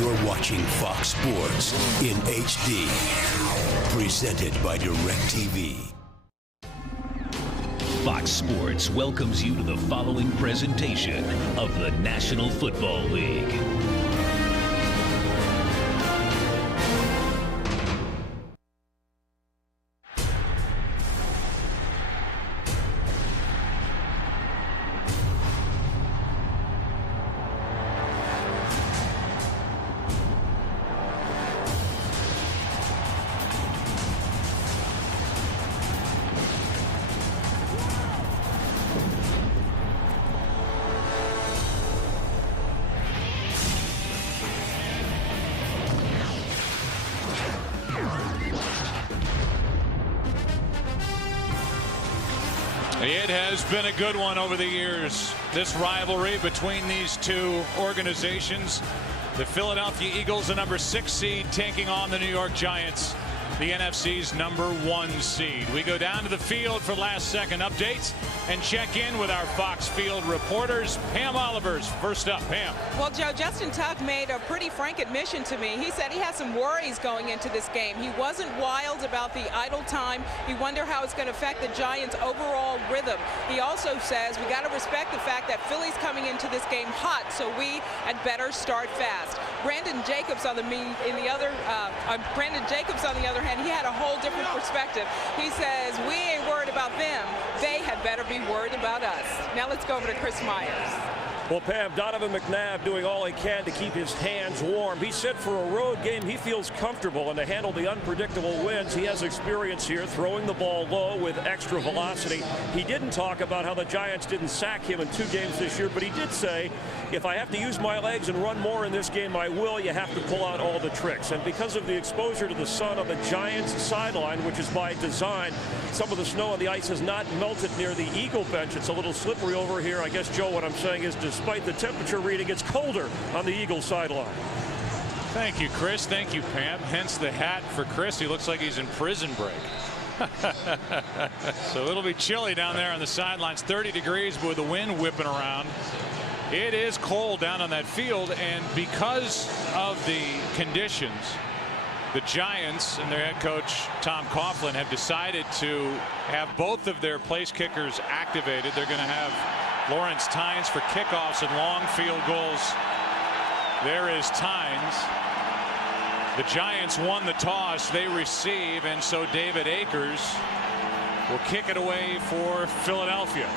You're watching Fox Sports in HD. Presented by DirecTV. Fox Sports welcomes you to the following presentation of the National Football League. It has been a good one over the years, this rivalry between these two organizations. The Philadelphia Eagles, the number 6 seed, taking on the New York Giants, the NFC's number 1 seed. We go down to the field for last-second updates and check in with our Fox Field reporters. Pam Oliver's first up. Pam. Well, Joe, Justin Tuck made a pretty frank admission to me. He said he has some worries going into this game. He wasn't wild about the idle time. He wondered how it's going to affect the Giants' overall rhythm. He also says we got to respect the fact that Philly's coming into this game hot, so we had better start fast. Brandon Jacobs on the other hand, he had a whole different perspective. He says we ain't worried about them. They had better be worried about us. Now let's go over to Chris Myers. Well, Pam, Donovan McNabb doing all he can to keep his hands warm. He said for a road game he feels comfortable, and to handle the unpredictable winds, he has experience here throwing the ball low with extra velocity. He didn't talk about how the Giants didn't sack him in 2 games this year, but he did say, if I have to use my legs and run more in this game, I will. You have to pull out all the tricks. And because of the exposure to the sun on the Giants sideline, which is by design, some of the snow on the ice has not melted near the Eagle bench. It's a little slippery over here. I guess, Joe, what I'm saying is despite the temperature reading, it's colder on the Eagle sideline. Thank you, Chris. Thank you, Pam. Hence the hat for Chris. He looks like he's in prison break. So it'll be chilly down there on the sidelines. 30 degrees with the wind whipping around. It is cold down on that field, and because of the conditions, the Giants and their head coach Tom Coughlin have decided to have both of their place kickers activated. They're going to have Lawrence Tynes for kickoffs and long field goals. There is Tynes. The Giants won the toss. They receive, and so David Akers will kick it away for Philadelphia.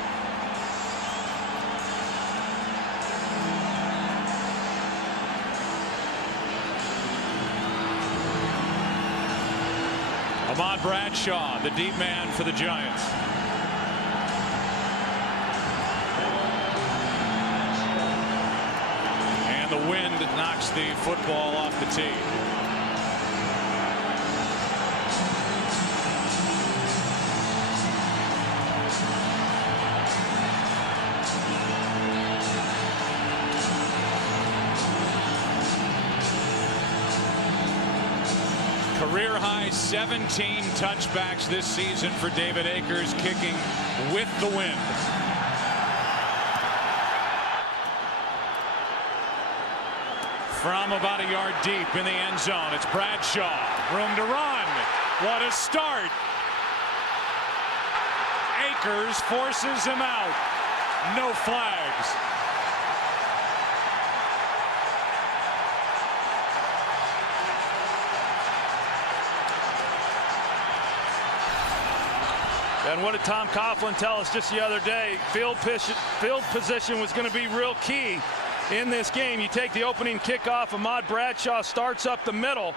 Ahmad Bradshaw, the deep man for the Giants. And the wind knocks the football off the tee. Career high 17 touchbacks this season for David Akers, kicking with the wind. From about a yard deep in the end zone, it's Bradshaw. Room to run. What a start. Akers forces him out. No flags. And what did Tom Coughlin tell us just the other day? Field position was going to be real key in this game. You take the opening kickoff, Ahmad Bradshaw starts up the middle,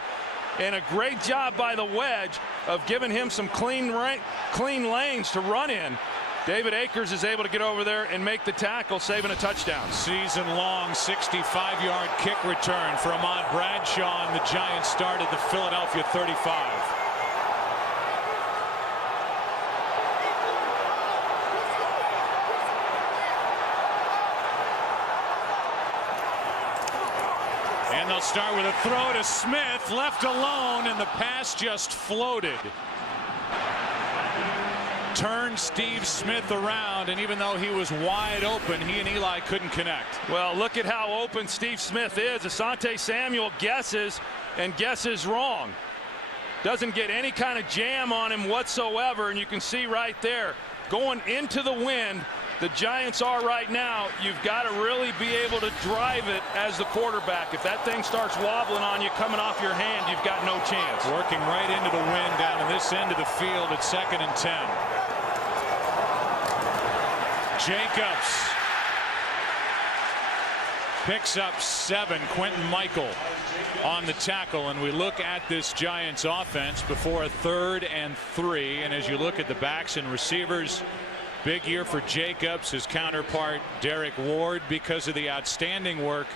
and a great job by the wedge of giving him some clean lanes to run in. David Akers is able to get over there and make the tackle, saving a touchdown. Season-long 65-yard kick return for Ahmad Bradshaw, and the Giants start at the Philadelphia 35. And they'll start with a throw to Smith, left alone, and the pass just floated. turned Steve Smith around, and even though he was wide open, he and Eli couldn't connect. Well, look at how open Steve Smith is. Asante Samuel guesses and guesses wrong. Doesn't get any kind of jam on him whatsoever, and you can see right there, going into the wind, the Giants are right now. You've got to really be able to drive it as the quarterback. If that thing starts wobbling on you, coming off your hand, you've got no chance. Working right into the wind down in this end of the field at 2nd and 10. Jacobs picks up 7. Quentin Michael on the tackle, and we look at this Giants offense before a 3rd and 3. And as you look at the backs and receivers, big year for Jacobs, his counterpart Derek Ward, because of the outstanding work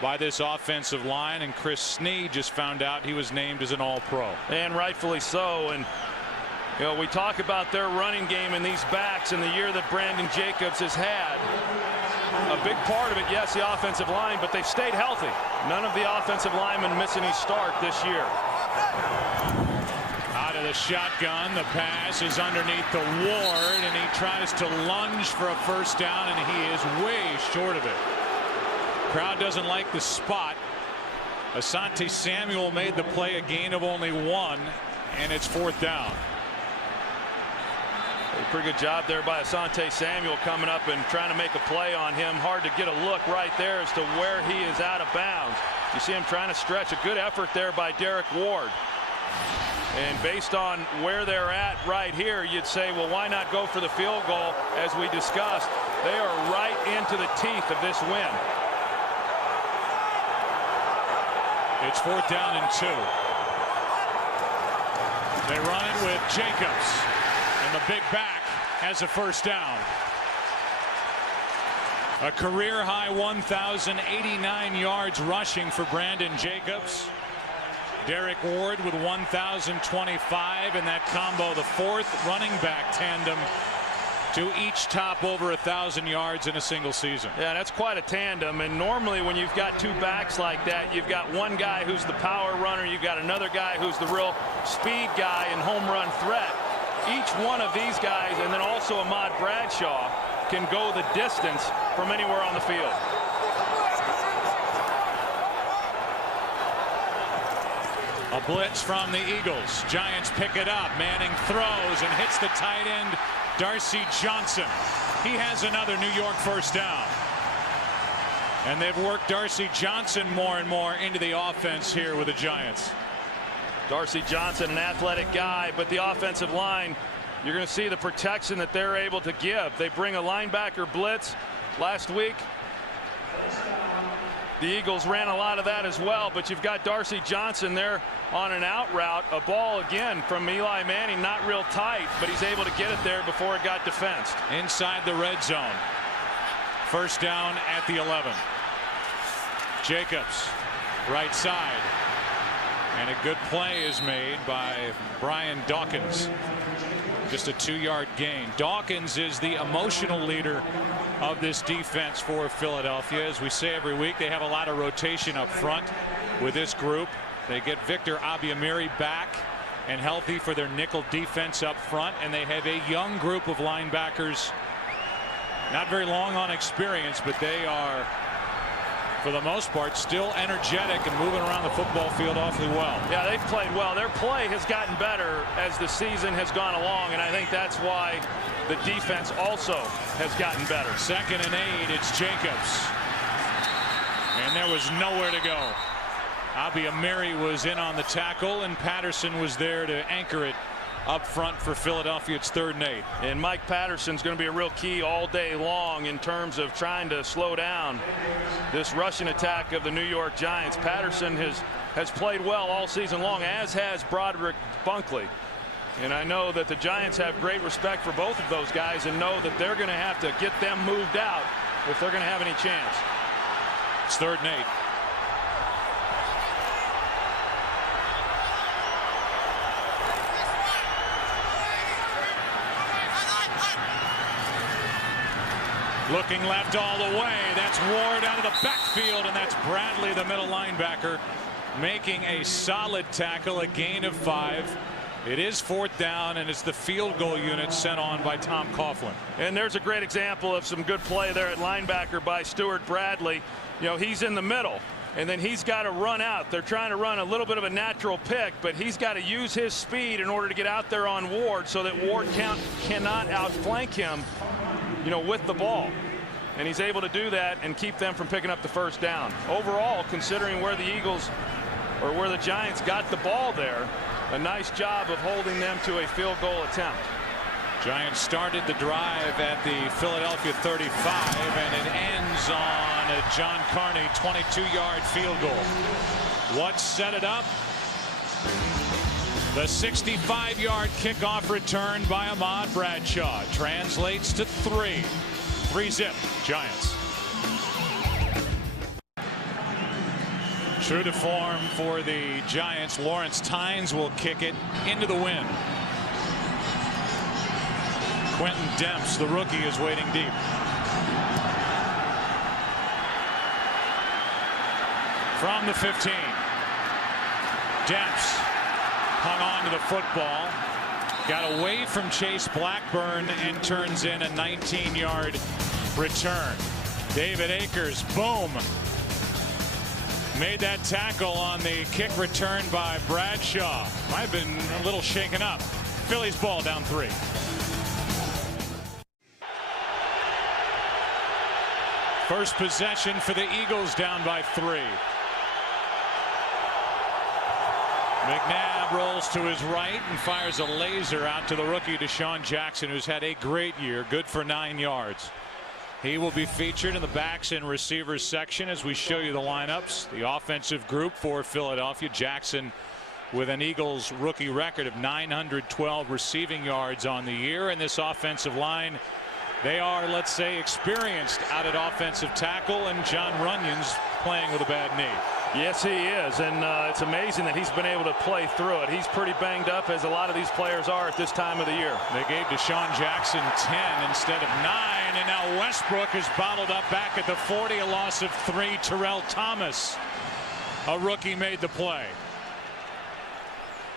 by this offensive line. And Chris Snead just found out he was named as an All-Pro. And rightfully so. And you know, we talk about their running game and these backs and the year that Brandon Jacobs has had. A big part of it, yes, the offensive line, but they've stayed healthy. None of the offensive linemen miss any start this year. Out of the shotgun, the pass is underneath the Ward, and he tries to lunge for a 1st down, and he is way short of it. Crowd doesn't like the spot. Asante Samuel made the play, a gain of only 1, and it's 4th down. A pretty good job there by Asante Samuel coming up and trying to make a play on him. Hard to get a look right there as to where he is out of bounds. You see him trying to stretch. A good effort there by Derek Ward. And based on where they're at right here, you'd say, well, why not go for the field goal? As we discussed, they are right into the teeth of this win. It's 4th down and 2. They run it with Jacobs, and the big back has a 1st down. A career high 1,089 yards rushing for Brandon Jacobs. Derek Ward with 1,025, and that combo, the 4th running back tandem to each top over 1,000 yards in a single season. Yeah, that's quite a tandem. And normally when you've got 2 backs like that, you've got one guy who's the power runner, you've got another guy who's the real speed guy and home run threat. Each one of these guys, and then also Ahmad Bradshaw, can go the distance from anywhere on the field. A blitz from the Eagles. Giants pick it up. Manning throws and hits the tight end, Darcy Johnson. He has another New York 1st down. And they've worked Darcy Johnson more and more into the offense here with the Giants. Darcy Johnson, an athletic guy, but the offensive line, you're going to see the protection that they're able to give. They bring a linebacker blitz last week. The Eagles ran a lot of that as well, but you've got Darcy Johnson there on an out route. A ball again from Eli Manning, not real tight, but he's able to get it there before it got defensed. Inside the red zone. 1st down at the 11. Jacobs, right side. And a good play is made by Brian Dawkins. Just a 2-yard gain. Dawkins is the emotional leader of this defense for Philadelphia. As we say every week, they have a lot of rotation up front with this group. They get Victor Abiamiri back and healthy for their nickel defense up front, and they have a young group of linebackers, not very long on experience, but they are, for the most part, still energetic and moving around the football field awfully well. Yeah, they've played well. Their play has gotten better as the season has gone along, and I think that's why the defense also has gotten better. 2nd and 8, it's Jacobs. And there was nowhere to go. Abiamiri was in on the tackle, and Patterson was there to anchor it up front for Philadelphia. It's 3rd and 8. And Mike Patterson's going to be a real key all day long in terms of trying to slow down this rushing attack of the New York Giants. Patterson has played well all season long, as has Broderick Bunkley. And I know that the Giants have great respect for both of those guys and know that they're going to have to get them moved out if they're going to have any chance. It's 3rd and 8. Looking left all the way. That's Ward out of the backfield, and that's Bradley, the middle linebacker, making a solid tackle, a gain of 5. It is 4th down, and it's the field goal unit sent on by Tom Coughlin. And there's a great example of some good play there at linebacker by Stuart Bradley. You know, he's in the middle, and then he's got to run out. They're trying to run a little bit of a natural pick, but he's got to use his speed in order to get out there on Ward so that Ward cannot outflank him, you know, with the ball. And he's able to do that and keep them from picking up the 1st down. Overall, considering where the Eagles or where the Giants got the ball there, a nice job of holding them to a field goal attempt. Giants started the drive at the Philadelphia 35, and it ends on a John Carney 22-yard field goal. What set it up? The 65-yard kickoff return by Ahmad Bradshaw translates to 3 zip Giants. True to form for the Giants, Lawrence Tynes will kick it into the wind. Quentin Demps, the rookie, is waiting deep. From the 15. Demps hung on to the football, got away from Chase Blackburn, and turns in a 19-yard return. David Akers, boom, made that tackle on the kick return by Bradshaw. Might have been a little shaken up. Phillies ball down 3. First possession for the Eagles, down by 3. McNabb rolls to his right and fires a laser out to the rookie Deshaun Jackson, who's had a great year, good for 9 yards. He will be featured in the backs and receivers section as we show you the lineups. The offensive group for Philadelphia, Jackson with an Eagles rookie record of 912 receiving yards on the year. And this offensive line, they are, let's say, experienced out at offensive tackle, and John Runyon's playing with a bad knee. Yes, he is, and it's amazing that he's been able to play through it. He's pretty banged up, as a lot of these players are at this time of the year. They gave Deshaun Jackson 10 instead of 9, and now Westbrook is bottled up back at the 40, a loss of 3. Terrell Thomas, a rookie, made the play.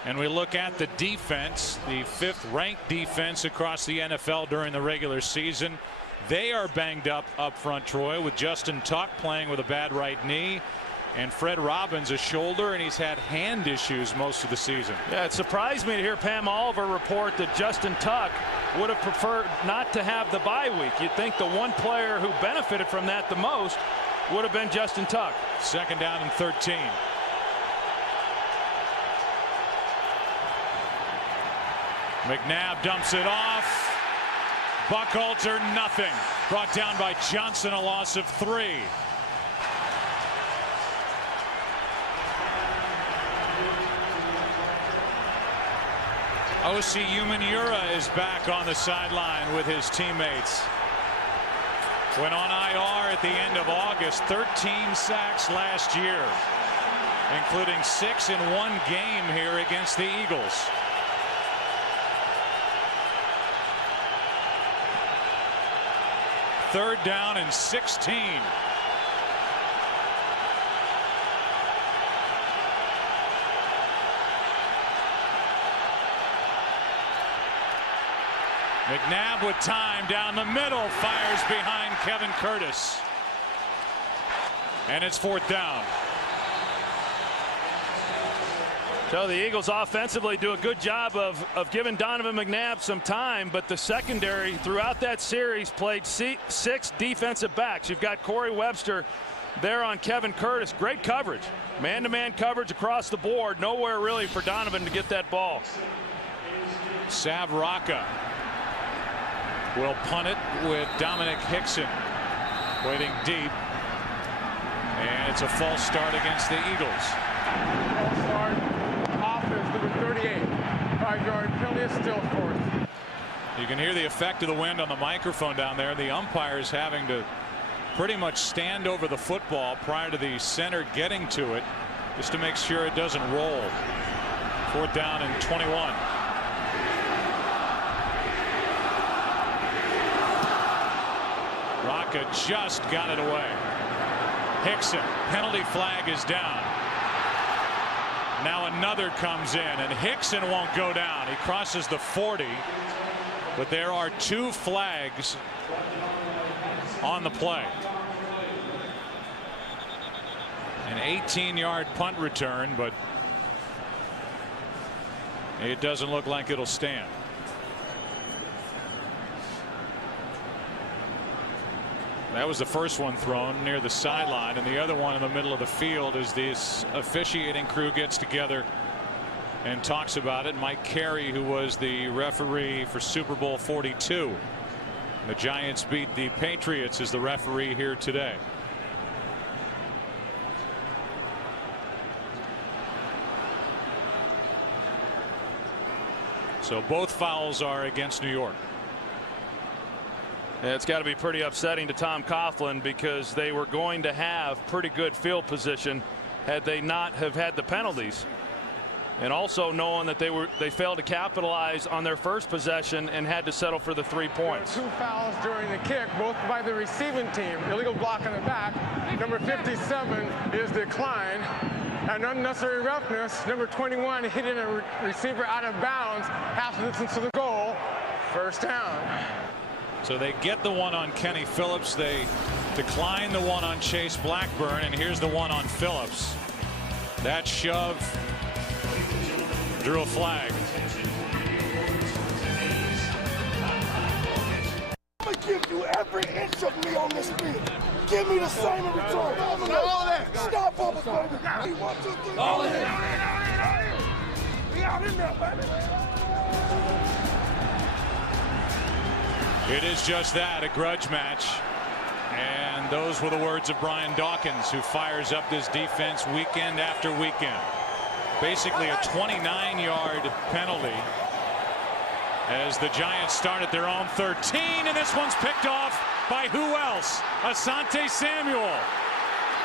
And we look at the defense, the 5th ranked defense across the NFL during the regular season. They are banged up front, Troy, with Justin Tuck playing with a bad right knee, and Fred Robbins a shoulder, and he's had hand issues most of the season. Yeah, it surprised me to hear Pam Oliver report that Justin Tuck would have preferred not to have the bye week. You'd think the one player who benefited from that the most would have been Justin Tuck. 2nd down and 13. McNabb dumps it off. Buckhalter, nothing. Brought down by Johnson, a loss of 3. O.C. Umenyiora is back on the sideline with his teammates. Went on IR at the end of August. 13 sacks last year, including 6 in one game here against the Eagles. Third down and 16. McNabb with time down the middle, fires behind Kevin Curtis. And it's 4th down. So the Eagles offensively do a good job of giving Donovan McNabb some time, but the secondary throughout that series played 6 defensive backs. You've got Corey Webster there on Kevin Curtis. Great coverage. Man-to-man coverage across the board. Nowhere really for Donovan to get that ball. Sav Rocca will punt it with Dominic Hickson waiting deep. And it's a false start against the Eagles. False start. Offense number 38. 5-yard penalty, still 4th. You can hear the effect of the wind on the microphone down there. The umpires having to pretty much stand over the football prior to the center getting to it, just to make sure it doesn't roll. 4th down and 21. Rocca just got it away. Hickson, penalty flag is down. Now another comes in, and Hickson won't go down. He crosses the 40, but there are 2 flags on the play. An 18-yard punt return, but it doesn't look like it'll stand. That was the first one thrown near the sideline, and the other one in the middle of the field as this officiating crew gets together and talks about it. Mike Carey, who was the referee for Super Bowl 42. The Giants beat the Patriots as the referee here today. So both fouls are against New York. Yeah, it's got to be pretty upsetting to Tom Coughlin, because they were going to have pretty good field position had they not have had the penalties, and also knowing that they failed to capitalize on their first possession and had to settle for the 3 points. 2 fouls during the kick, both by the receiving team. Illegal block on the back. Number 57 is declined. And unnecessary roughness. Number 21 hitting a receiver out of bounds, half the distance to the goal. First down. So they get the one on Kenny Phillips. They decline the one on Chase Blackburn, and here's the one on Phillips. That shove drew a flag. I'm gonna give you every inch of me on this field. Give me the same in return. All that. Stop bubbles, baby. 1, 2, 3. All in. We out in there, baby. It is just that, a grudge match. And those were the words of Brian Dawkins, who fires up this defense weekend after weekend. Basically a 29-yard penalty as the Giants start at their own 13, and this one's picked off by who else? Asante Samuel.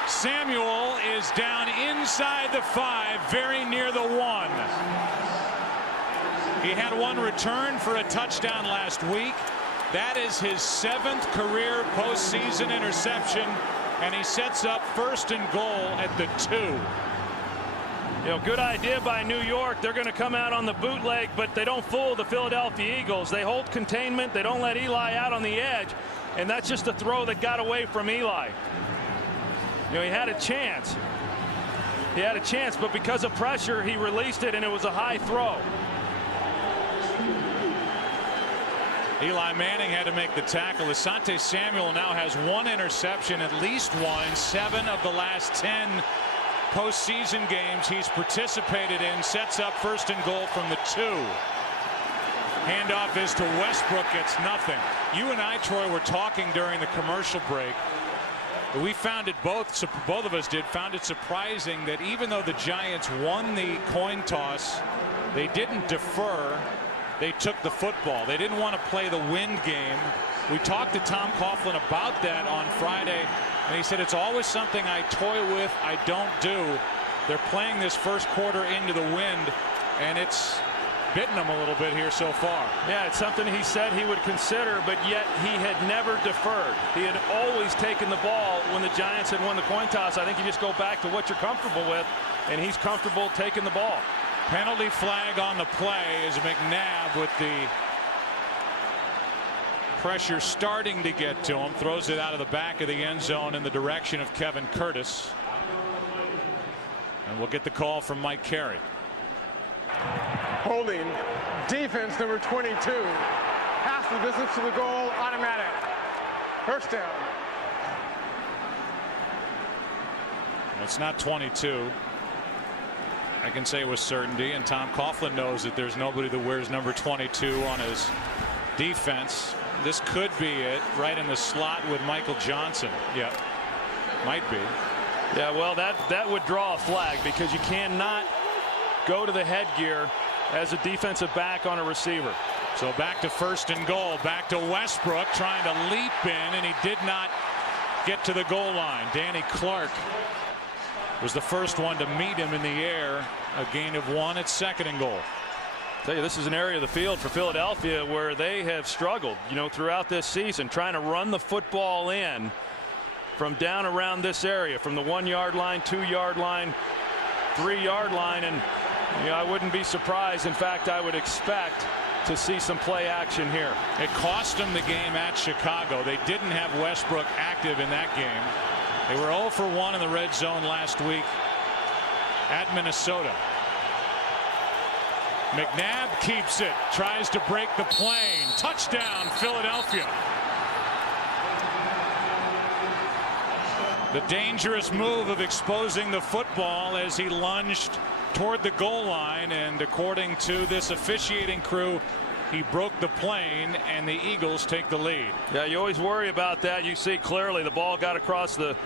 Samuel is down inside the 5, very near the 1. He had one return for a touchdown last week. That is his 7th career postseason interception, and he sets up 1st and goal at the 2. You know, good idea by New York. They're going to come out on the bootleg, but they don't fool the Philadelphia Eagles. They hold containment. They don't let Eli out on the edge, and that's just a throw that got away from Eli. You know, he had a chance. He had a chance, but because of pressure, he released it, and it was a high throw. Eli Manning had to make the tackle. Asante Samuel now has 1 interception, at least 1, in 7 of the last 10 postseason games he's participated in. Sets up 1st and goal from the 2. Handoff is to Westbrook, gets nothing. You and I, Troy, were talking during the commercial break. We found it both of us did, found it surprising that even though the Giants won the coin toss, they didn't defer. They took the football. They didn't want to play the wind game. We talked to Tom Coughlin about that on Friday, and he said it's always something I toy with, I don't do. They're playing this first quarter into the wind, and it's bitten them a little bit here so far. Yeah, it's something he said he would consider, but yet he had never deferred. He had always taken the ball when the Giants had won the coin toss. I think you just go back to what you're comfortable with, and he's comfortable taking the ball. Penalty flag on the play as McNabb, with the pressure starting to get to him, throws it out of the back of the end zone in the direction of Kevin Curtis. And we'll get the call from Mike Carey. Holding. Defense number 22. Half the distance to the goal, automatic. First down. Well, it's not 22. I can say with certainty, and Tom Coughlin knows that there's nobody that wears number 22 on his defense. This could be it, right in the slot with Michael Johnson. Yeah, might be. Yeah, well, that would draw a flag, because you cannot go to the headgear as a defensive back on a receiver. So back to 1st and goal, back to Westbrook trying to leap in, and he did not get to the goal line. Danny Clark was the first one to meet him in the air. A gain of 1 at 2nd and goal. I tell you, this is an area of the field for Philadelphia where they have struggled, you know, throughout this season, trying to run the football in from down around this area, from the 1-yard line, 2-yard line. 3-yard line, and I wouldn't be surprised. In fact, I would expect to see some play action here. It cost them the game at Chicago. They didn't have Westbrook active in that game. They were 0 for 1 in the red zone last week at Minnesota. McNabb keeps it, tries to break the plane. Touchdown, Philadelphia. The dangerous move of exposing the football as he lunged toward the goal line, and according to this officiating crew, he broke the plane and the Eagles take the lead. Yeah, you always worry about that. You see clearly the ball got across the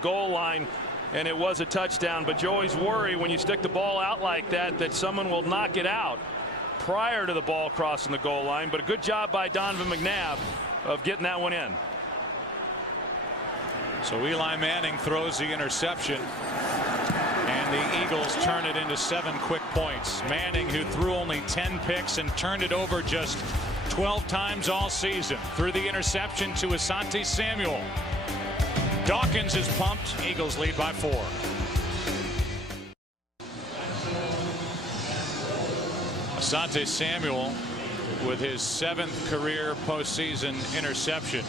goal line and it was a touchdown, but you always worry when you stick the ball out like that someone will knock it out prior to the ball crossing the goal line. But a good job by Donovan McNabb of getting that one in. So Eli Manning throws the interception, and the Eagles turn it into 7 quick points. Manning, who threw only 10 picks and turned it over just 12 times all season, threw the interception to Asante Samuel. Dawkins is pumped. Eagles lead by 4. Asante Samuel with his 7th career postseason interception.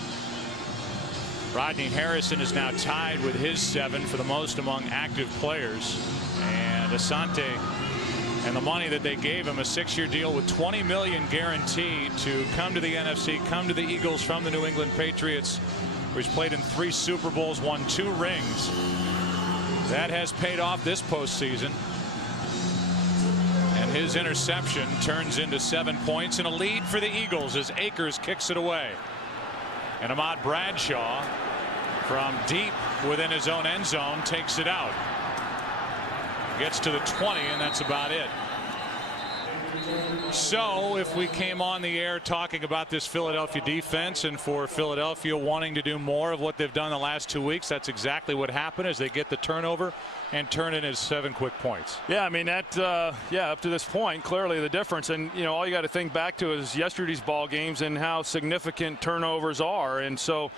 Rodney Harrison is now tied with his 7 for the most among active players. And Asante, and the money that they gave him, a 6-year deal with $20 million guaranteed to come to the NFC, come to the Eagles from the New England Patriots, where he's played in 3 Super Bowls, won 2 rings. That has paid off this postseason. And his interception turns into 7 points and a lead for the Eagles as Akers kicks it away. And Ahmad Bradshaw from deep within his own end zone takes it out. Gets to the 20, and that's about it. So if we came on the air talking about this Philadelphia defense, and for Philadelphia wanting to do more of what they've done the last 2 weeks, that's exactly what happened as they get the turnover and turn it into 7 quick points. Yeah, I mean, that up to this point, clearly the difference. And all you got to think back to is yesterday's ball games and how significant turnovers are. And so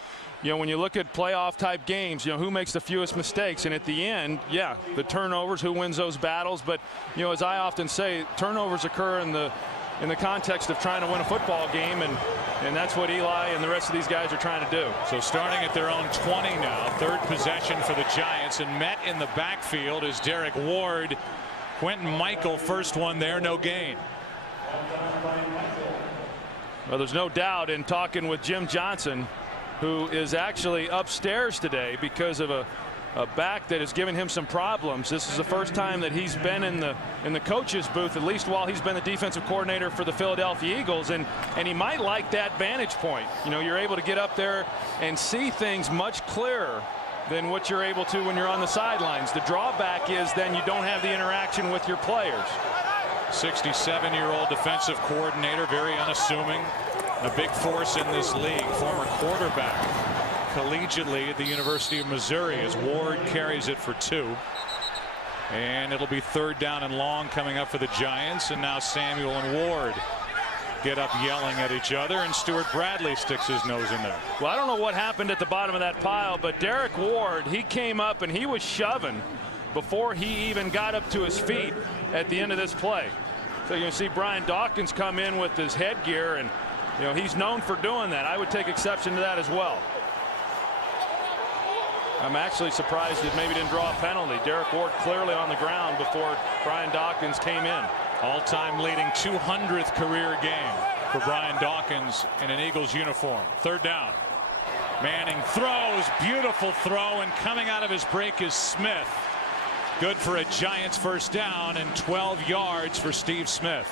when you look at playoff type games, who makes the fewest mistakes, and at the end, yeah, the turnovers, who wins those battles. But as I often say, turnovers occur in the context of trying to win a football game, and that's what Eli and the rest of these guys are trying to do. So starting at their own 20 now, 3rd possession for the Giants, and met in the backfield is Derek Ward. Quentin Michael, first one there, no gain. Well, there's no doubt in talking with Jim Johnson, who is actually upstairs today because of a back that has given him some problems. This is the first time that he's been in the coach's booth, at least while he's been the defensive coordinator for the Philadelphia Eagles, and he might like that vantage point. You're able to get up there and see things much clearer than what you're able to when you're on the sidelines. The drawback is then you don't have the interaction with your players. 67-year-old defensive coordinator, very unassuming, a big force in this league, former quarterback collegiately at the University of Missouri, as Ward carries it for 2. And it'll be 3rd down and long coming up for the Giants, and now Samuel and Ward get up yelling at each other, and Stuart Bradley sticks his nose in there. Well, I don't know what happened at the bottom of that pile, but Derek Ward, he came up and he was shoving before he even got up to his feet at the end of this play. So you can see Brian Dawkins come in with his headgear, and he's known for doing that. I would take exception to that as well. I'm actually surprised that maybe didn't draw a penalty. Derek Ward clearly on the ground before Brian Dawkins came in. All-time leading 200th career game for Brian Dawkins in an Eagles uniform. 3rd down. Manning throws, beautiful throw, and coming out of his break is Smith. Good for a Giants 1st down and 12 yards for Steve Smith.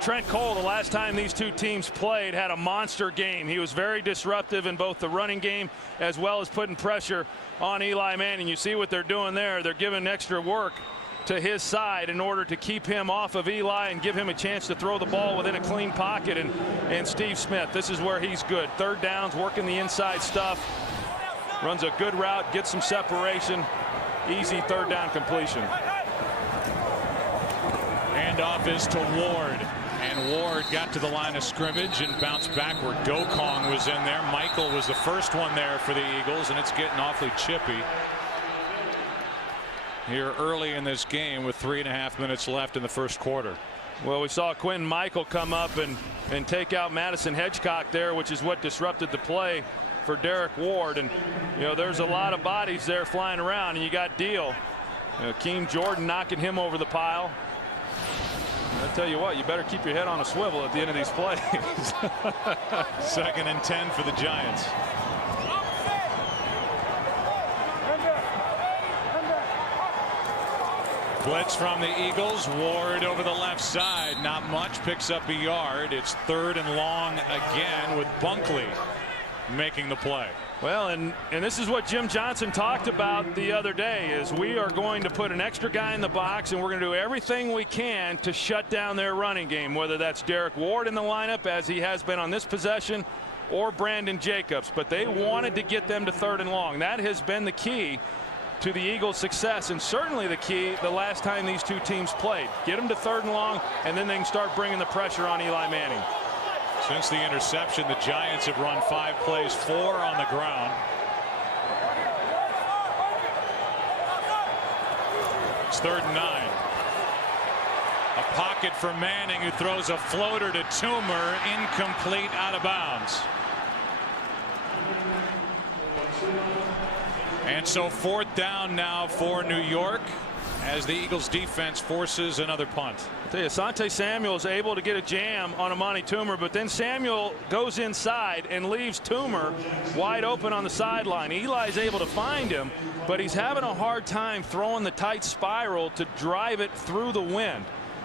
Trent Cole, the last time these two teams played, had a monster game. He was very disruptive in both the running game as well as putting pressure on Eli Manning. You see what they're doing there. They're giving extra work to his side in order to keep him off of Eli and give him a chance to throw the ball within a clean pocket. And Steve Smith, this is where he's good. 3rd downs, working the inside stuff. Runs a good route, gets some separation. Easy 3rd down completion. Handoff is to Ward, and Ward got to the line of scrimmage and bounced backward. Gokong was in there. Michael was the first one there for the Eagles, and it's getting awfully chippy. here early in this game with 3.5 minutes left in the first quarter. Well, we saw Quentin Michael come up and take out Madison Hedgecock there, which is what disrupted the play for Derek Ward. And you know, there's a lot of bodies there flying around, and you got Deal, Keem Jordan knocking him over the pile. I tell you what, you better keep your head on a swivel at the end of these plays. 2nd and 10 for the Giants. Blitz from the Eagles. Ward over the left side. Not much. Picks up a yard. It's 3rd and long again with Bunkley making the play. Well, and this is what Jim Johnson talked about the other day, is we are going to put an extra guy in the box, and we're going to do everything we can to shut down their running game, whether that's Derek Ward in the lineup, as he has been on this possession, or Brandon Jacobs. But they wanted to get them to 3rd and long. That has been the key to the Eagles' success, and certainly the key the last time these two teams played. Get them to 3rd and long, and then they can start bringing the pressure on Eli Manning. Since the interception, the Giants have run 5 plays, 4 on the ground. It's 3rd and 9. A pocket for Manning, who throws a floater to Toomer, incomplete, out of bounds. And so 4th down now for New York, as the Eagles defense forces another punt. I tell you, Asante Samuel is able to get a jam on Amani Toomer, but then Samuel goes inside and leaves Toomer wide open on the sideline. Eli's able to find him, but he's having a hard time throwing the tight spiral to drive it through the wind.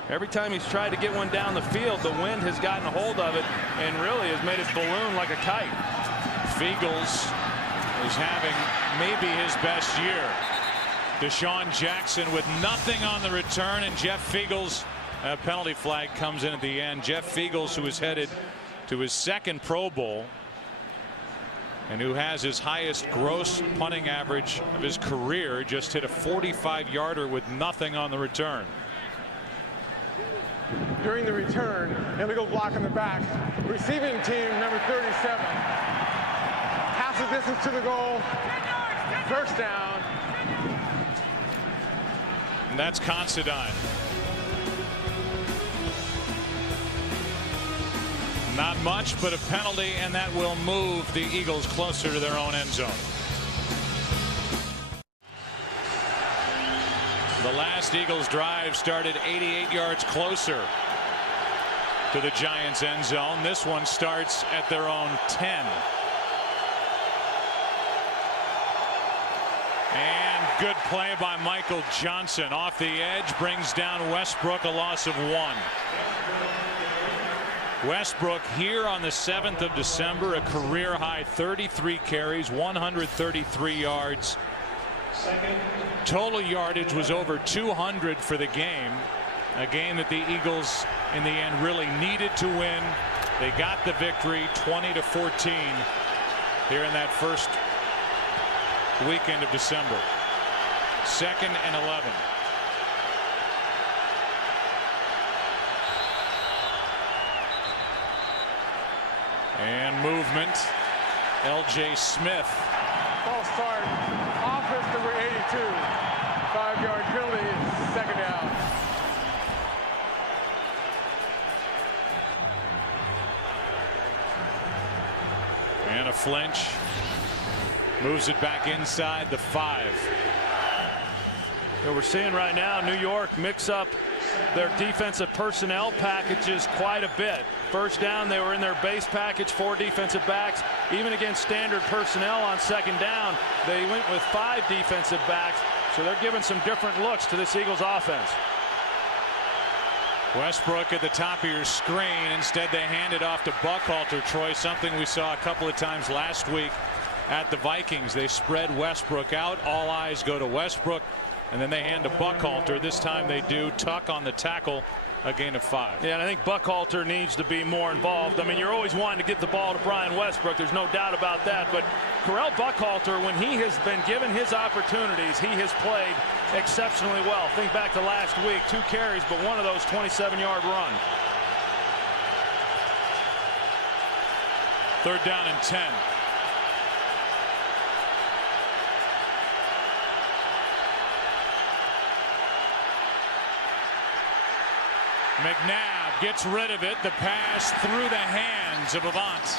Every time he's tried to get one down the field, the wind has gotten a hold of it and really has made it balloon like a kite. Fiegels is having maybe his best year. Deshaun Jackson with nothing on the return, and Jeff Fiegels, a penalty flag comes in at the end. Jeff Fiegels, who is headed to his 2nd Pro Bowl and who has his highest gross punting average of his career, just hit a 45-yarder with nothing on the return. During the return, illegal block in the back. Receiving team number 37. Half the distance to the goal. 1st down. And that's Considine. Not much, but a penalty, and that will move the Eagles closer to their own end zone. The last Eagles drive started 88 yards closer to the Giants' end zone. This one starts at their own 10. And good play by Michael Johnson. Off the edge, brings down Westbrook, a loss of 1. Westbrook here on the 7th of December, a career high 33 carries, 133 yards. Total yardage was over 200 for the game. A game that the Eagles in the end really needed to win. They got the victory 20-14 here in that first weekend of December. 2nd and 11. And movement. L.J. Smith. False start. Offense number 82. 5-yard penalty. 2nd down. And a flinch. Moves it back inside the 5. So we're seeing right now New York mix up their defensive personnel packages quite a bit. 1st down, they were in their base package, 4 defensive backs. Even against standard personnel on 2nd down, they went with 5 defensive backs. So they're giving some different looks to this Eagles offense. Westbrook at the top of your screen. Instead, they hand it off to Buckhalter, Troy, something we saw a couple of times last week at the Vikings. They spread Westbrook out. All eyes go to Westbrook, and then they hand to Buckhalter. This time they do. Tuck on the tackle, a gain of 5. Yeah, and I think Buckhalter needs to be more involved. I mean, you're always wanting to get the ball to Brian Westbrook. There's no doubt about that. But Correll Buckhalter, when he has been given his opportunities, he has played exceptionally well. Think back to last week, 2 carries, but one of those 27-yard run. 3rd down and 10. McNabb gets rid of it. The pass through the hands of Avant.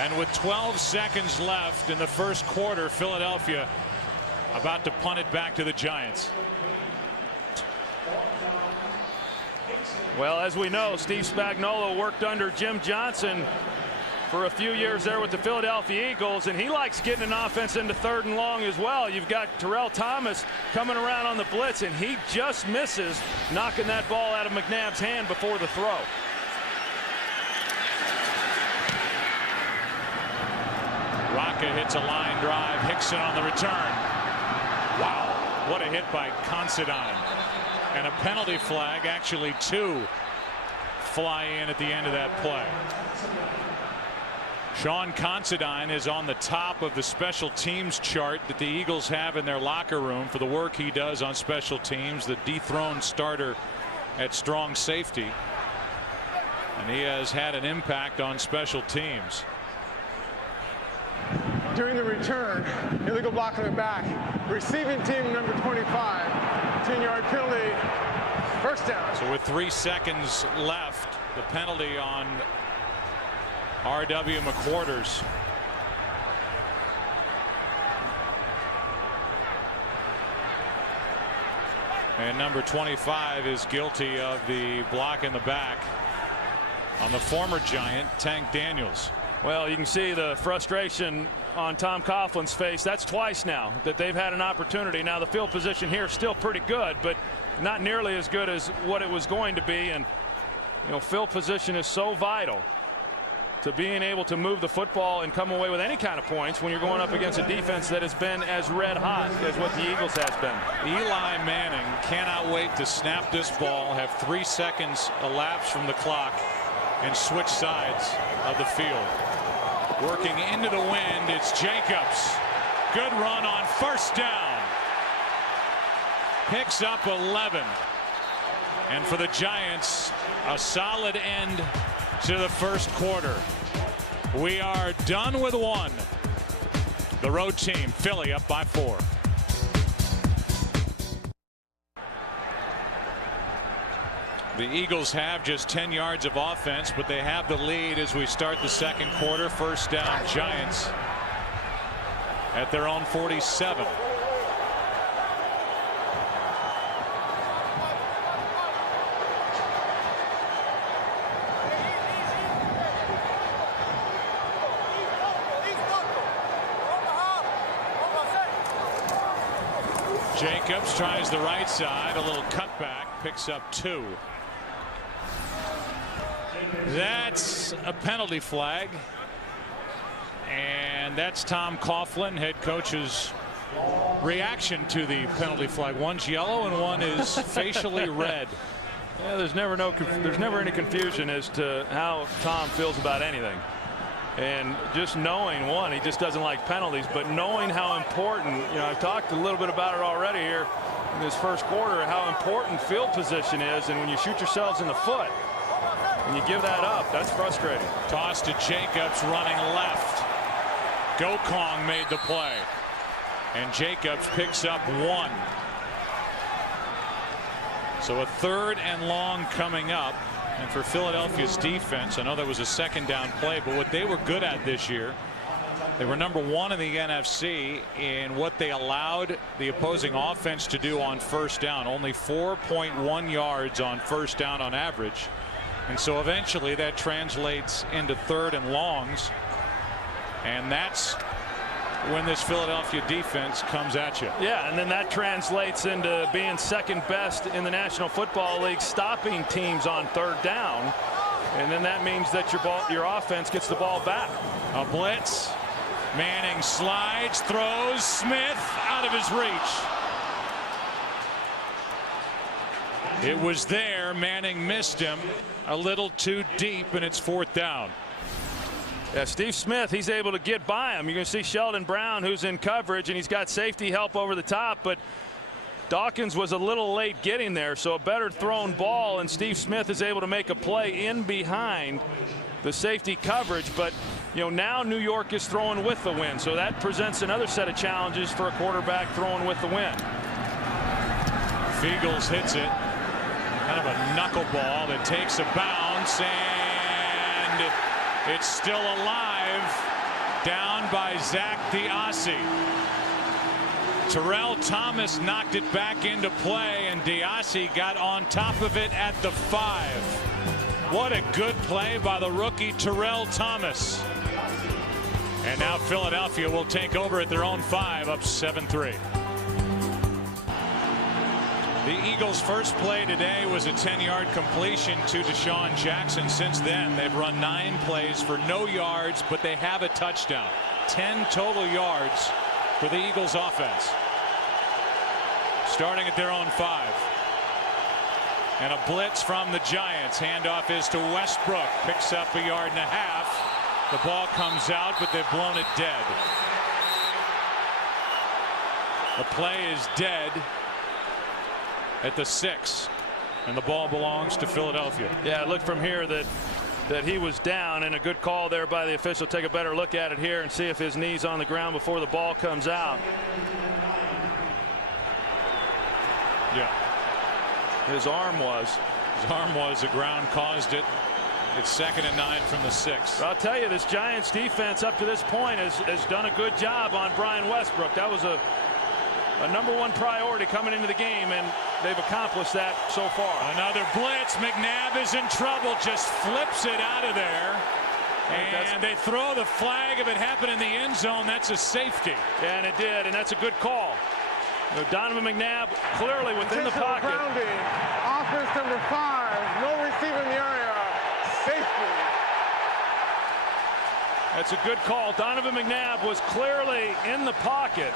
And with 12 seconds left in the first quarter, Philadelphia about to punt it back to the Giants. Well, as we know, Steve Spagnuolo worked under Jim Johnson for a few years there with the Philadelphia Eagles, and he likes getting an offense into 3rd and long as well. You've got Terrell Thomas coming around on the blitz, and he just misses knocking that ball out of McNabb's hand before the throw. Rocca hits a line drive. Hickson on the return. Wow, what a hit by Considine. And a penalty flag, actually 2, fly in at the end of that play. Sean Considine is on the top of the special teams chart that the Eagles have in their locker room for the work he does on special teams, the dethroned starter at strong safety. And he has had an impact on special teams. During the return, illegal block in the back. Receiving team number 25, 10-yard penalty, first down. So with 3 seconds left, the penalty on R.W. McQuarters. And number 25 is guilty of the block in the back on the former Giant, Tank Daniels. Well, you can see the frustration on Tom Coughlin's face. That's twice now that they've had an opportunity. Now the field position here is still pretty good, but not nearly as good as what it was going to be. And you know, field position is so vital to being able to move the football and come away with any kind of points when you're going up against a defense that has been as red hot as what the Eagles has been. Eli Manning cannot wait to snap this ball, have 3 seconds elapsed from the clock, and switch sides of the field. Working into the wind, it's Jacobs. Good run on first down. Picks up 11. And for the Giants, a solid end to the first quarter. We are done with 1. The road team, Philly, up by 4. The Eagles have just 10 yards of offense, but they have the lead as we start the second quarter. First down, Giants at their own 47. Jacobs tries the right side, a little cutback, picks up 2. That's a penalty flag, and that's Tom Coughlin, head coach's reaction to the penalty flag. One's yellow and one is facially red. Yeah, there's never any confusion as to how Tom feels about anything. And just knowing, one, he just doesn't like penalties, but knowing how important, you know, I've talked a little bit about it already here in this first quarter, how important field position is, and when you shoot yourselves in the foot and you give that up, that's frustrating. Toss to Jacobs, running left. Gokong made the play, and Jacobs picks up 1. So a 3rd and long coming up. And for Philadelphia's defense, I know that was a second down play, but what they were good at this year, they were number 1 in the NFC in what they allowed the opposing offense to do on first down. Only 4.1 yards on first down on average. And so eventually that translates into 3rd and longs. And that's when this Philadelphia defense comes at you. Yeah, and then that translates into being second best in the National Football League, stopping teams on 3rd down. And then that means that your offense gets the ball back. A blitz. Manning slides, throws, Smith out of his reach. It was there. Manning missed him a little too deep, and it's 4th down. Yeah, Steve Smith, he's able to get by him. You're going to see Sheldon Brown, who's in coverage, and he's got safety help over the top, but Dawkins was a little late getting there, so a better thrown ball, and Steve Smith is able to make a play in behind the safety coverage. But you know, now New York is throwing with the wind, so that presents another set of challenges for a quarterback throwing with the wind. Fiegels hits it. Kind of a knuckleball that takes a bounce, and it's still alive. Down by Zach Diassi. Terrell Thomas knocked it back into play, and Diassi got on top of it at the 5. What a good play by the rookie Terrell Thomas. And now Philadelphia will take over at their own 5, up 7-3. The Eagles' first play today was a 10-yard completion to Deshaun Jackson. Since then, they've run 9 plays for no yards, but they have a touchdown. 10 total yards for the Eagles' offense. Starting at their own 5. And a blitz from the Giants. Handoff is to Westbrook. Picks up 1.5 yards. The ball comes out, but they've blown it dead. The play is dead at the 6, and the ball belongs to Philadelphia. Yeah, it looked from here that he was down, and a good call there by the official. Take a better look at it here and see if his knee's on the ground before the ball comes out. Yeah. His arm was. His arm was. The ground caused it. It's 2nd and 9 from the 6. I'll tell you, this Giants defense up to this point has done a good job on Brian Westbrook. That was a #1 priority coming into the game, and they've accomplished that so far. Another blitz. McNabb is in trouble. Just flips it out of there. And they throw the flag. If it happened in the end zone, that's a safety. Yeah, and it did, and that's a good call. Donovan McNabb clearly within the pocket. Grounding. Offense number 5. No receiver in the area. Safety. That's a good call. Donovan McNabb was clearly in the pocket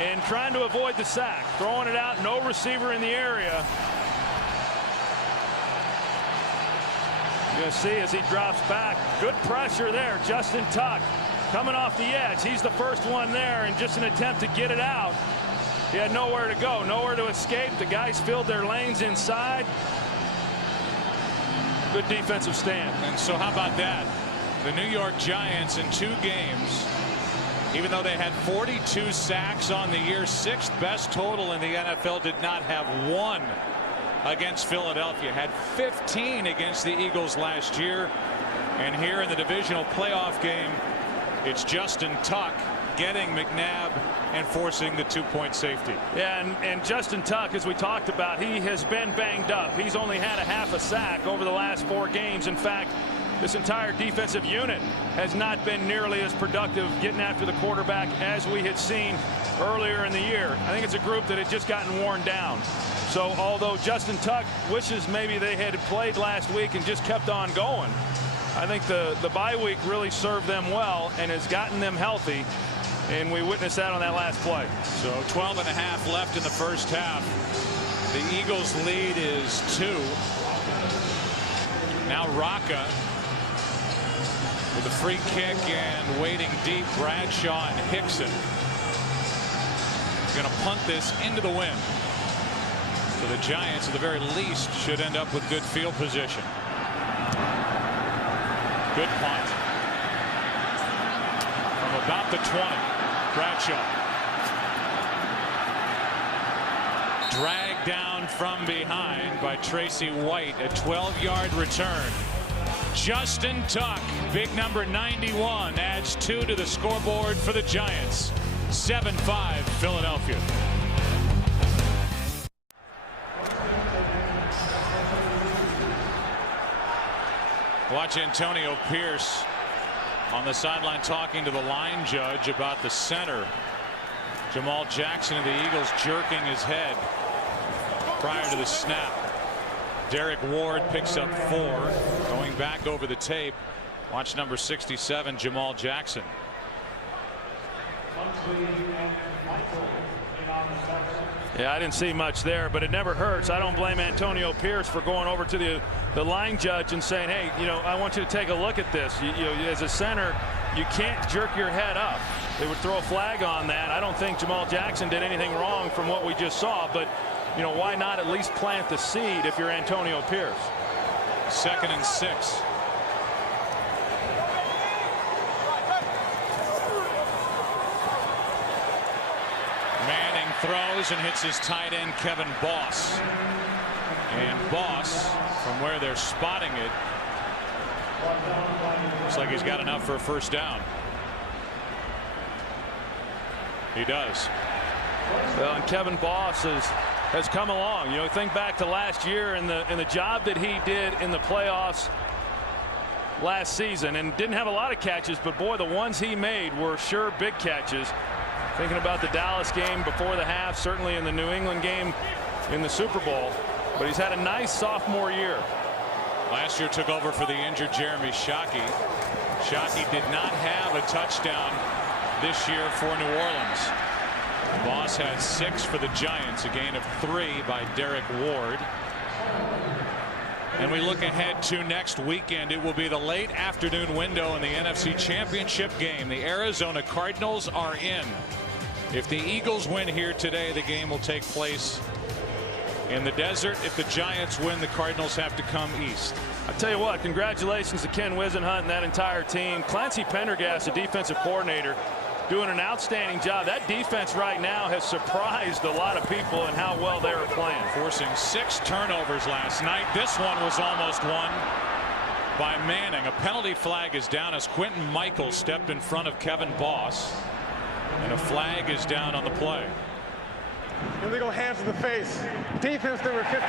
and trying to avoid the sack. Throwing it out. No receiver in the area. You're going to see as he drops back. Good pressure there. Justin Tuck coming off the edge. He's the first one there, and just an attempt to get it out. He had nowhere to go, nowhere to escape. The guys filled their lanes inside. Good defensive stand. And so how about that? The New York Giants in 2 games, even though they had 42 sacks on the year, 6th best total in the NFL, did not have 1 against Philadelphia. Had 15 against the Eagles last year. And here in the divisional playoff game, it's Justin Tuck getting McNabb and forcing the 2-point safety. Yeah, and Justin Tuck, as we talked about, he has been banged up. He's only had a half a sack over the last 4 games. In fact, this entire defensive unit has not been nearly as productive getting after the quarterback as we had seen earlier in the year. I think it's a group that had just gotten worn down. So although Justin Tuck wishes maybe they had played last week and just kept on going, I think the bye week really served them well and has gotten them healthy. And we witnessed that on that last play. So 12.5 left in the first half. The Eagles lead is 2. Now Rocca with a free kick and waiting deep. Bradshaw and Hickson going to punt this into the wind. So the Giants at the very least should end up with good field position. Good punt from about the 20. Bradshaw dragged down from behind by Tracy White. A 12-yard return. Justin Tuck, big number 91, adds 2 to the scoreboard for the Giants. 7-5 Philadelphia. Watch Antonio Pierce on the sideline talking to the line judge about the center. Jamal Jackson of the Eagles jerking his head prior to the snap. Derek Ward picks up 4. Going back over the tape, watch number 67, Jamal Jackson. Yeah, I didn't see much there, but it never hurts. I don't blame Antonio Pierce for going over to the line judge and saying, hey, I want you to take a look at this. As a center, you can't jerk your head up. They would throw a flag on that. I don't think Jamal Jackson did anything wrong from what we just saw, but why not at least plant the seed if you're Antonio Pierce? 2nd and 6. Manning throws and hits his tight end Kevin Boss. And Boss, from where they're spotting it, looks like he's got enough for a first down. He does. Well, and Kevin Boss has come along. You know, think back to last year and the job that he did in the playoffs last season, and didn't have a lot of catches, but boy, the ones he made were sure big catches. Thinking about the Dallas game before the half, certainly in the New England game in the Super Bowl, but he's had a nice sophomore year. Last year took over for the injured Jeremy Shockey. Shockey did not have a touchdown this year for New Orleans. Boss had 6 for the Giants, a gain of 3 by Derek Ward. And we look ahead to next weekend. It will be the late afternoon window in the NFC Championship game. The Arizona Cardinals are in. If the Eagles win here today, the game will take place in the desert. If the Giants win, the Cardinals have to come east. I tell you what, congratulations to Ken Wisenhunt and that entire team. Clancy Pendergast, the defensive coordinator, doing an outstanding job. That defense right now has surprised a lot of people in how well they were playing. Forcing 6 turnovers last night. This one was almost won by Manning. A penalty flag is down as Quentin Michael stepped in front of Kevin Boss. And a flag is down on the play. Illegal hands to the face. Defense number 55.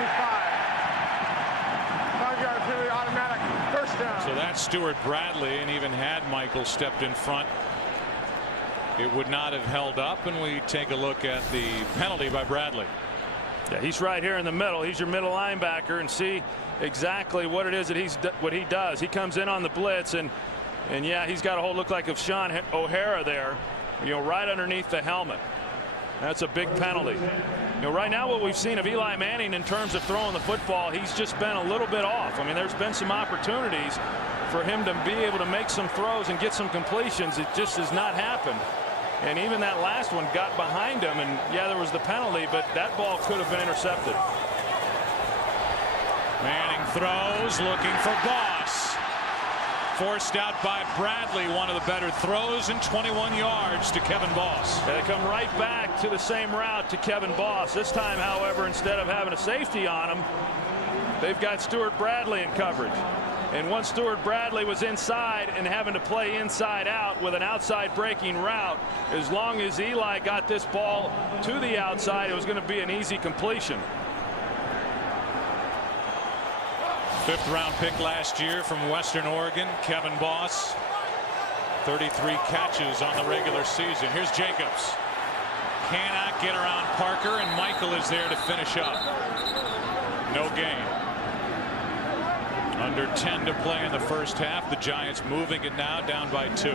5-yard penalty, automatic first down. So that's Stewart Bradley, and even had Michael stepped in front, it would not have held up. And we take a look at the penalty by Bradley. Yeah, he's right here in the middle. He's your middle linebacker, and see exactly what it is that he does. He comes in on the blitz, and yeah, he's got a whole look like of Sean O'Hara there, you know, right underneath the helmet. That's a big penalty. You know, right now what we've seen of Eli Manning in terms of throwing the football, he's just been a little bit off. I mean, there's been some opportunities for him to be able to make some throws and get some completions. It just has not happened. And even that last one got behind him, and yeah, there was the penalty, but that ball could have been intercepted. Manning throws, looking for Boss. Forced out by Bradley. One of the better throws, and 21 yards to Kevin Boss. They come right back to the same route to Kevin Boss. This time, however, instead of having a safety on him, they've got Stewart Bradley in coverage. And once Stewart Bradley was inside and having to play inside out with an outside breaking route, as long as Eli got this ball to the outside, it was going to be an easy completion. 5th round pick last year from Western Oregon, Kevin Boss. 33 catches on the regular season. Here's Jacobs. Cannot get around Parker, and Michael is there to finish up. No gain. Under 10 to play in the first half. The Giants moving it now, down by 2.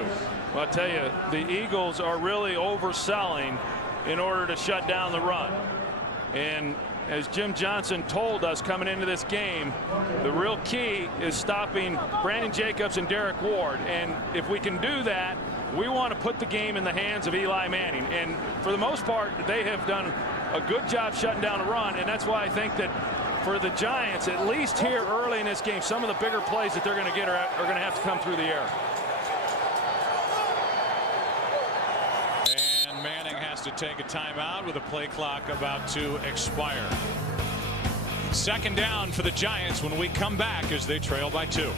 Well, I'll tell you, the Eagles are really overselling in order to shut down the run. And as Jim Johnson told us coming into this game, the real key is stopping Brandon Jacobs and Derek Ward. And if we can do that, we want to put the game in the hands of Eli Manning. And for the most part, they have done a good job shutting down a run. And that's why I think that for the Giants, at least here early in this game, some of the bigger plays that they're going to get are going to have to come through the air. And Manning has to take a timeout with a play clock about to expire. 2nd down for the Giants when we come back as they trail by 2.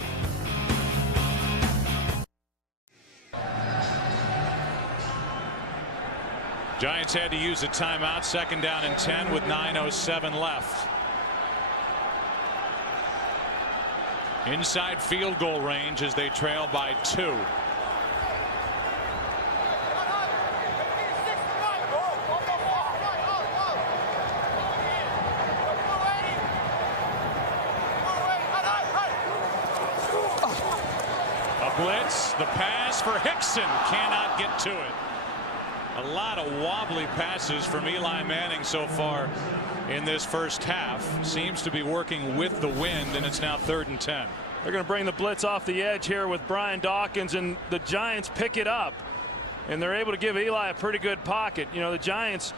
Giants had to use a timeout. 2nd down and 10 with 9:07 left. Inside field goal range as they trail by 2. A blitz, the pass for Hickson, cannot get to it. A lot of wobbly passes from Eli Manning so far in this first half. Seems to be working with the wind, and it's now 3rd and 10. They're going to bring the blitz off the edge here with Brian Dawkins, and the Giants pick it up, and they're able to give Eli a pretty good pocket. You know, the Giants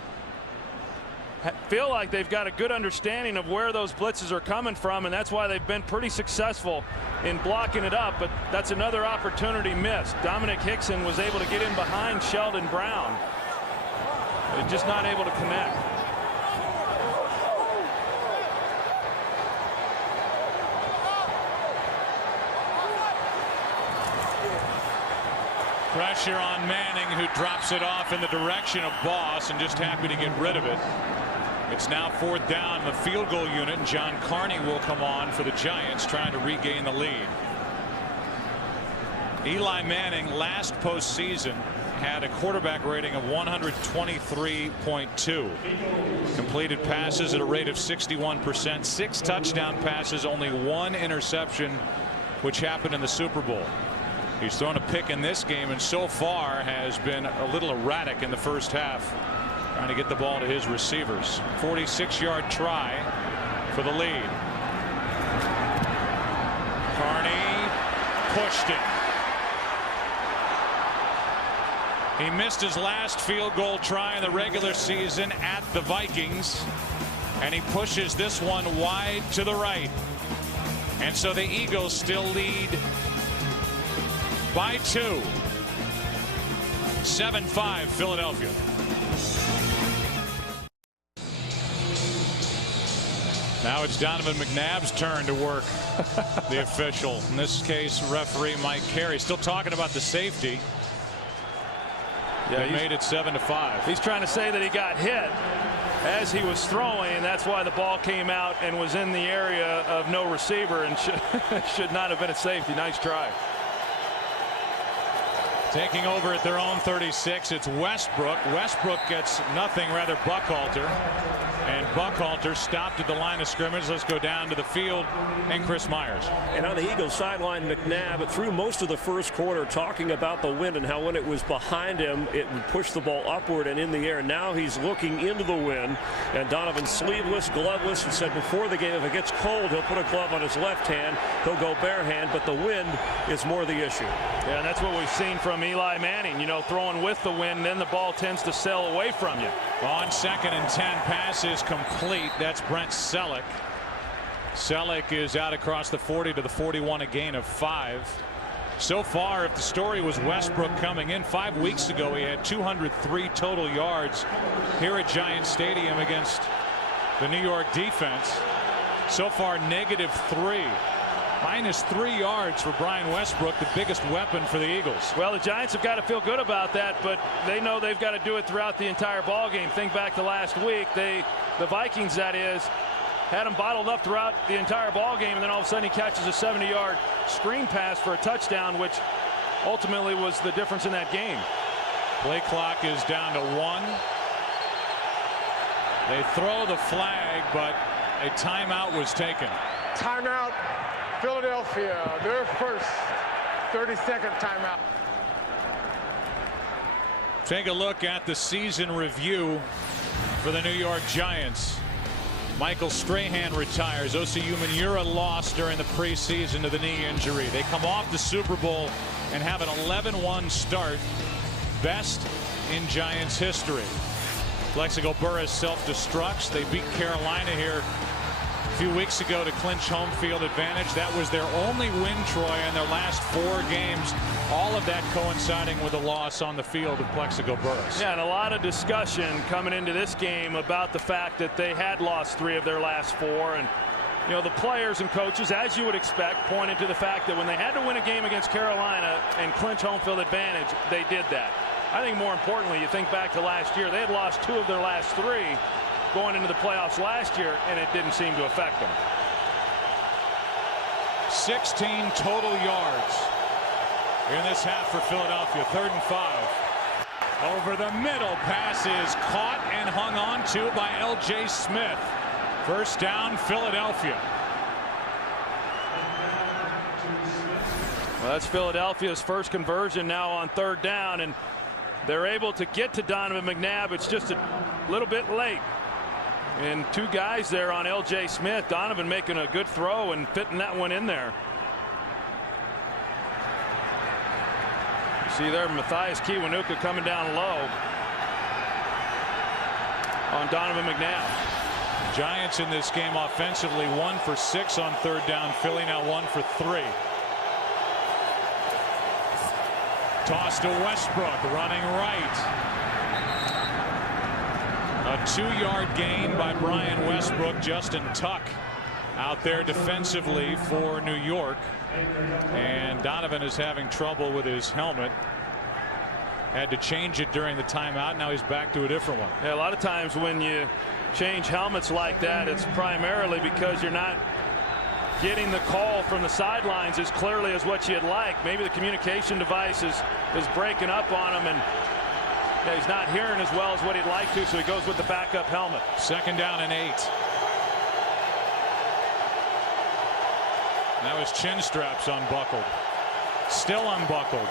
feel like they've got a good understanding of where those blitzes are coming from, and that's why they've been pretty successful in blocking it up. But that's another opportunity missed. Dominic Hickson was able to get in behind Sheldon Brown. They're just not able to connect. Pressure on Manning, who drops it off in the direction of Boss and just happy to get rid of it. It's now 4th down, the field goal unit, and John Carney will come on for the Giants, trying to regain the lead. Eli Manning last postseason had a quarterback rating of 123.2. Completed passes at a rate of 61%, 6 touchdown passes, only 1 interception, which happened in the Super Bowl. He's thrown a pick in this game and so far has been a little erratic in the first half, trying to get the ball to his receivers. 46-yard try for the lead. Carney pushed it. He missed his last field goal try in the regular season at the Vikings, and he pushes this one wide to the right. And so the Eagles still lead by 2. 7-5 Philadelphia. Now it's Donovan McNabb's turn to work the official. In this case, referee Mike Carey. Still talking about the safety. Yeah, he made it 7-5. He's trying to say that he got hit as he was throwing, and that's why the ball came out and was in the area of no receiver and should not have been a safety. Nice try. Taking over at their own 36, it's Westbrook. Westbrook gets nothing, rather Buckhalter. And Buckhalter stopped at the line of scrimmage. Let's go down to the field and Chris Myers. And on the Eagles sideline, McNabb through most of the first quarter talking about the wind and how when it was behind him, it would push the ball upward and in the air. Now he's looking into the wind, and Donovan sleeveless, gloveless, and said before the game if it gets cold, he'll put a glove on his left hand. He'll go bare hand, but the wind is more the issue. Yeah, and that's what we've seen from Eli Manning, you know, throwing with the wind, then the ball tends to sail away from you. On 2nd and 10, pass is complete. That's Brent Selleck. Selleck is out across the 40 to the 41, a gain of 5. So far, if the story was Westbrook coming in 5 weeks ago, he had 203 total yards here at Giant Stadium against the New York defense. So far, -3. -3 yards for Brian Westbrook, the biggest weapon for the Eagles. Well, the Giants have got to feel good about that, but they know they've got to do it throughout the entire ball game. Think back to last week. The Vikings, that is, had him bottled up throughout the entire ball game, and then all of a sudden he catches a 70-yard screen pass for a touchdown, which ultimately was the difference in that game. Play clock is down to 1. They throw the flag, but a timeout was taken. Timeout. Philadelphia, their first 30-second timeout. Take a look at the season review for the New York Giants. Michael Strahan retires. Osi Umenyiora lost during the preseason to the knee injury. They come off the Super Bowl and have an 11-1 start, best in Giants history. Plexico Burress self-destructs. They beat Carolina here a few weeks ago to clinch home field advantage. That was their only win, Troy, in their last 4 games. All of that coinciding with a loss on the field of Plexico Burress. Yeah, and a lot of discussion coming into this game about the fact that they had lost 3 of their last 4. And, you know, the players and coaches, as you would expect, pointed to the fact that when they had to win a game against Carolina and clinch home field advantage, they did that. I think more importantly, you think back to last year, they had lost 2 of their last 3 going into the playoffs last year, and it didn't seem to affect them. 16 total yards in this half for Philadelphia. 3rd and 5. Over the middle, pass is caught and hung on to by L.J. Smith. First down, Philadelphia. Well, that's Philadelphia's first conversion now on 3rd down, and they're able to get to Donovan McNabb. It's just a little bit late. And 2 guys there on L.J. Smith. Donovan making a good throw and fitting that one in there. You see there Matthias Kiwanuka coming down low on Donovan McNabb. Giants in this game offensively 1 for 6 on 3rd down. Philly now 1 for 3. Toss to Westbrook, running right. A 2-yard gain by Brian Westbrook. Justin Tuck out there defensively for New York. And Donovan is having trouble with his helmet. Had to change it during the timeout. Now he's back to a different one. Yeah, a lot of times when you change helmets like that, it's primarily because you're not getting the call from the sidelines as clearly as what you'd like. Maybe the communication device is breaking up on him, and he's not hearing as well as what he'd like to, so he goes with the backup helmet. 2nd down and 8. Now his chin strap's unbuckled. Still unbuckled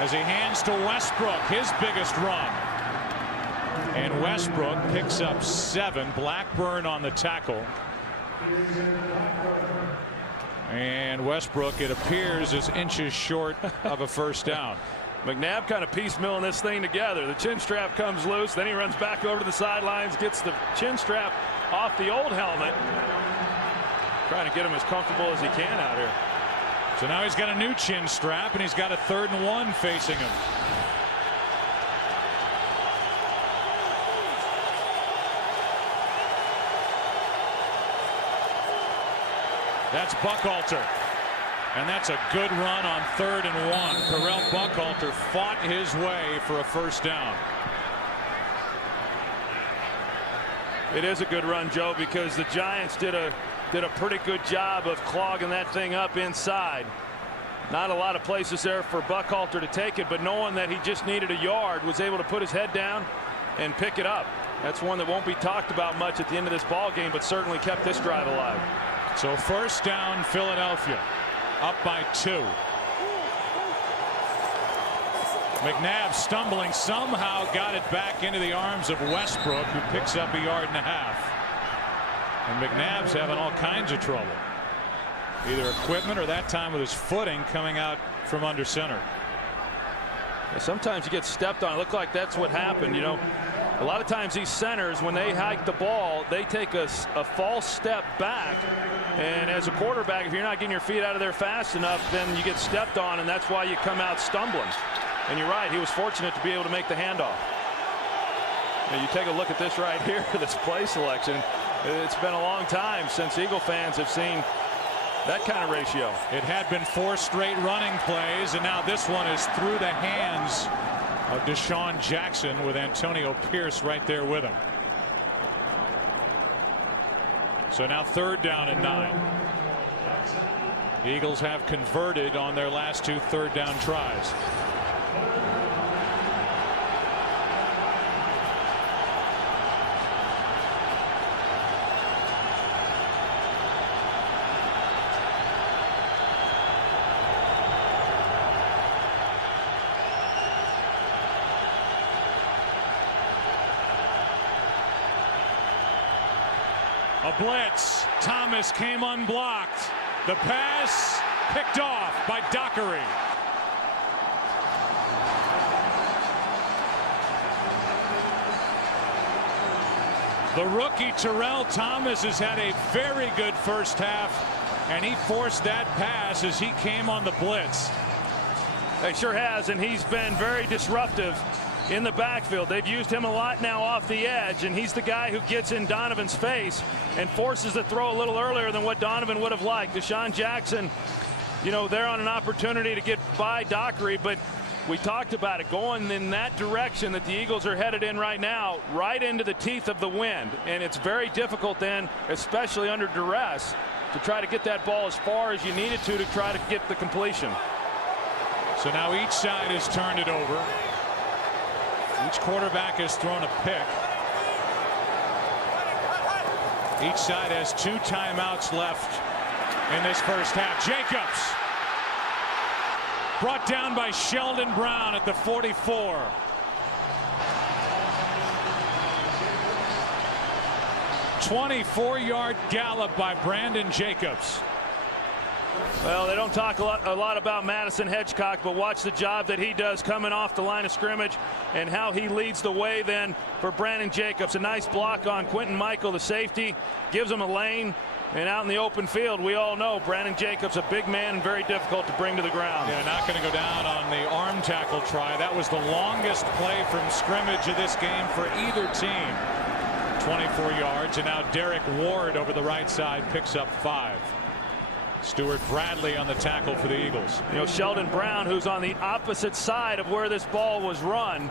as he hands to Westbrook, his biggest run. And Westbrook picks up 7. Blackburn on the tackle. And Westbrook, it appears, is inches short of a 1st down. McNabb kind of piecemealing this thing together. The chin strap comes loose, then he runs back over to the sidelines, gets the chin strap off the old helmet, trying to get him as comfortable as he can out here. So now he's got a new chin strap, and he's got a 3rd and 1 facing him. That's Buckhalter. And that's a good run on 3rd and 1. Correll Buckhalter fought his way for a 1st down. It is a good run, Joe, because the Giants did a pretty good job of clogging that thing up inside. Not a lot of places there for Buckhalter to take it, but knowing that he just needed a yard, was able to put his head down and pick it up. That's one that won't be talked about much at the end of this ball game, but certainly kept this drive alive. So 1st down, Philadelphia, up by 2. McNabb stumbling, somehow got it back into the arms of Westbrook, who picks up a 1.5 yards. And McNabb's having all kinds of trouble. Either equipment or that time with his footing coming out from under center. Sometimes you get stepped on. It looked like that's what happened. You know, a lot of times these centers, when they hike the ball, they take a false step back. And as a quarterback, if you're not getting your feet out of there fast enough, then you get stepped on, and that's why you come out stumbling. And you're right, he was fortunate to be able to make the handoff. And you take a look at this right here, this play selection. It's been a long time since Eagle fans have seen that kind of ratio. It had been 4 straight running plays, and now this one is through the hands of Deshaun Jackson, with Antonio Pierce right there with him. So now 3rd down and 9. The Eagles have converted on their last 2 3rd down tries. A blitz. Thomas came unblocked. The pass picked off by Dockery. The rookie Terrell Thomas has had a very good 1st half, and he forced that pass as he came on the blitz. He sure has, and he's been very disruptive in the backfield. They've used him a lot now off the edge, and he's the guy who gets in Donovan's face and forces the throw a little earlier than what Donovan would have liked. Deshaun Jackson, you know, they're on an opportunity to get by Dockery, but we talked about it, going in that direction that the Eagles are headed in right now, right into the teeth of the wind. And it's very difficult then, especially under duress, to try to get that ball as far as you needed to try to get the completion. So now each side has turned it over. Each quarterback has thrown a pick. Each side has 2 timeouts left in this 1st half. Jacobs brought down by Sheldon Brown at the 44. A 24-yard gallop by Brandon Jacobs. Well, they don't talk a lot about Madison Hedgecock, but watch the job that he does coming off the line of scrimmage and how he leads the way then for Brandon Jacobs. A nice block on Quentin Michael, the safety, gives him a lane, and out in the open field, we all know Brandon Jacobs, a big man and very difficult to bring to the ground. Yeah, not going to go down on the arm tackle try. That was the longest play from scrimmage of this game for either team. 24 yards, and now Derek Ward over the right side picks up 5. Stewart Bradley on the tackle for the Eagles. You know, Sheldon Brown, who's on the opposite side of where this ball was run,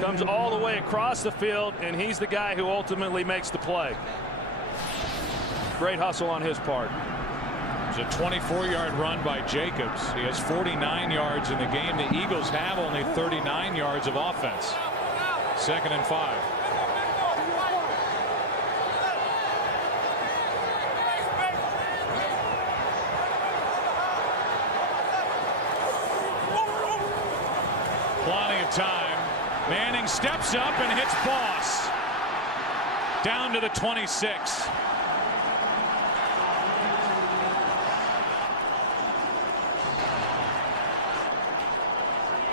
comes all the way across the field, and he's the guy who ultimately makes the play. Great hustle on his part. It's a 24-yard run by Jacobs. He has 49 yards in the game. The Eagles have only 39 yards of offense. 2nd and 5. Plenty of time. Manning steps up and hits Boss. Down to the 26.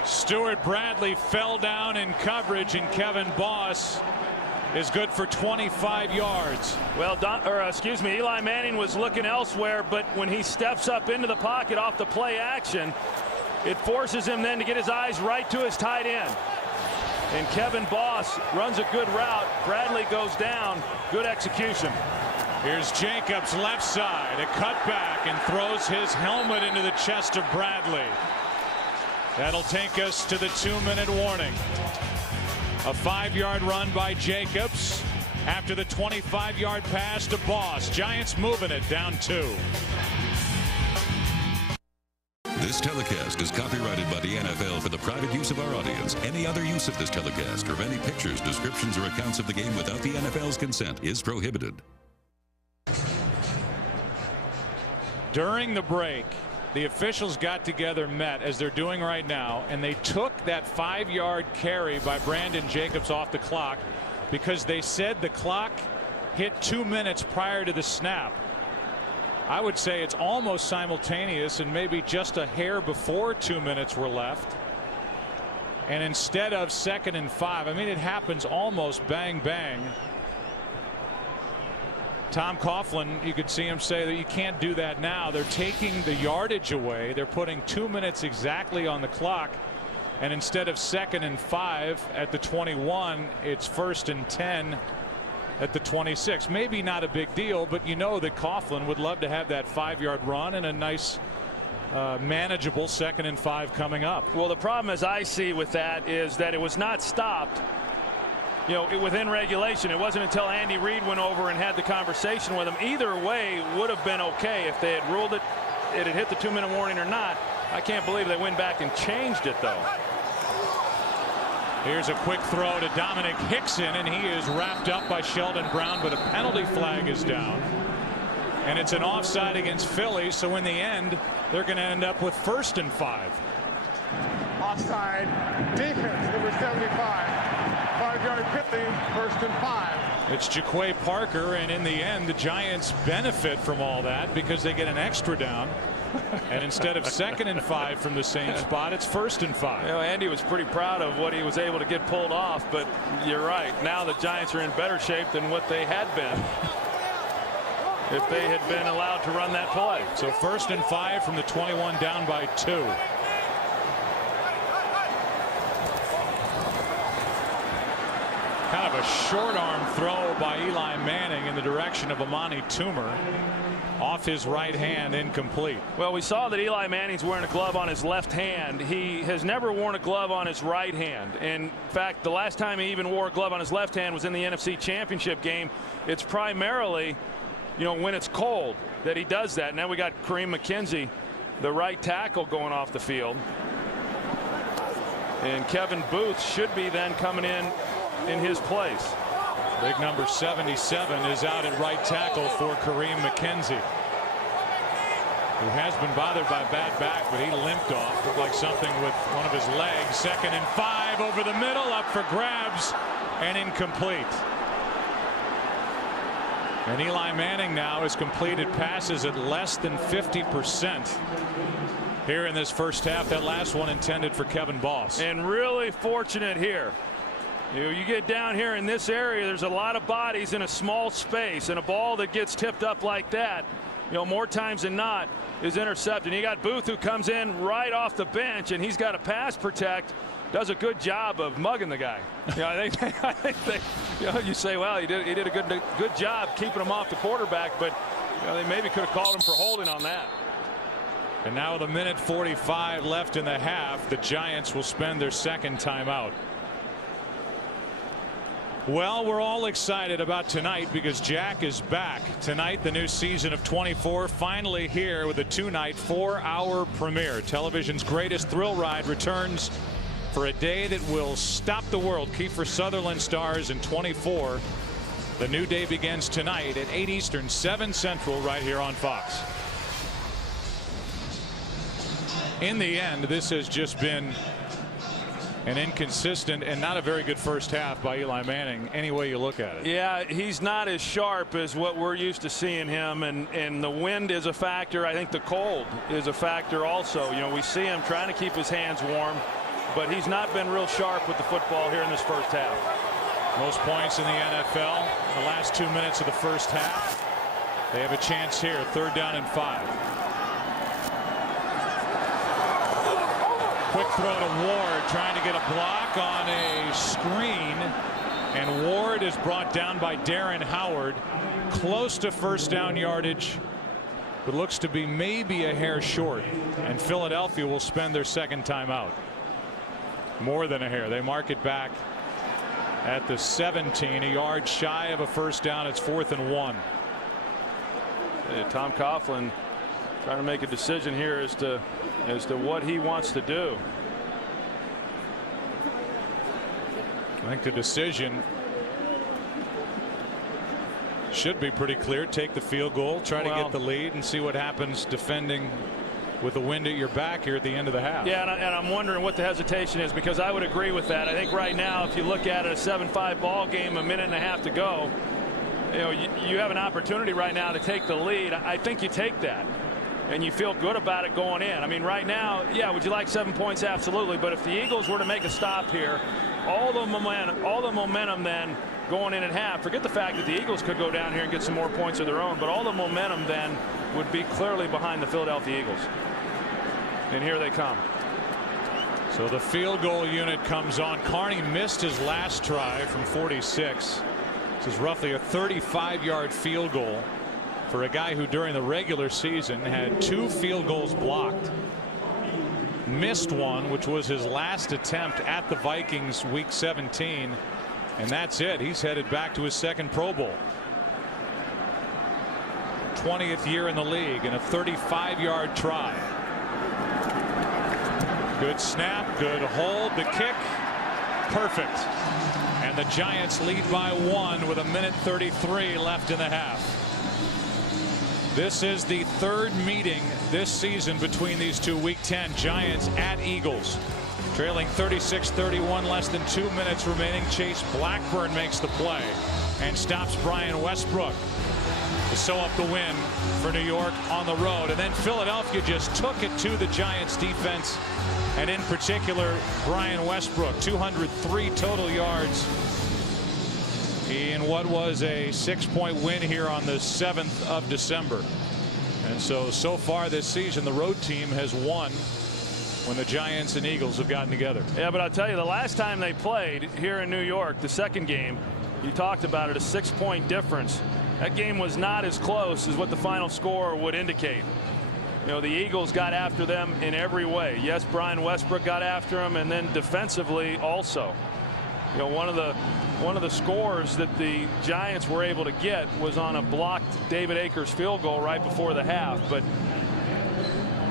Stewart Bradley fell down in coverage, and Kevin Boss is good for 25 yards. Well, Eli Manning was looking elsewhere, but when he steps up into the pocket off the play action, it forces him then to get his eyes right to his tight end. And Kevin Boss runs a good route. Bradley goes down. Good execution. Here's Jacobs left side, a cutback, and throws his helmet into the chest of Bradley. That'll take us to the 2-minute warning. A 5-yard run by Jacobs after the 25-yard pass to Boss. Giants moving it down 2. This telecast is copyrighted by the NFL for the private use of our audience. Any other use of this telecast or of any pictures, descriptions, or accounts of the game without the NFL's consent is prohibited. During the break, the officials got together, met as they're doing right now, and they took that 5-yard carry by Brandon Jacobs off the clock because they said the clock hit 2 minutes prior to the snap. I would say it's almost simultaneous and maybe just a hair before 2 minutes were left. And instead of 2nd and 5, I mean, it happens almost bang bang. Tom Coughlin, you could see him say that you can't do that now. They're taking the yardage away. They're putting 2 minutes exactly on the clock. And instead of 2nd and 5 at the 21, it's 1st and 10 at the 26. Maybe not a big deal, but you know that Coughlin would love to have that 5-yard run and a nice manageable 2nd and 5 coming up. Well, the problem as I see with that is that it was not stopped, you know, within regulation. It wasn't until Andy Reid went over and had the conversation with him. Either way would have been okay if they had ruled it had hit the 2-minute warning or not. I can't believe they went back and changed it, though. Here's a quick throw to Dominic Hickson, and he is wrapped up by Sheldon Brown, but a penalty flag is down. And it's an offside against Philly, so in the end, they're going to end up with 1st and 5. Offside, defense, number 75. 5-yard penalty, 1st and 5. It's Jaquay Parker, and in the end, the Giants benefit from all that because they get an extra down. And instead of 2nd and 5 from the same spot, it's 1st and 5. You know, Andy was pretty proud of what he was able to get pulled off, but you're right. Now the Giants are in better shape than what they had been if they had been allowed to run that play. So 1st and 5 from the 21, down by 2. Kind of a short arm throw by Eli Manning in the direction of Amani Toomer. Off his right hand, incomplete. Well, we saw that Eli Manning's wearing a glove on his left hand. He has never worn a glove on his right hand. In fact, the last time he even wore a glove on his left hand was in the NFC Championship game. It's primarily, you know, when it's cold that he does that. Now we got Kareem McKenzie, the right tackle, going off the field. And Kevin Booth should be then coming in his place. Big number 77 is out at right tackle for Kareem McKenzie, who has been bothered by a bad back, but he limped off. Looked like something with one of his legs. 2nd and 5 over the middle, up for grabs and incomplete. And Eli Manning now has completed passes at less than 50% here in this first half. That last one intended for Kevin Boss. And really fortunate here. You get down here in this area, there's a lot of bodies in a small space, and a ball that gets tipped up like that, you know, more times than not is intercepted. And you got Booth, who comes in right off the bench, and he's got a pass protect. Does a good job of mugging the guy. You know, I think they, you know, you say, well, he did a good job keeping him off the quarterback, but you know, they maybe could have called him for holding on that. And now with a minute 45 left in the half, the Giants will spend their second timeout. Well, we're all excited about tonight because Jack is back. Tonight, the new season of 24 finally here with a 2-night, 4-hour premiere. Television's greatest thrill ride returns for a day that will stop the world. Kiefer Sutherland stars in 24. The new day begins tonight at 8 Eastern, 7 Central, right here on Fox. In the end, this has just been an inconsistent and not a very good first half by Eli Manning, any way you look at it. Yeah, he's not as sharp as what we're used to seeing him, and the wind is a factor. I think the cold is a factor also. You know, we see him trying to keep his hands warm, but he's not been real sharp with the football here in this first half. Most points in the NFL the last 2 minutes of the first half. They have a chance here, 3rd down and 5. Quick throw to Ward, trying to get a block on a screen, and Ward is brought down by Darren Howard, close to first down yardage, but looks to be maybe a hair short, and Philadelphia will spend their second timeout. More than a hair. They mark it back at the 17, a yard shy of a first down. It's 4th and 1. Tom Coughlin trying to make a decision here as to what he wants to do. I think the decision should be pretty clear. Take the field goal, try to get the lead, and see what happens defending with the wind at your back here at the end of the half. Yeah, and I'm wondering what the hesitation is, because I would agree with that. I think right now, if you look at it, a 7-5 ball game, a minute and a half to go, you know, you have an opportunity right now to take the lead. I think you take that, and you feel good about it going in. I mean, right now, yeah, would you like 7 points? Absolutely. But if the Eagles were to make a stop here, all the momentum then going in at half, forget the fact that the Eagles could go down here and get some more points of their own, but all the momentum then would be clearly behind the Philadelphia Eagles. And here they come. So the field goal unit comes on. Carney missed his last try from 46. This is roughly a 35-yard field goal for a guy who during the regular season had 2 field goals blocked. Missed one, which was his last attempt at the Vikings week 17, and that's it. He's headed back to his second Pro Bowl. 20th year in the league, and a 35-yard try. Good snap, good hold, the kick, perfect. And the Giants lead by 1 with a minute 33 left in the half. This is the 3rd meeting this season between these two. Week 10, Giants at Eagles. Trailing 36-31, less than 2 minutes remaining. Chase Blackburn makes the play and stops Brian Westbrook to sew up the win for New York on the road. And then Philadelphia just took it to the Giants defense, and in particular Brian Westbrook, 203 total yards in what was a 6-point win here on the 7th of December. And so far this season, the road team has won when the Giants and Eagles have gotten together. Yeah, but I'll tell you, the last time they played here in New York, the second game, you talked about it, a 6-point difference. That game was not as close as what the final score would indicate. You know, the Eagles got after them in every way. Yes, Brian Westbrook got after him, and then defensively also. You know, one of the scores that the Giants were able to get was on a blocked David Akers field goal right before the half. But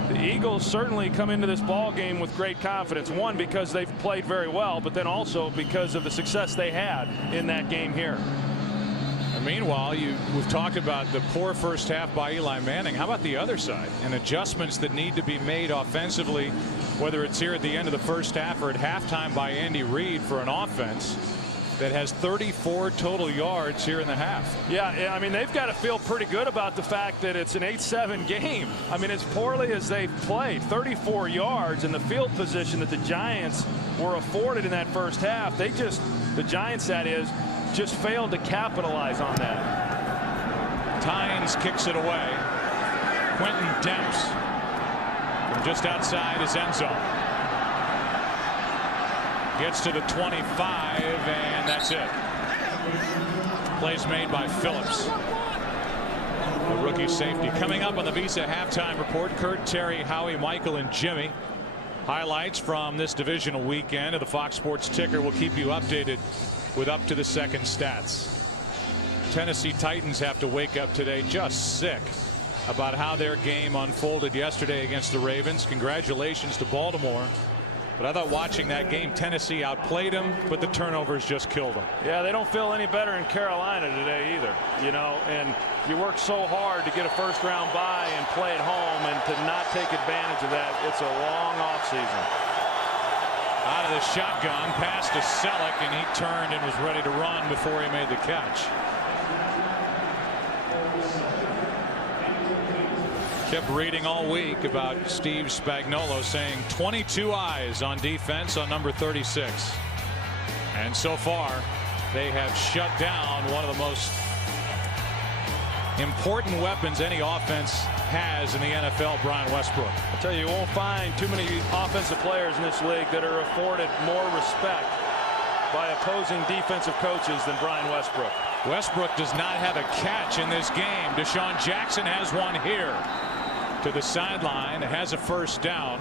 the Eagles certainly come into this ball game with great confidence. One, because they've played very well, but then also because of the success they had in that game here. And meanwhile, we've talked about the poor first half by Eli Manning. How about the other side and adjustments that need to be made offensively, whether it's here at the end of the first half or at halftime by Andy Reid for an offense that has 34 total yards here in the half. Yeah, I mean, they've got to feel pretty good about the fact that it's an 8-7 game. I mean, as poorly as they've played, 34 yards, and the field position that the Giants were afforded in that first half, the Giants, that is, just failed to capitalize on that. Tynes kicks it away. Quentin Demps from just outside his end zone. Gets to the 25, and that's it. Plays made by Phillips. the rookie safety. Coming up on the Visa halftime report, Kurt, Terry, Howie, Michael, and Jimmy. Highlights from this divisional weekend of the Fox Sports Ticker will keep you updated with up to the second stats. Tennessee Titans have to wake up today just sick about how their game unfolded yesterday against the Ravens. Congratulations to Baltimore. But I thought watching that game, Tennessee outplayed them, but the turnovers just killed them. Yeah, they don't feel any better in Carolina today either. You know, and you work so hard to get a first-round bye and play at home, and to not take advantage of that, it's a long offseason. Out of the shotgun, pass to Selleck, and he turned and was ready to run before he made the catch. Kept reading all week about Steve Spagnuolo saying 22 eyes on defense on number 36. And so far, they have shut down one of the most important weapons any offense has in the NFL, Brian Westbrook. I tell you, you won't find too many offensive players in this league that are afforded more respect by opposing defensive coaches than Brian Westbrook. Westbrook does not have a catch in this game. Deshaun Jackson has one here. To the sideline, has a first down,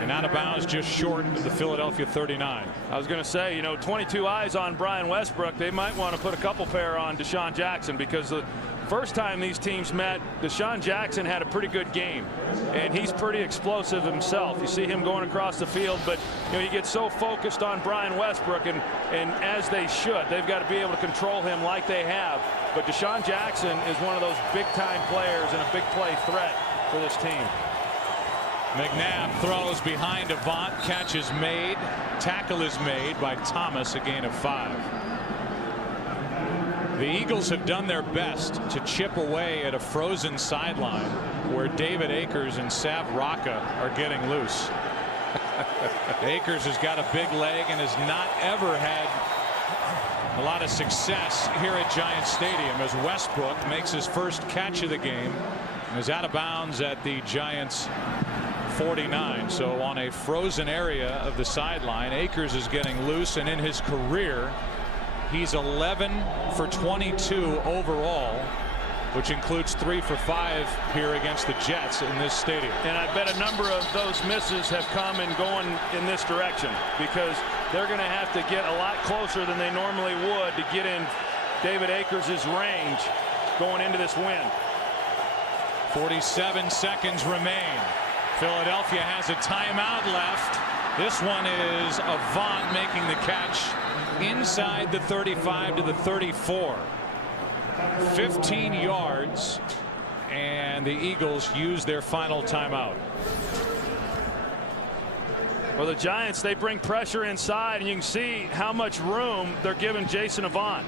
and out of bounds just short of the Philadelphia 39. I was going to say, you know, 22 eyes on Brian Westbrook. They might want to put a couple pair on Deshaun Jackson, because the first time these teams met, Deshaun Jackson had a pretty good game, and he's pretty explosive himself. You see him going across the field, but you know, you get so focused on Brian Westbrook, and as they should, they've got to be able to control him like they have. But Deshaun Jackson is one of those big-time players and a big play threat for this team. McNabb throws behind Avant. Catch is made. Tackle is made by Thomas. A gain of 5. The Eagles have done their best to chip away at a frozen sideline where David Akers and Sav Rocca are getting loose. Akers has got a big leg and has not ever had a lot of success here at Giant Stadium, as Westbrook makes his first catch of the game and is out of bounds at the Giants 49. So on a frozen area of the sideline, Akers is getting loose, and in his career he's 11 for 22 overall, which includes 3 for 5 here against the Jets in this stadium. And I bet a number of those misses have come and going in this direction, because they're going to have to get a lot closer than they normally would to get in David Akers' range going into this win. 47 seconds remain. Philadelphia has a timeout left. This one is Avant making the catch inside the 35 to the 34. 15 yards, and the Eagles use their final timeout. Well, the Giants, they bring pressure inside, and you can see how much room they're giving Jason Avant.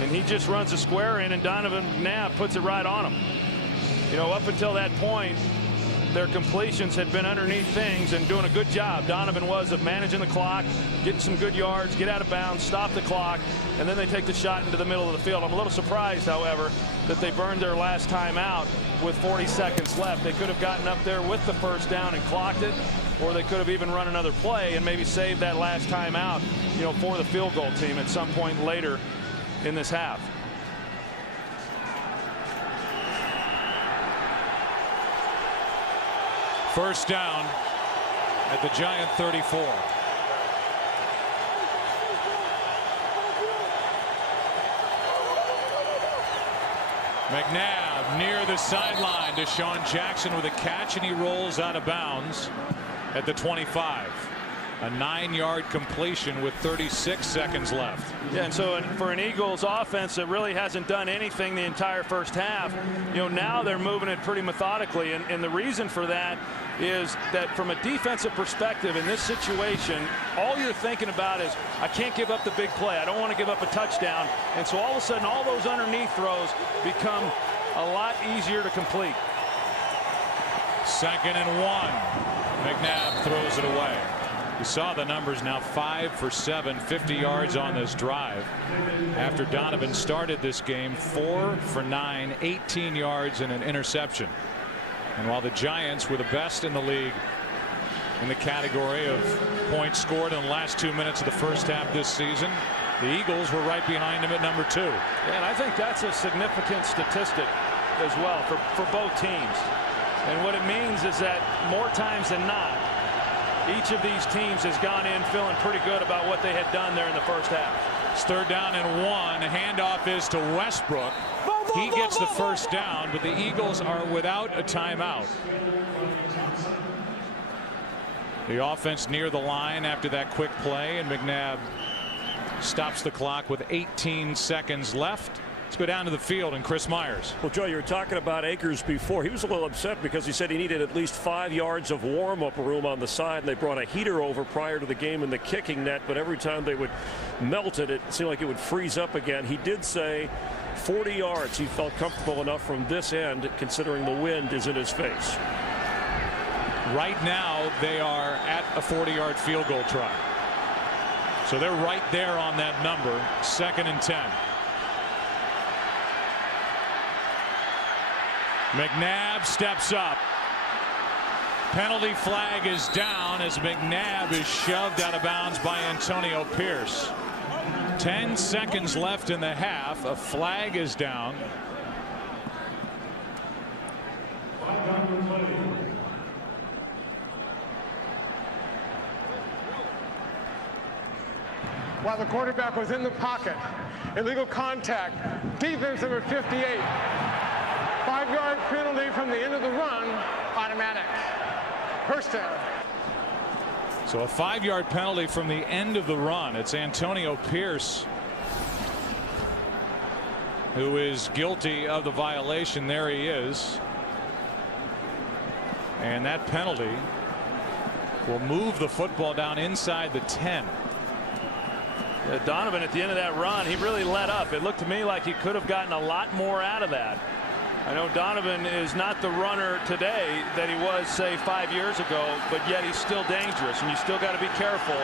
And he just runs a square in, and Donovan McNabb puts it right on him. You know, up until that point, their completions had been underneath things and doing a good job. Donovan was of managing the clock, getting some good yards, get out of bounds, stop the clock, and then they take the shot into the middle of the field. I'm a little surprised, however, that they burned their last time out with 40 seconds left. They could have gotten up there with the first down and clocked it, or they could have even run another play and maybe saved that last time out, you know, for the field goal team at some point later in this half. First down at the Giant 34. McNabb near the sideline. Deshaun Jackson with a catch, and he rolls out of bounds at the 25. A 9-yard completion with 36 seconds left. Yeah, and so for an Eagles offense that really hasn't done anything the entire first half, you know, now they're moving it pretty methodically, and the reason for that is that from a defensive perspective in this situation, all you're thinking about is, I can't give up the big play. I don't want to give up a touchdown. And so all of a sudden, all those underneath throws become a lot easier to complete. 2nd and 1. McNabb throws it away. You saw the numbers now, 5 for 7, 50 yards on this drive. After Donovan started this game, 4 for 9, 18 yards and an interception. And while the Giants were the best in the league in the category of points scored in the last 2 minutes of the first half this season, the Eagles were right behind them at number 2. And I think that's a significant statistic. as well for both teams. And what it means is that more times than not, each of these teams has gone in feeling pretty good about what they had done there in the first half. It's 3rd down and 1. The handoff is to Westbrook. He gets the first down, but the Eagles are without a timeout. The offense near the line after that quick play, and McNabb stops the clock with 18 seconds left. Let's go down to the field and Chris Myers. Well, Joe, you were talking about Akers before. He was a little upset because he said he needed at least 5 yards of warm-up room on the side, and they brought a heater over prior to the game in the kicking net, but every time they would melt it, it seemed like it would freeze up again. He did say 40 yards. He felt comfortable enough from this end, considering the wind is in his face. Right now, they are at a 40-yard field goal try. So they're right there on that number, 2nd and 10. McNabb steps up. Penalty flag is down as McNabb is shoved out of bounds by Antonio Pierce. 10 seconds left in the half. A flag is down. While the quarterback was in the pocket, illegal contact, defense number 58. 5-yard penalty from the end of the run, automatic. First down. So a 5-yard penalty from the end of the run. It's Antonio Pierce who is guilty of the violation. There he is. And that penalty will move the football down inside the 10. Yeah, Donovan at the end of that run, he really let up. It looked to me like he could have gotten a lot more out of that. I know Donovan is not the runner today that he was, say, 5 years ago, but yet he's still dangerous, and you still got to be careful,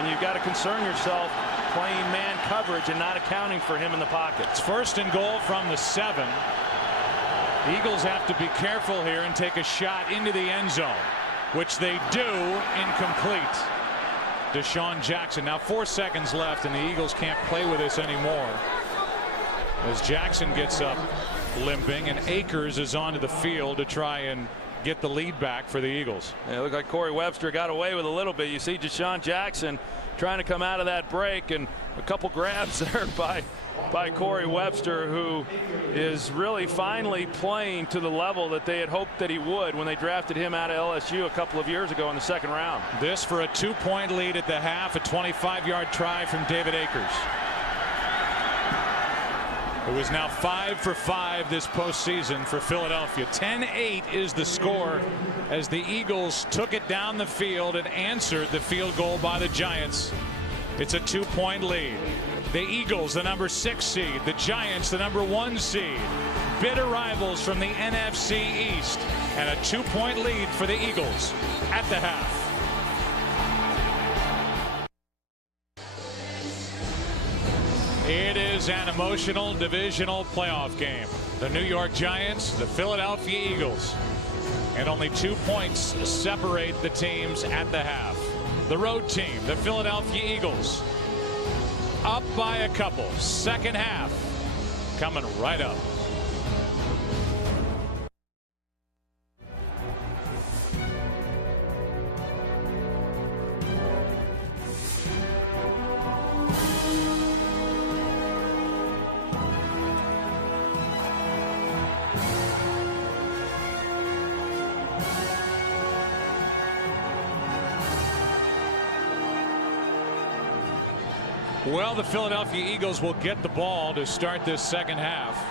and you've got to concern yourself playing man coverage and not accounting for him in the pocket. It's 1st and goal from the 7. The Eagles have to be careful here and take a shot into the end zone, which they do. Incomplete. Deshaun Jackson. Now 4 seconds left, and the Eagles can't play with this anymore as Jackson gets up limping, and Akers is onto the field to try and get the lead back for the Eagles. Yeah, it looked like Corey Webster got away with a little bit. You see Deshaun Jackson trying to come out of that break, and a couple grabs there by Corey Webster, who is really finally playing to the level that they had hoped that he would when they drafted him out of LSU a couple of years ago in the 2nd round. This for a 2-point lead at the half. A 25-yard try from David Akers, who is now 5 for 5 this postseason for Philadelphia. 10-8 is the score as the Eagles took it down the field and answered the field goal by the Giants. It's a 2-point lead. The Eagles, the number 6 seed. The Giants, the number 1 seed. Bitter rivals from the NFC East. And a 2-point lead for the Eagles at the half. It is an emotional divisional playoff game. The New York Giants, the Philadelphia Eagles. And only 2 points separate the teams at the half. The road team, the Philadelphia Eagles, up by a couple. 2nd half coming right up. Well, the Philadelphia Eagles will get the ball to start this 2nd half.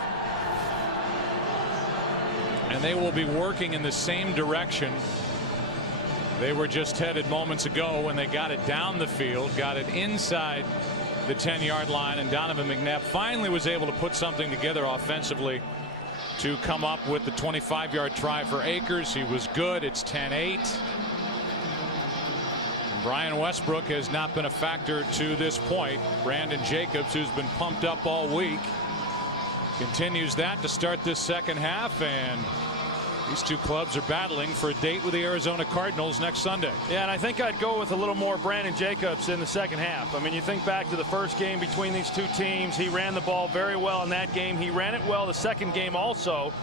And they will be working in the same direction they were just headed moments ago when they got it down the field, got it inside the 10-yard line, and Donovan McNabb finally was able to put something together offensively to come up with the 25-yard try for Akers. He was good. It's 10-8. Brian Westbrook has not been a factor to this point. Brandon Jacobs, who's been pumped up all week, continues that to start this 2nd half, and these two clubs are battling for a date with the Arizona Cardinals next Sunday. Yeah, and I think I'd go with a little more Brandon Jacobs in the 2nd half. I mean, you think back to the first game between these two teams. He ran the ball very well in that game. He ran it well the second game also.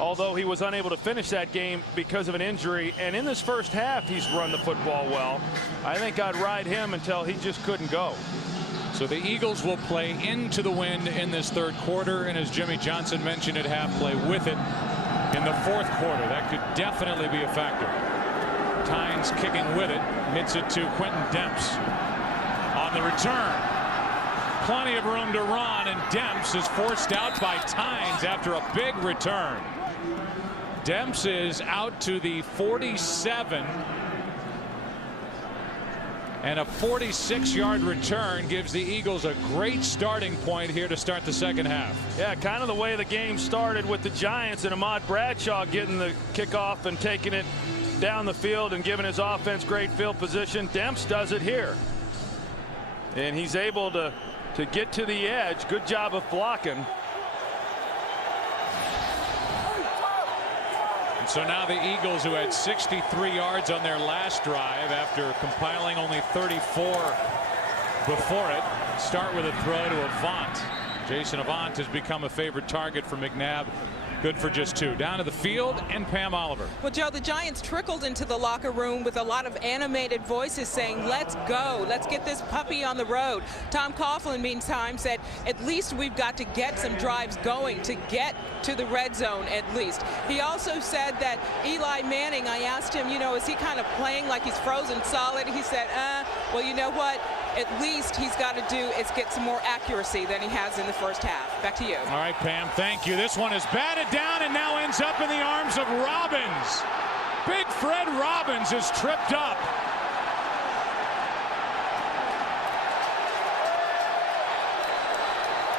although he was unable to finish that game because of an injury. And in this first half, he's run the football well. I think I'd ride him until he just couldn't go. So the Eagles will play into the wind in this third quarter, and as Jimmy Johnson mentioned at half, play with it in the fourth quarter. That could definitely be a factor. Tynes kicking with it, hits it to Quentin Demps on the return. Plenty of room to run, and Demps is forced out by Tynes after a big return. Demps is out to the 47. And a 46-yard return gives the Eagles a great starting point here to start the second half. Yeah, kind of the way the game started with the Giants and Ahmad Bradshaw getting the kickoff and taking it down the field and giving his offense great field position. Demps does it here. And he's able to get to the edge. Good job of blocking. So now the Eagles, who had 63 yards on their last drive after compiling only 34 before it, start with a throw to Avant. Jason Avant has become a favorite target for McNabb. Good for just 2. Down to the field, and Pam Oliver. Well, Joe, the Giants trickled into the locker room with a lot of animated voices saying, let's go. Let's get this puppy on the road. Tom Coughlin, meantime, said, at least we've got to get some drives going to get to the red zone at least. He also said that Eli Manning, I asked him, you know, is he kind of playing like he's frozen solid? He said, well, you know what? At least he's got to do is get some more accuracy than he has in the first half. Back to you. All right, Pam, thank you. This one is batted down and now ends up in the arms of Robbins. Big Fred Robbins is tripped up.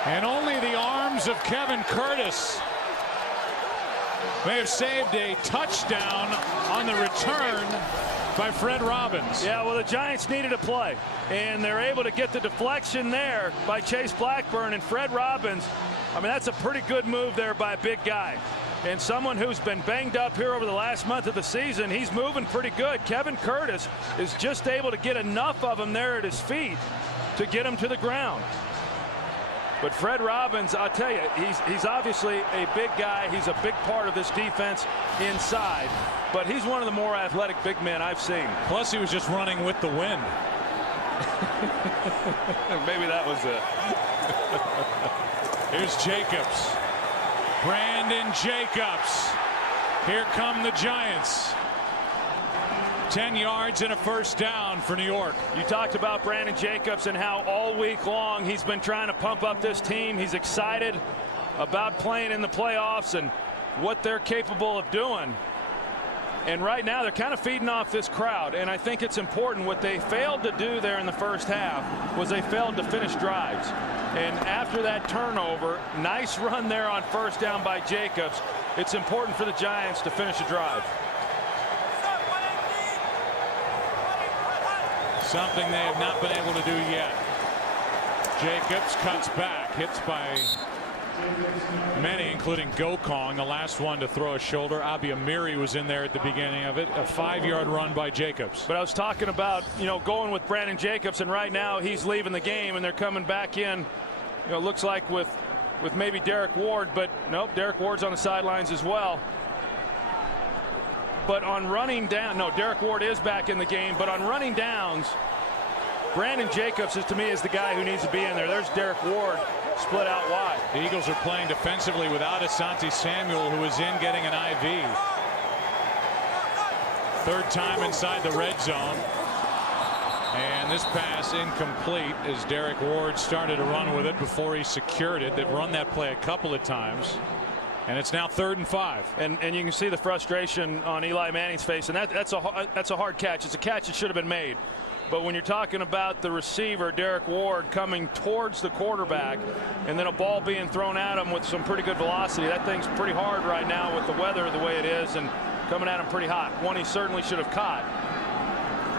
And only the arms of Kevin Curtis may have saved a touchdown on the return by Fred Robbins. Yeah, well, the Giants needed a play, and they're able to get the deflection there by Chase Blackburn and Fred Robbins. I mean, that's a pretty good move there by a big guy. And someone who's been banged up here over the last month of the season, he's moving pretty good. Kevin Curtis is just able to get enough of him there at his feet to get him to the ground. But Fred Robbins, I'll tell you, he's obviously a big guy. He's a big part of this defense inside. But he's one of the more athletic big men I've seen. Plus, he was just running with the wind. Maybe that was it. Here's Jacobs. Brandon Jacobs. Here come the Giants. 10 yards and a first down for New York. You talked about Brandon Jacobs and how all week long he's been trying to pump up this team. He's excited about playing in the playoffs and what they're capable of doing. And right now they're kind of feeding off this crowd, and I think it's important. What they failed to do there in the first half was they failed to finish drives. And after that turnover, nice run there on first down by Jacobs. It's important for the Giants to finish a drive. Something they have not been able to do yet. Jacobs cuts back, hits by many, including Gokong, the last one to throw a shoulder. Abi Amiri was in there at the beginning of it. A 5-yard run by Jacobs. But I was talking about, you know, going with Brandon Jacobs, and right now he's leaving the game, and they're coming back in. You know, looks like with maybe Derek Ward, but nope, Derek Ward's on the sidelines as well. But on running down, no, Derek Ward is back in the game, but on running downs, Brandon Jacobs is, to me, is the guy who needs to be in there. There's Derek Ward split out wide. The Eagles are playing defensively without Asante Samuel, who is in getting an IV. Third time inside the red zone. And this pass incomplete as Derek Ward started to run with it before he secured it. They've run that play a couple of times. And it's now 3rd and 5. And you can see the frustration on Eli Manning's face. And that's a hard catch. It's a catch that should have been made. But when you're talking about the receiver, Derek Ward, coming towards the quarterback, and then a ball being thrown at him with some pretty good velocity, that thing's pretty hard right now with the weather the way it is and coming at him pretty hot. One he certainly should have caught.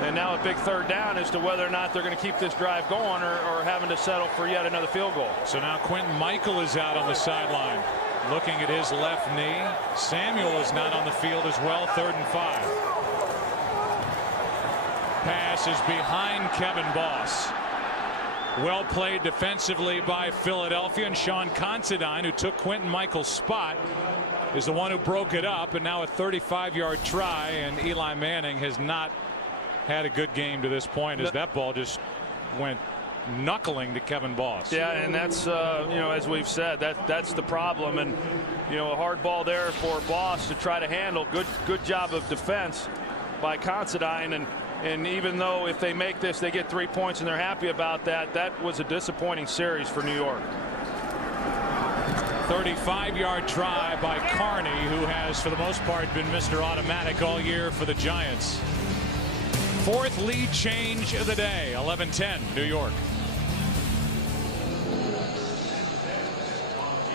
And now a big third down as to whether or not they're going to keep this drive going or having to settle for yet another field goal. So now Quentin Michael is out on the sideline, looking at his left knee. Samuel is not on the field as well. 3rd and 5. Pass is behind Kevin Boss. Well played defensively by Philadelphia, and Sean Considine, who took Quentin Michael's spot, is the one who broke it up, and now a 35-yard try, and Eli Manning has not had a good game to this point as that ball just went knuckling to Kevin Boss. Yeah, and that's as we've said, that's the problem, and a hard ball there for Boss to try to handle. Good job of defense by Considine, and even though if they make this they get 3 points and they're happy about that, that was a disappointing series for New York. 35-yard try by Carney, who has for the most part been Mr. Automatic all year for the Giants. Fourth lead change of the day. 11-10 New York.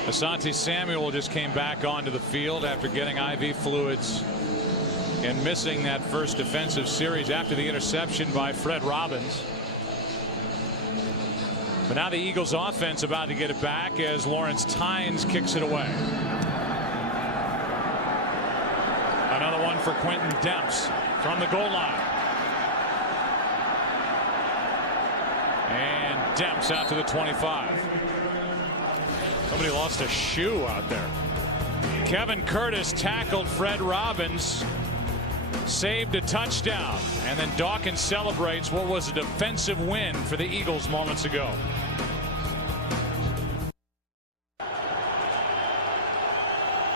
Asante Samuel just came back onto the field after getting IV fluids and missing that first defensive series after the interception by Fred Robbins. But now the Eagles offense about to get it back as Lawrence Tynes kicks it away. Another one for Quentin Demps from the goal line. And Demps out to the 25. Somebody lost a shoe out there. Kevin Curtis tackled Fred Robbins, saved a touchdown, and then Dawkins celebrates what was a defensive win for the Eagles moments ago.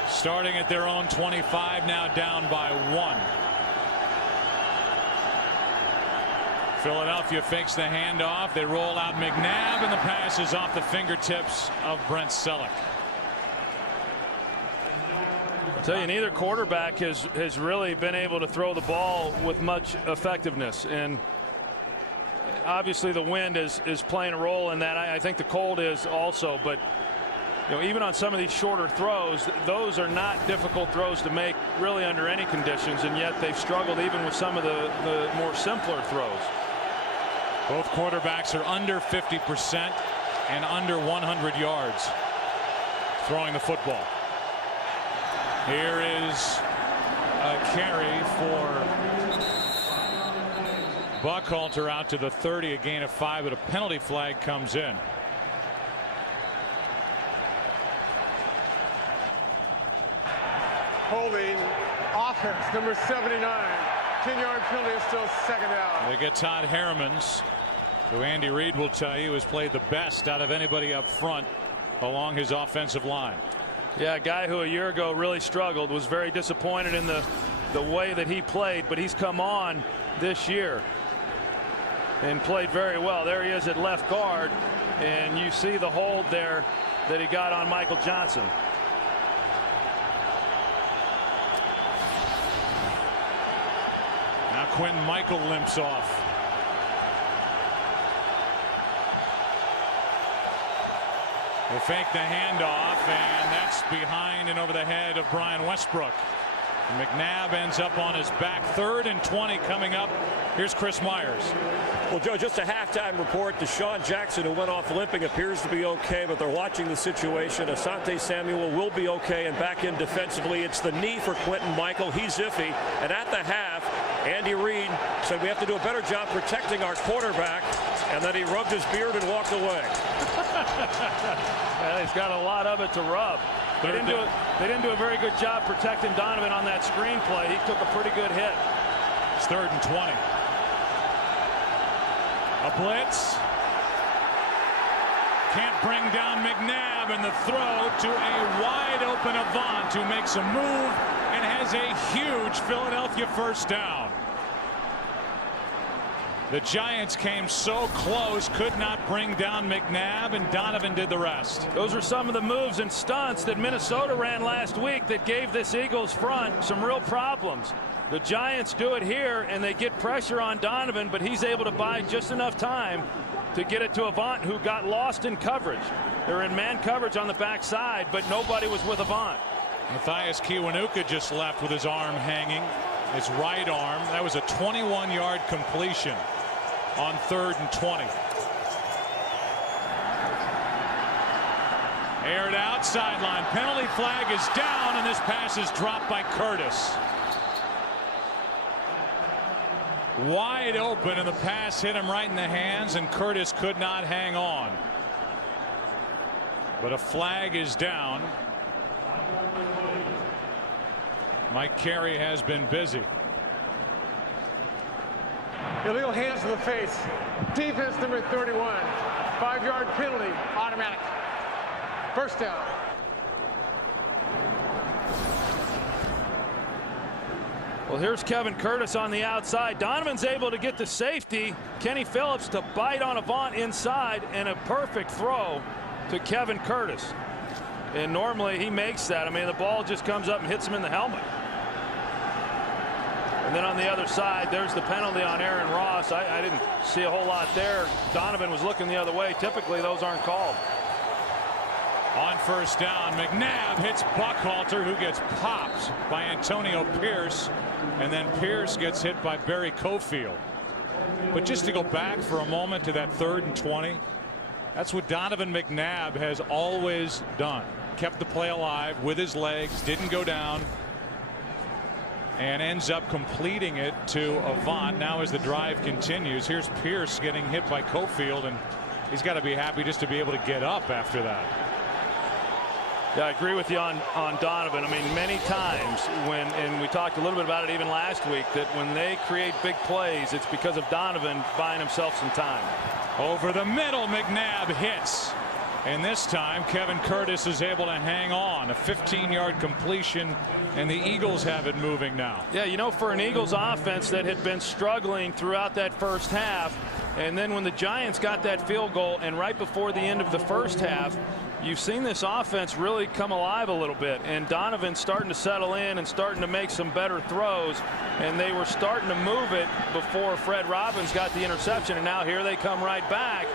Starting at their own 25, now down by 1. Philadelphia fakes the handoff. They roll out McNabb, and the pass is off the fingertips of Brent Selleck. I'll tell you, neither quarterback has really been able to throw the ball with much effectiveness, and obviously the wind is playing a role in that. I think the cold is also, but even on some of these shorter throws, those are not difficult throws to make really under any conditions, and yet they've struggled even with some of the more simpler throws. Both quarterbacks are under 50% and under 100 yards throwing the football. Here is a carry for Buckhalter out to the 30, a gain of 5, but a penalty flag comes in. Holding offense, number 79. 10-yard penalty is still second down. They get Todd Hermans, who Andy Reid will tell you has played the best out of anybody up front along his offensive line. Yeah, a guy who a year ago really struggled, was very disappointed in the way that he played, but he's come on this year and played very well. There he is at left guard, and you see the hold there that he got on Michael Johnson. Now Quentin Michael limps off. They fake the handoff, and that's behind and over the head of Brian Westbrook. And McNabb ends up on his back. 3rd and 20 coming up. Here's Chris Myers. Well, Joe, just a halftime report. Deshaun Jackson, who went off limping, appears to be okay, but they're watching the situation. Asante Samuel will be okay and back in defensively. It's the knee for Quentin Michael. He's iffy. And at the half, Andy Reid said we have to do a better job protecting our quarterback, and then he rubbed his beard and walked away. Yeah, he's got a lot of it to rub. They didn't do a very good job protecting Donovan on that screen play. He took a pretty good hit. It's 3rd and 20. A blitz. Can't bring down McNabb, and the throw to a wide open Avant, who makes a move and has a huge Philadelphia first down. The Giants came so close, could not bring down McNabb, and Donovan did the rest. Those are some of the moves and stunts that Minnesota ran last week that gave this Eagles front some real problems. The Giants do it here, and they get pressure on Donovan, but he's able to buy just enough time to get it to Avant, who got lost in coverage. They're in man coverage on the backside, but nobody was with Avant. Matthias Kiwanuka just left with his arm hanging, his right arm. That was a 21-yard completion on 3rd and 20. Aired out, sideline. Penalty flag is down, and this pass is dropped by Curtis. wide open, and the pass hit him right in the hands, and Curtis could not hang on. But a flag is down. Mike Carey has been busy. Illegal hands to the face. Defense number 31. 5-yard penalty. Automatic. First down. Well, here's Kevin Curtis on the outside. Donovan's able to get the safety. Kenny Phillips to bite on Avant inside, and a perfect throw to Kevin Curtis. And normally he makes that. I mean, the ball just comes up and hits him in the helmet. And then on the other side, there's the penalty on Aaron Ross. I didn't see a whole lot there. Donovan was looking the other way. Typically, those aren't called. On first down, McNabb hits Buckhalter, who gets popped by Antonio Pierce, and then Pierce gets hit by Barry Cofield. But just to go back for a moment to that 3rd and 20, that's what Donovan McNabb has always done. Kept the play alive with his legs, didn't go down, and ends up completing it to Avant. Now as the drive continues, here's Pierce getting hit by Cofield, and he's got to be happy just to be able to get up after that. Yeah, I agree with you on Donovan. I mean, many times and we talked a little bit about it even last week, that when they create big plays, it's because of Donovan buying himself some time. Over the middle, McNabb hits. And this time, Kevin Curtis is able to hang on. A 15-yard completion, and the Eagles have it moving now. Yeah, you know, for an Eagles offense that had been struggling throughout that first half, and then when the Giants got that field goal, and right before the end of the first half, you've seen this offense really come alive a little bit, and Donovan's starting to settle in and starting to make some better throws, and they were starting to move it before Fred Robbins got the interception, and now here they come right back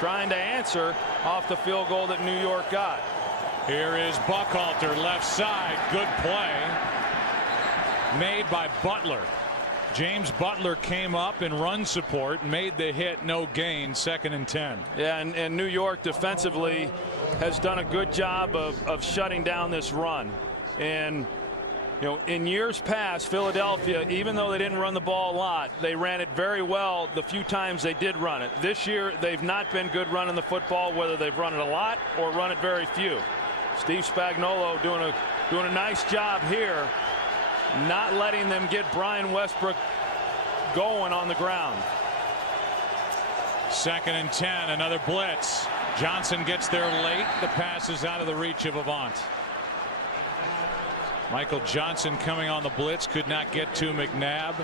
trying to answer off the field goal that New York got. Here is Buckhalter, left side. Good play made by Butler. James Butler came up in run support, made the hit, no gain, 2nd and 10. Yeah, and New York defensively has done a good job of shutting down this run. And you know, in years past, Philadelphia, even though they didn't run the ball a lot, they ran it very well the few times they did run it. This year, they've not been good running the football, whether they've run it a lot or run it very few. Steve Spagnuolo doing a nice job here, not letting them get Brian Westbrook going on the ground. 2nd and 10, another blitz. Johnson gets there late. The pass is out of the reach of Avant. Michael Johnson coming on the blitz, could not get to McNabb.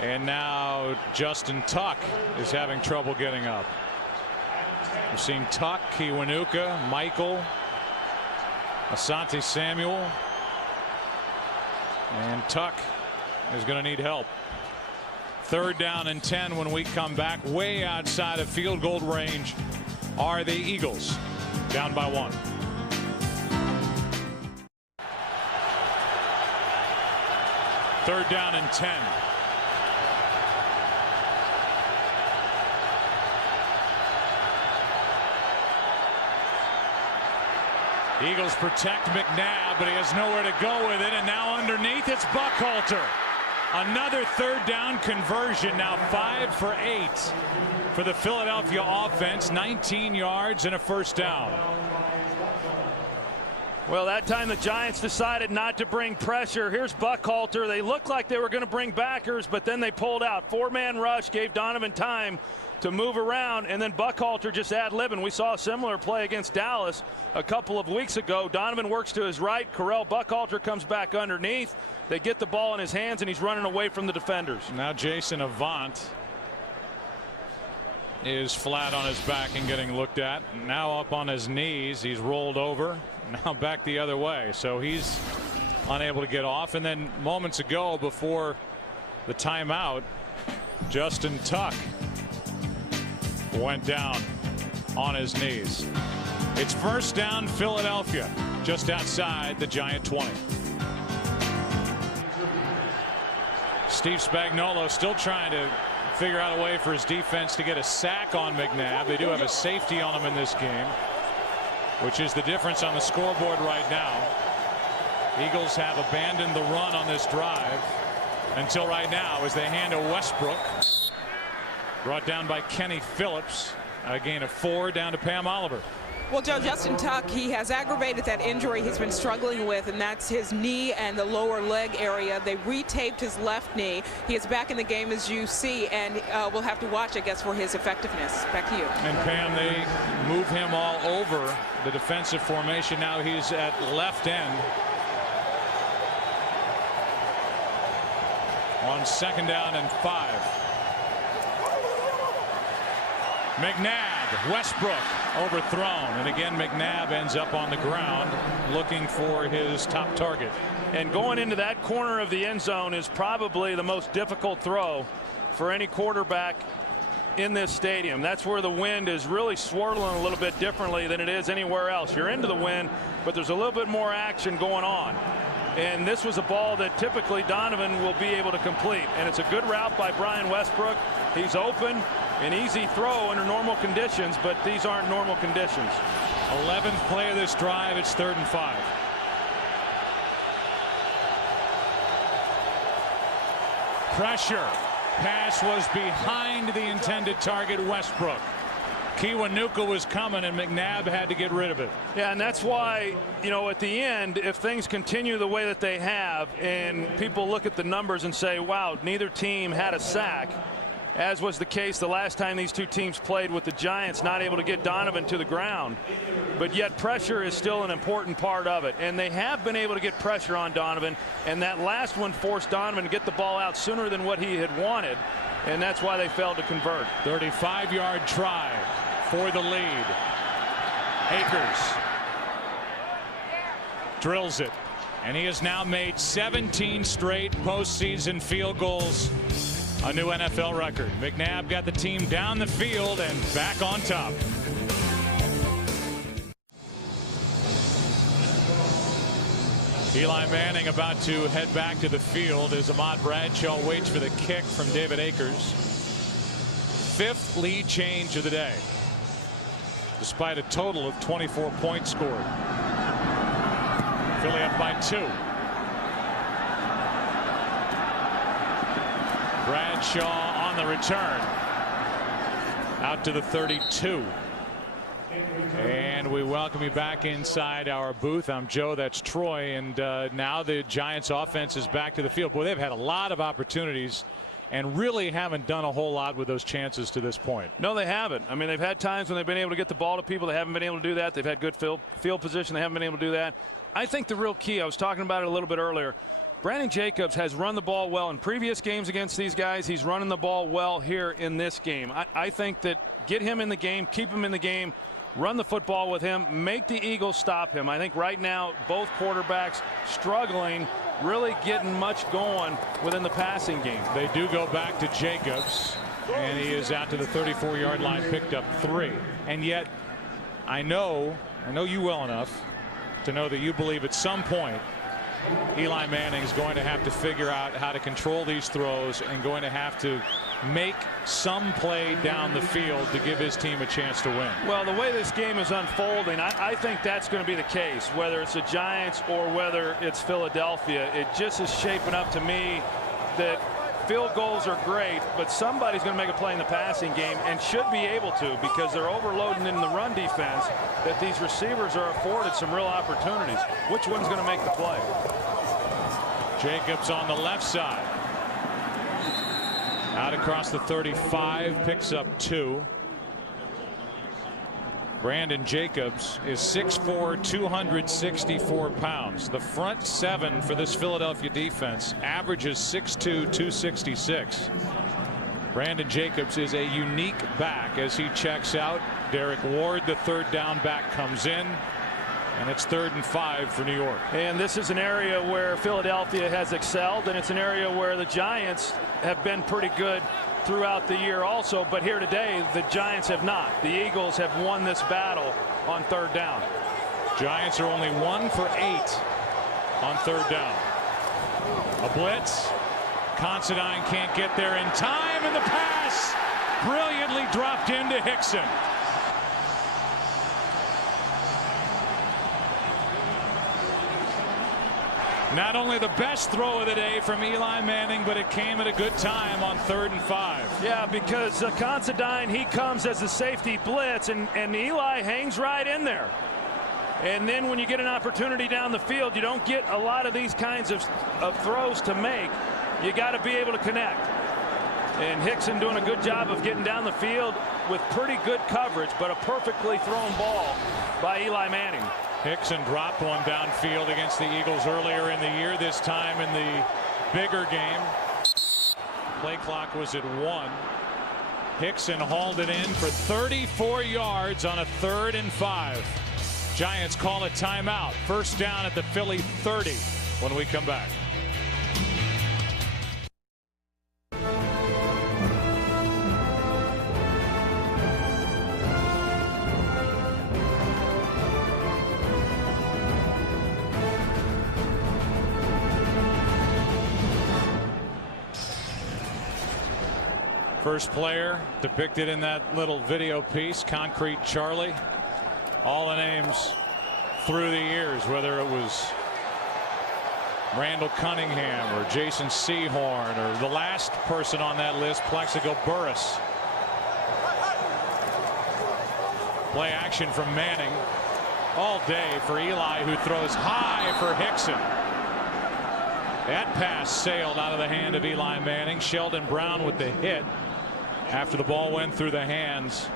And now Justin Tuck is having trouble getting up. We've seen Tuck, Kiwanuka, Michael, Asante Samuel. And Tuck is going to need help. 3rd down and 10 when we come back. Way outside of field goal range are the Eagles, down by 1. Third down and 10. Eagles protect McNabb, but he has nowhere to go with it, and now underneath it's Buckhalter. Another 3rd down conversion, now 5 for 8 for the Philadelphia offense, 19 yards and a first down. Well, that time the Giants decided not to bring pressure. Here's Buckhalter. They looked like they were going to bring backers, but then they pulled out. 4-man rush gave Donovan time to move around, and then Buckhalter just ad-libbing. We saw a similar play against Dallas a couple of weeks ago. Donovan works to his right. Correll Buckhalter comes back underneath. They get the ball in his hands, and he's running away from the defenders. Now Jason Avant is flat on his back and getting looked at. Now up on his knees. He's rolled over. Now back the other way. So he's unable to get off. And then moments ago, before the timeout, Justin Tuck went down on his knees. It's first down Philadelphia, just outside the Giant 20. Steve Spagnuolo still trying to figure out a way for his defense to get a sack on McNabb. They do have a safety on him in this game, which is the difference on the scoreboard right now. Eagles have abandoned the run on this drive. until right now as they hand to Westbrook. Brought down by Kenny Phillips. A gain of 4 down to Pam Oliver. Well, Joe, Justin Tuck, he has aggravated that injury he's been struggling with, and that's his knee and the lower leg area. They retaped his left knee. He is back in the game, as you see, and we'll have to watch, I guess, for his effectiveness. Back to you. And Pam, they move him all over the defensive formation. Now he's at left end. On 2nd down and 5. McNabb, Westbrook overthrown, and again McNabb ends up on the ground looking for his top target. And going into that corner of the end zone is probably the most difficult throw for any quarterback in this stadium. That's where the wind is really swirling a little bit differently than it is anywhere else. You're into the wind, but there's a little bit more action going on. And this was a ball that typically Donovan will be able to complete. And it's a good route by Brian Westbrook. He's open, an easy throw under normal conditions, but these aren't normal conditions. 11th play of this drive. It's 3rd and 5. Pressure. Pass was behind the intended target, Westbrook. Kiwanuka was coming, and McNabb had to get rid of it. Yeah, and that's why, you know, at the end, if things continue the way that they have, and people look at the numbers and say, wow, neither team had a sack, as was the case the last time these two teams played with the Giants, not able to get Donovan to the ground. But yet pressure is still an important part of it. And they have been able to get pressure on Donovan, and that last one forced Donovan to get the ball out sooner than what he had wanted, and that's why they failed to convert. 35-yard try for the lead. Akers drills it, and he has now made 17 straight postseason field goals, a new NFL record. McNabb got the team down the field and back on top. Eli Manning about to head back to the field as Ahmad Bradshaw waits for the kick from David Akers. 5th lead change of the day, despite a total of 24 points scored. Philly up by 2. Bradshaw on the return out to the 32. And we welcome you back inside our booth. I'm Joe, that's Troy, and now the Giants offense is back to the field. Boy, they've had a lot of opportunities and really haven't done a whole lot with those chances to this point. No, they haven't. I mean, they've had times when they've been able to get the ball to people. They haven't been able to do that. They've had good field position. They haven't been able to do that. I think the real key, I was talking about it a little bit earlier, Brandon Jacobs has run the ball well in previous games against these guys. He's running the ball well here in this game. I think that get him in the game, keep him in the game, run the football with him, make the Eagles stop him. I think right now both quarterbacks struggling, really getting much going within the passing game. They do go back to Jacobs, and he is out to the 34-yard line, picked up 3. And yet I know you well enough to know that you believe at some point Eli Manning is going to have to figure out how to control these throws and going to have to make some play down the field to give his team a chance to win. Well, the way this game is unfolding, I think that's going to be the case, whether it's the Giants or whether it's Philadelphia. It just is shaping up to me that field goals are great, but somebody's going to make a play in the passing game and should be able to, because they're overloading in the run defense, that these receivers are afforded some real opportunities. Which one's going to make the play? Jacobs on the left side. Out across the 35, picks up 2. Brandon Jacobs is 6'4", 264 pounds. The front 7 for this Philadelphia defense averages 6'2", 266. Brandon Jacobs is a unique back as he checks out. Derek Ward, the 3rd down back, comes in. And it's 3rd and 5 for New York. And this is an area where Philadelphia has excelled, and it's an area where the Giants have been pretty good throughout the year also. But here today, the Giants have not. The Eagles have won this battle on 3rd down. Giants are only 1 for 8 on 3rd down. A blitz. Considine can't get there in time, and the pass brilliantly dropped into Hickson. Not only the best throw of the day from Eli Manning, but it came at a good time on 3rd and 5. Yeah, because Considine, he comes as a safety blitz, and Eli hangs right in there. And then when you get an opportunity down the field, you don't get a lot of these kinds of throws to make. You got to be able to connect. And Hickson doing a good job of getting down the field with pretty good coverage, but a perfectly thrown ball by Eli Manning. Hickson dropped one downfield against the Eagles earlier in the year, this time in the bigger game. Play clock was at 1. Hickson hauled it in for 34 yards on a 3rd and 5. Giants call a timeout. First down at the Philly 30 when we come back. First player depicted in that little video piece, Concrete Charlie. All the names through the years, whether it was Randall Cunningham or Jason Sehorn or the last person on that list, Plexico Burris. Play action from Manning all day for Eli, who throws high for Hickson. That pass sailed out of the hand of Eli Manning. Sheldon Brown with the hit after the ball went through the hands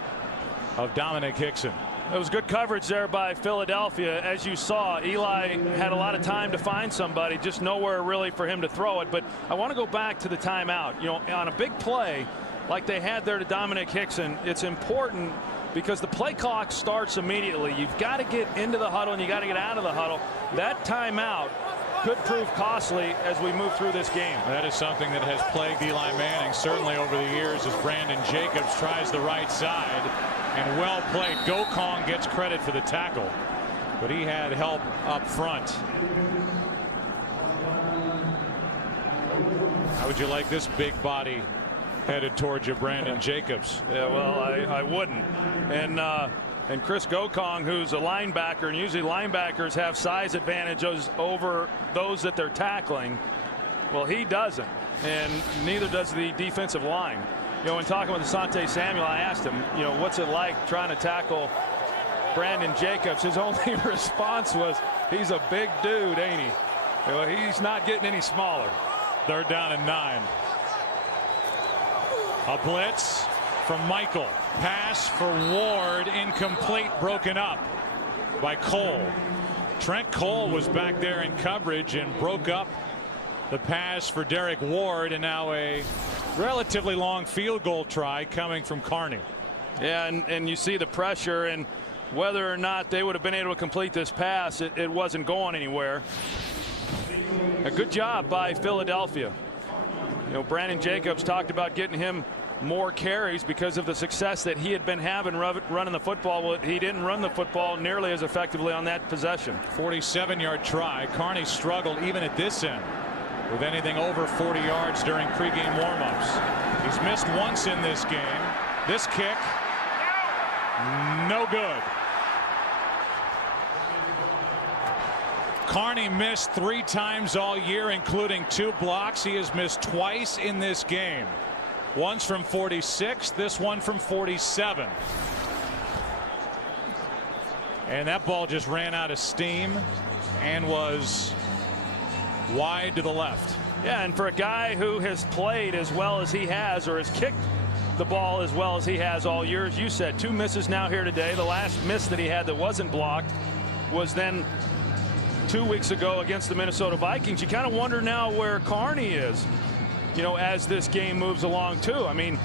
of Dominic Hickson. It was good coverage there by Philadelphia. As you saw, Eli had a lot of time to find somebody, just nowhere really for him to throw it. But I want to go back to the timeout. You know, on a big play like they had there to Dominic Hickson, it's important because the play clock starts immediately. You've got to get into the huddle and you got to get out of the huddle. That timeout could prove costly as we move through this game. That is something that has plagued Eli Manning certainly over the years as Brandon Jacobs tries the right side. And well played. Gokong gets credit for the tackle, but he had help up front. How would you like this big body headed towards you, Brandon Jacobs? Yeah, well, I wouldn't. And Chris Gokong, who's a linebacker, and usually linebackers have size advantages over those that they're tackling. Well, he doesn't, and neither does the defensive line. You know, when talking with Asante Samuel, I asked him, you know, what's it like trying to tackle Brandon Jacobs? His only response was, he's a big dude, ain't he? You know, he's not getting any smaller. 3rd down and 9. A blitz from Michael. Pass for Ward, incomplete, broken up by Cole. Trent Cole was back there in coverage and broke up the pass for Derek Ward, and now a relatively long field goal try coming from Carney. Yeah, and you see the pressure, and whether or not they would have been able to complete this pass, it wasn't going anywhere. A good job by Philadelphia. You know, Brandon Jacobs talked about getting him more carries because of the success that he had been having running the football. Well, he didn't run the football nearly as effectively on that possession. 47-yard try. Carney struggled even at this end with anything over 40 yards during pregame warmups. He's missed once in this game. This kick, no good. Carney missed 3 times all year, including 2 blocks. He has missed twice in this game. Once from 46, this one from 47. And that ball just ran out of steam and was wide to the left. Yeah, and for a guy who has played as well as he has, or has kicked the ball as well as he has all year, as you said, 2 misses now here today. The last miss that he had that wasn't blocked was then 2 weeks ago against the Minnesota Vikings. You kind of wonder now where Carney is, you know, as this game moves along too. I mean,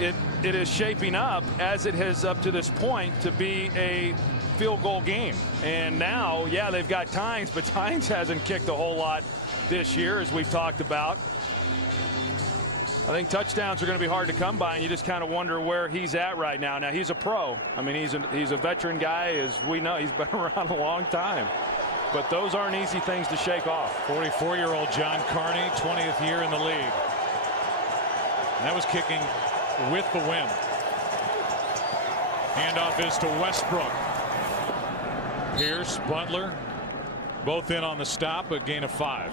it is shaping up, as it has up to this point, to be a field goal game. And now, yeah, they've got Tynes, but Tynes hasn't kicked a whole lot this year, as we've talked about. I think touchdowns are going to be hard to come by, and you just kind of wonder where he's at right now. Now, he's a pro. I mean, he's a veteran guy, as we know. He's been around a long time. But those aren't easy things to shake off. 44-year-old John Carney, 20th year in the league. And that was kicking with the wind. Handoff is to Westbrook. Pierce, Butler, Both in on the stop, a gain of 5.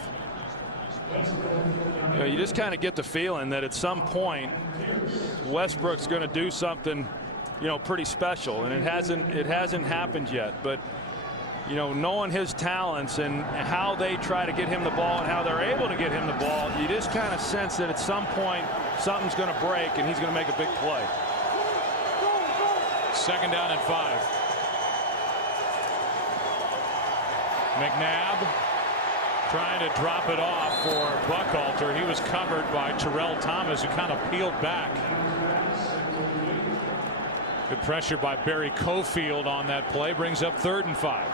You just kind of get the feeling that at some point Westbrook's going to do something, pretty special, and it hasn't happened yet. But knowing his talents and how they try to get him the ball and how they're able to get him the ball, you just kind of sense that at some point something's going to break and he's going to make a big play. 2nd down and 5. McNabb trying to drop it off for Buckhalter. He was covered by Terrell Thomas, who kind of peeled back. Good pressure by Barry Cofield on that play. Brings up 3rd and 5.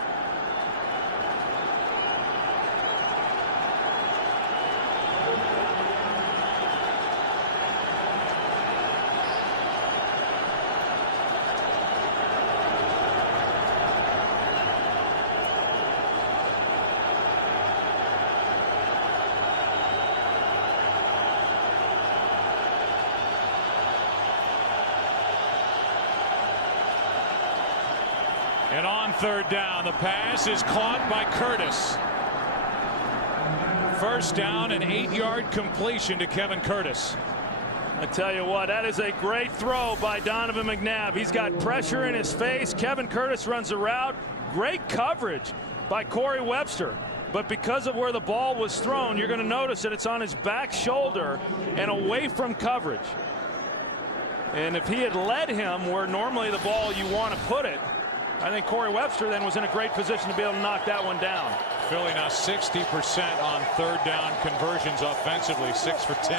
And on 3rd down, the pass is caught by Curtis. 1st down, an 8-yard completion to Kevin Curtis. I tell you what, that is a great throw by Donovan McNabb. He's got pressure in his face. Kevin Curtis runs a route. Great coverage by Corey Webster. But because of where the ball was thrown, you're going to notice that it's on his back shoulder and away from coverage. And if he had led him where normally the ball you want to put it, I think Corey Webster then was in a great position to be able to knock that one down. Philly now 60% on 3rd down conversions offensively, 6 for 10.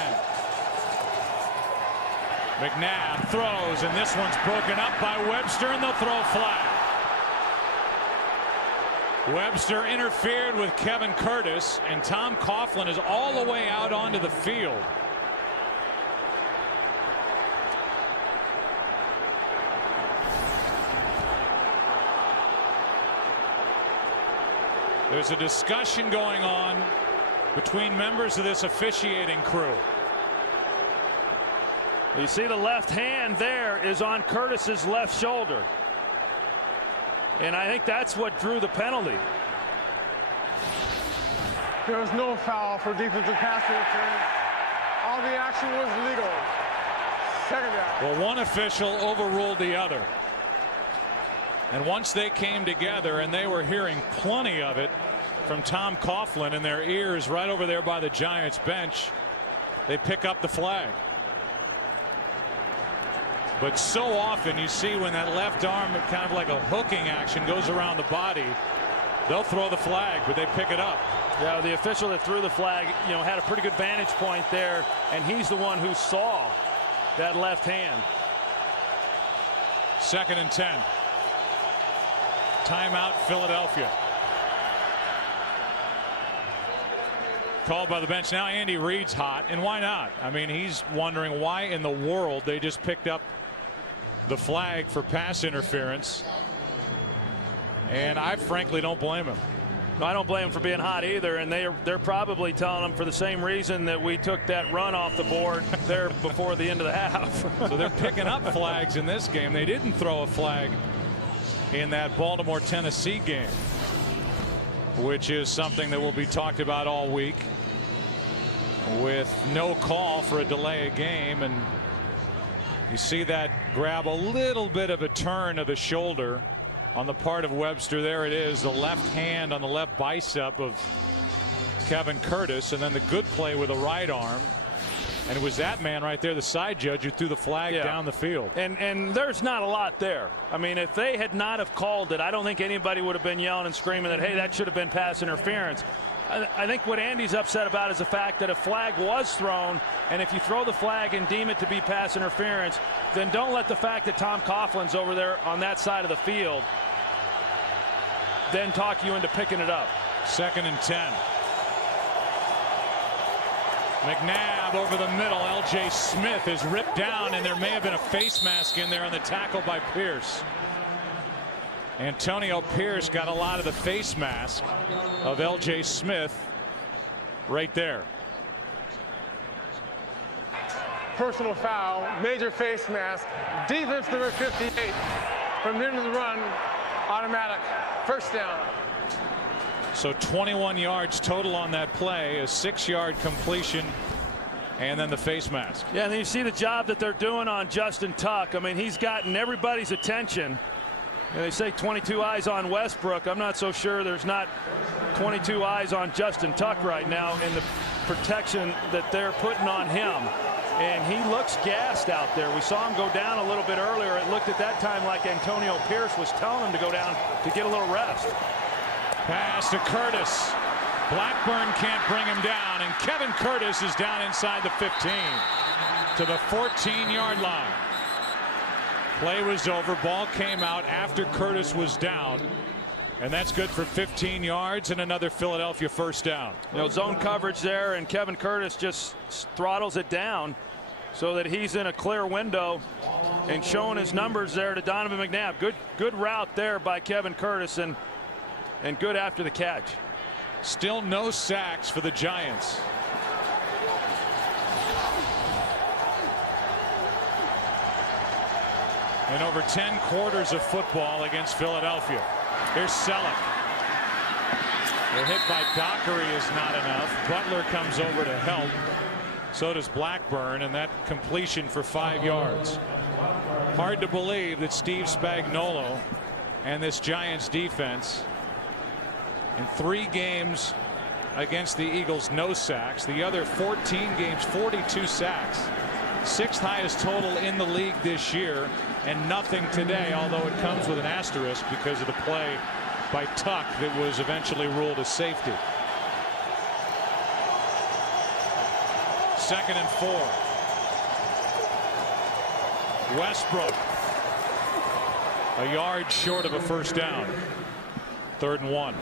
McNabb throws, and this one's broken up by Webster, and they'll throw a flag. Webster interfered with Kevin Curtis, and Tom Coughlin is all the way out onto the field. There's a discussion going on between members of this officiating crew. You see the left hand there is on Curtis's left shoulder. And I think that's what drew the penalty. There was no foul for defensive pass interference. All the action was legal. 2nd down. Well, one official overruled the other. And once they came together, and they were hearing plenty of it from Tom Coughlin in their ears right over there by the Giants bench, they pick up the flag. But so often you see when that left arm, kind of like a hooking action, goes around the body, they'll throw the flag, but they pick it up. Yeah, the official that threw the flag, had a pretty good vantage point there, and he's the one who saw that left hand. 2nd and 10. Timeout, Philadelphia. Called by the bench. Now Andy Reid's hot, and why not? I mean, he's wondering why in the world they just picked up the flag for pass interference. And I frankly don't blame him. No, I don't blame him for being hot either, and they're probably telling him for the same reason that we took that run off the board there before the end of the half. So they're picking up flags in this game. They didn't throw a flag in that Baltimore-Tennessee game, which is something that will be talked about all week, with no call for a delay of game. And you see that grab, a little bit of a turn of the shoulder on the part of Webster. There it is, the left hand on the left bicep of Kevin Curtis, and then the good play with the right arm. And it was that man right there, the side judge, who threw the flag down the field. And there's not a lot there. I mean, if they had not have called it, I don't think anybody would have been yelling and screaming that, hey, that should have been pass interference. I think what Andy's upset about is the fact that a flag was thrown, and if you throw the flag and deem it to be pass interference, then don't let the fact that Tom Coughlin's over there on that side of the field then talk you into picking it up. 2nd and 10. McNabb over the middle. L.J. Smith is ripped down, and there may have been a face mask in there on the tackle by Pierce. Antonio Pierce got a lot of the face mask of L.J. Smith right there. Personal foul, major face mask, defense number 58. From the end of the run, automatic, 1st down. So 21 yards total on that play, a 6-yard completion, and then the face mask. Yeah, and then you see the job that they're doing on Justin Tuck. I mean, he's gotten everybody's attention. And they say 22 eyes on Westbrook. I'm not so sure there's not 22 eyes on Justin Tuck right now in the protection that they're putting on him. And he looks gassed out there. We saw him go down a little bit earlier. It looked at that time like Antonio Pierce was telling him to go down to get a little rest. Pass to Curtis. Blackburn can't bring him down, and Kevin Curtis is down inside the 15 to the 14-yard line. Play was over. Ball came out after Curtis was down, and that's good for 15 yards and another Philadelphia first down. You know, zone coverage there, and Kevin Curtis just throttles it down so that he's in a clear window and showing his numbers there to Donovan McNabb. Good route there by Kevin Curtis, and good after the catch. Still no sacks for the Giants. In over 10 quarters of football against Philadelphia. Here's Selleck. The hit by Dockery is not enough. Butler comes over to help. So does Blackburn, and that completion for 5 yards. Hard to believe that Steve Spagnuolo and this Giants defense, in 3 games against the Eagles, no sacks. The other 14 games, 42 sacks. 6th highest total in the league this year, and nothing today, although it comes with an asterisk because of the play by Tuck that was eventually ruled a safety. 2nd and 4. Westbrook a yard short of a first down. 3rd and 1.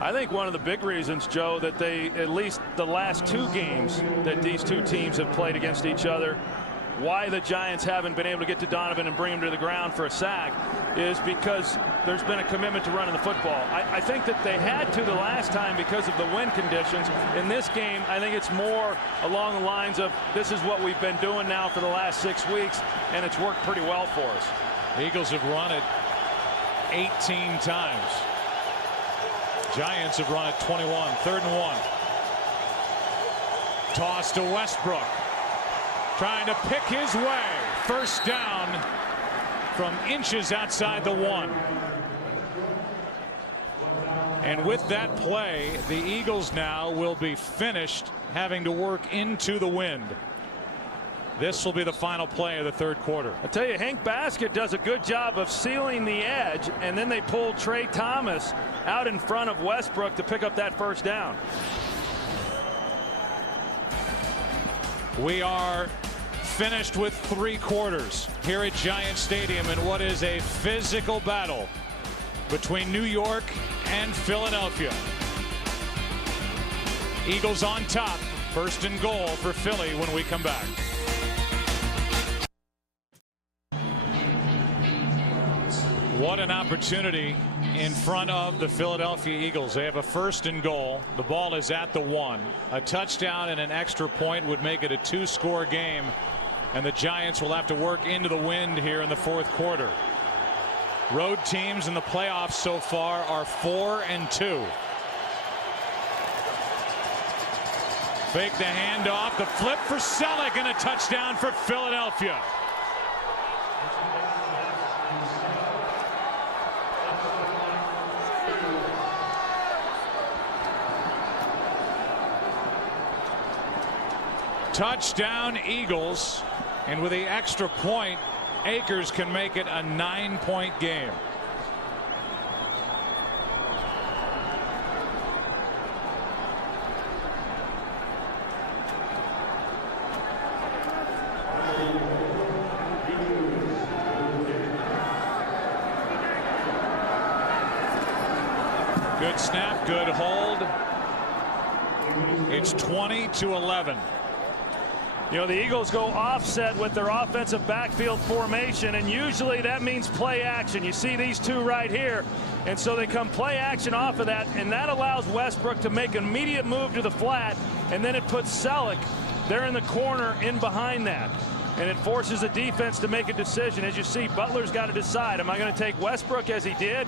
I think one of the big reasons, Joe, that they, at least the last 2 games that these 2 teams have played against each other, why the Giants haven't been able to get to Donovan and bring him to the ground for a sack is because there's been a commitment to running the football. I think that they had to the last time because of the wind conditions. In this game, I think it's more along the lines of this is what we've been doing now for the last 6 weeks, and it's worked pretty well for us. The Eagles have run it 18 times. Giants have run it 21. 3rd and 1. Toss to Westbrook. Trying to pick his way. First down from inches outside the 1. And with that play, the Eagles now will be finished having to work into the wind. This will be the final play of the 3rd quarter. I tell you, Hank Baskett does a good job of sealing the edge, and then they pull Trey Thomas out in front of Westbrook to pick up that first down. We are finished with 3 quarters here at Giant Stadium in what is a physical battle between New York and Philadelphia. Eagles on top. 1st and goal for Philly when we come back. What an opportunity in front of the Philadelphia Eagles. They have a 1st and goal. The ball is at the 1. A touchdown and an extra point would make it a 2-score game, and the Giants will have to work into the wind here in the 4th quarter. Road teams in the playoffs so far are 4-2. Fake the handoff, the flip for Selleck, and a touchdown for Philadelphia. Touchdown Eagles, and with the extra point, Akers can make it a 9-point game. Good snap, good hold. It's 20-11. You know, the Eagles go offset with their offensive backfield formation, and usually that means play action. You see these 2 right here, and so they come play action off of that, and that allows Westbrook to make an immediate move to the flat, and then it puts Selleck there in the corner in behind that, and it forces the defense to make a decision. As you see, Butler's got to decide, am I going to take Westbrook as he did,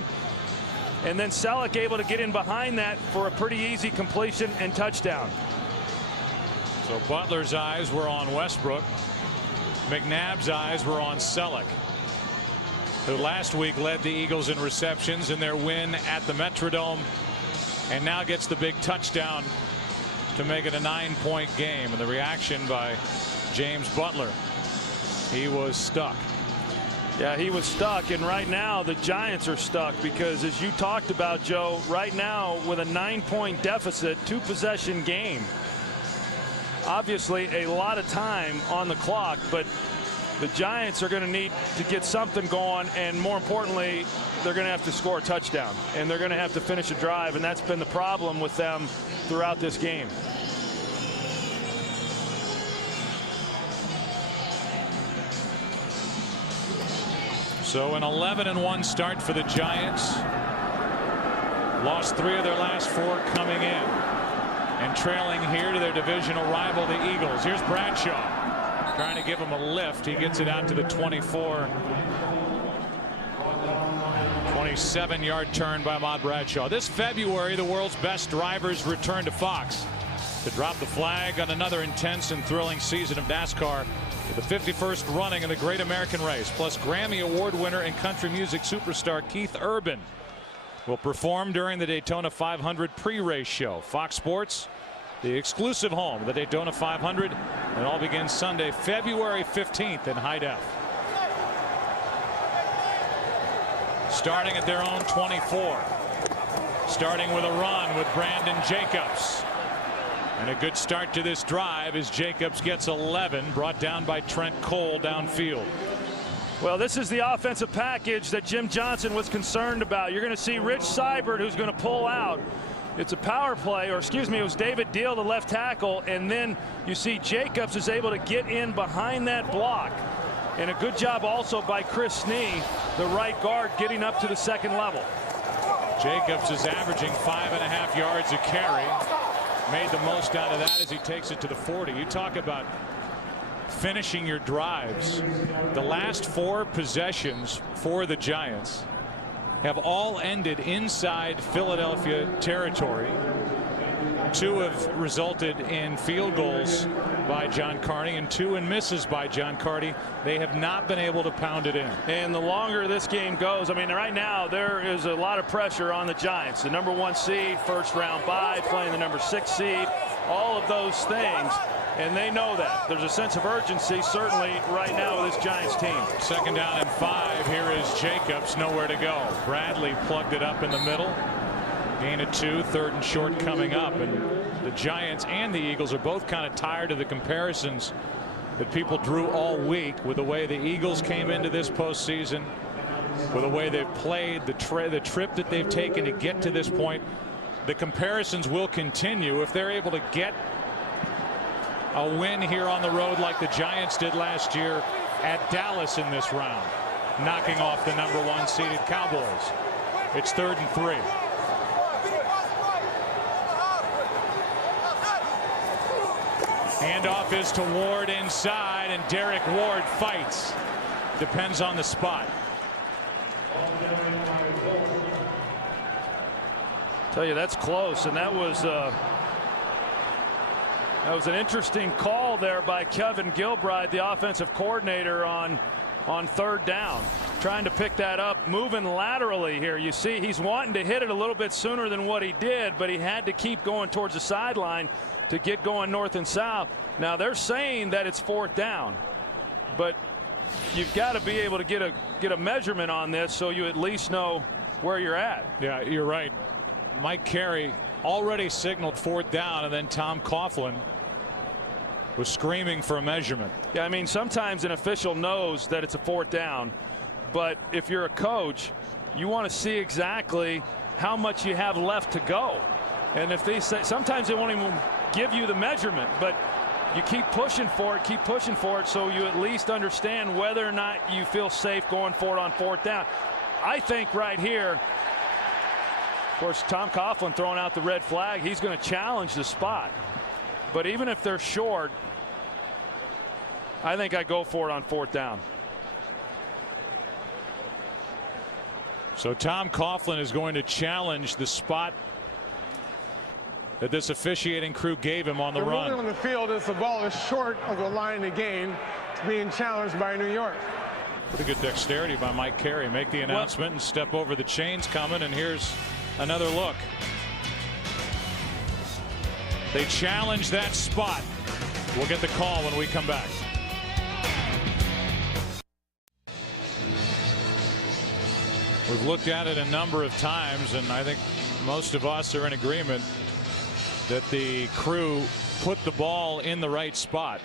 and then Selleck able to get in behind that for a pretty easy completion and touchdown. So Butler's eyes were on Westbrook. McNabb's eyes were on Selleck, who last week led the Eagles in receptions in their win at the Metrodome, and now gets the big touchdown to make it a 9-point game. And the reaction by James Butler, he was stuck. Yeah, he was stuck, and right now the Giants are stuck because, as you talked about, Joe, right now with a 9-point deficit, 2-possession game. Obviously a lot of time on the clock, but the Giants are going to need to get something going, and more importantly, they're going to have to score a touchdown, and they're going to have to finish a drive, and that's been the problem with them throughout this game. So an 11-1 start for the Giants. Lost 3 of their last 4 coming in, and trailing here to their divisional rival, the Eagles. Here's Bradshaw trying to give him a lift. He gets it out to the 24. 27-yard turn by Ahmad Bradshaw. This February, the world's best drivers return to Fox to drop the flag on another intense and thrilling season of NASCAR with the 51st running of the Great American Race. Plus, Grammy Award winner and country music superstar Keith Urban will perform during the Daytona 500 pre-race show. Fox Sports, the exclusive home of the Daytona 500. It all begins Sunday, February 15th in high def. Starting at their own 24. Starting with a run with Brandon Jacobs. And a good start to this drive as Jacobs gets 11, brought down by Trent Cole downfield. Well, this is the offensive package that Jim Johnson was concerned about. You're going to see Rich Seibert, who's going to pull out. It's a power play, or excuse me, it was David Deal, the left tackle, and then you see Jacobs is able to get in behind that block. And a good job also by Chris Snee, the right guard, getting up to the second level. Jacobs is averaging 5.5 yards a carry. Made the most out of that as he takes it to the 40. You talk about finishing your drives. The last 4 possessions for the Giants have all ended inside Philadelphia territory. 2 have resulted in field goals by John Carney and 2 in misses by John Carney. They have not been able to pound it in. And the longer this game goes, I mean, right now there is a lot of pressure on the Giants. The number 1 seed, first round bye, playing the number 6 seed, all of those things. And they know that. There's a sense of urgency, certainly, right now with this Giants team. 2nd down and 5. Here is Jacobs, nowhere to go. Bradley plugged it up in the middle. Gain of 2, 3rd and short coming up. And the Giants and the Eagles are both kind of tired of the comparisons that people drew all week with the way the Eagles came into this postseason, with the way they've played, the trip that they've taken to get to this point. The comparisons will continue if they're able to get a win here on the road like the Giants did last year at Dallas in this round, knocking off the number 1 seeded Cowboys. It's 3rd and 3. Handoff is to Ward inside, and Derek Ward fights. Depends on the spot. Tell you, that's close, and that was an interesting call there by Kevin Gilbride, the offensive coordinator, on 3rd down, trying to pick that up, moving laterally here. You see he's wanting to hit it a little bit sooner than what he did, but he had to keep going towards the sideline to get going north and south. Now they're saying that it's 4th down, but you've got to be able to get a measurement on this so you at least know where you're at. Yeah, you're right. Mike Carey already signaled 4th down, and then Tom Coughlin was screaming for a measurement. Yeah, I mean, sometimes an official knows that it's a 4th down, but if you're a coach, you want to see exactly how much you have left to go. And if they say, sometimes they won't even give you the measurement, but you keep pushing for it, so you at least understand whether or not you feel safe going for it on 4th down. I think right here, of course, Tom Coughlin throwing out the red flag. He's going to challenge the spot. But even if they're short, I think I go for it on 4th down. So Tom Coughlin is going to challenge the spot that this officiating crew gave him on the run. On the field is the ball is short of the line to gain. It's being challenged by New York. Pretty good dexterity by Mike Carey. Make the announcement and step over the chains coming, and here's another look. They challenge that spot. We'll get the call when we come back. We've looked at it a number of times, and I think most of us are in agreement that the crew put the ball in the right spot.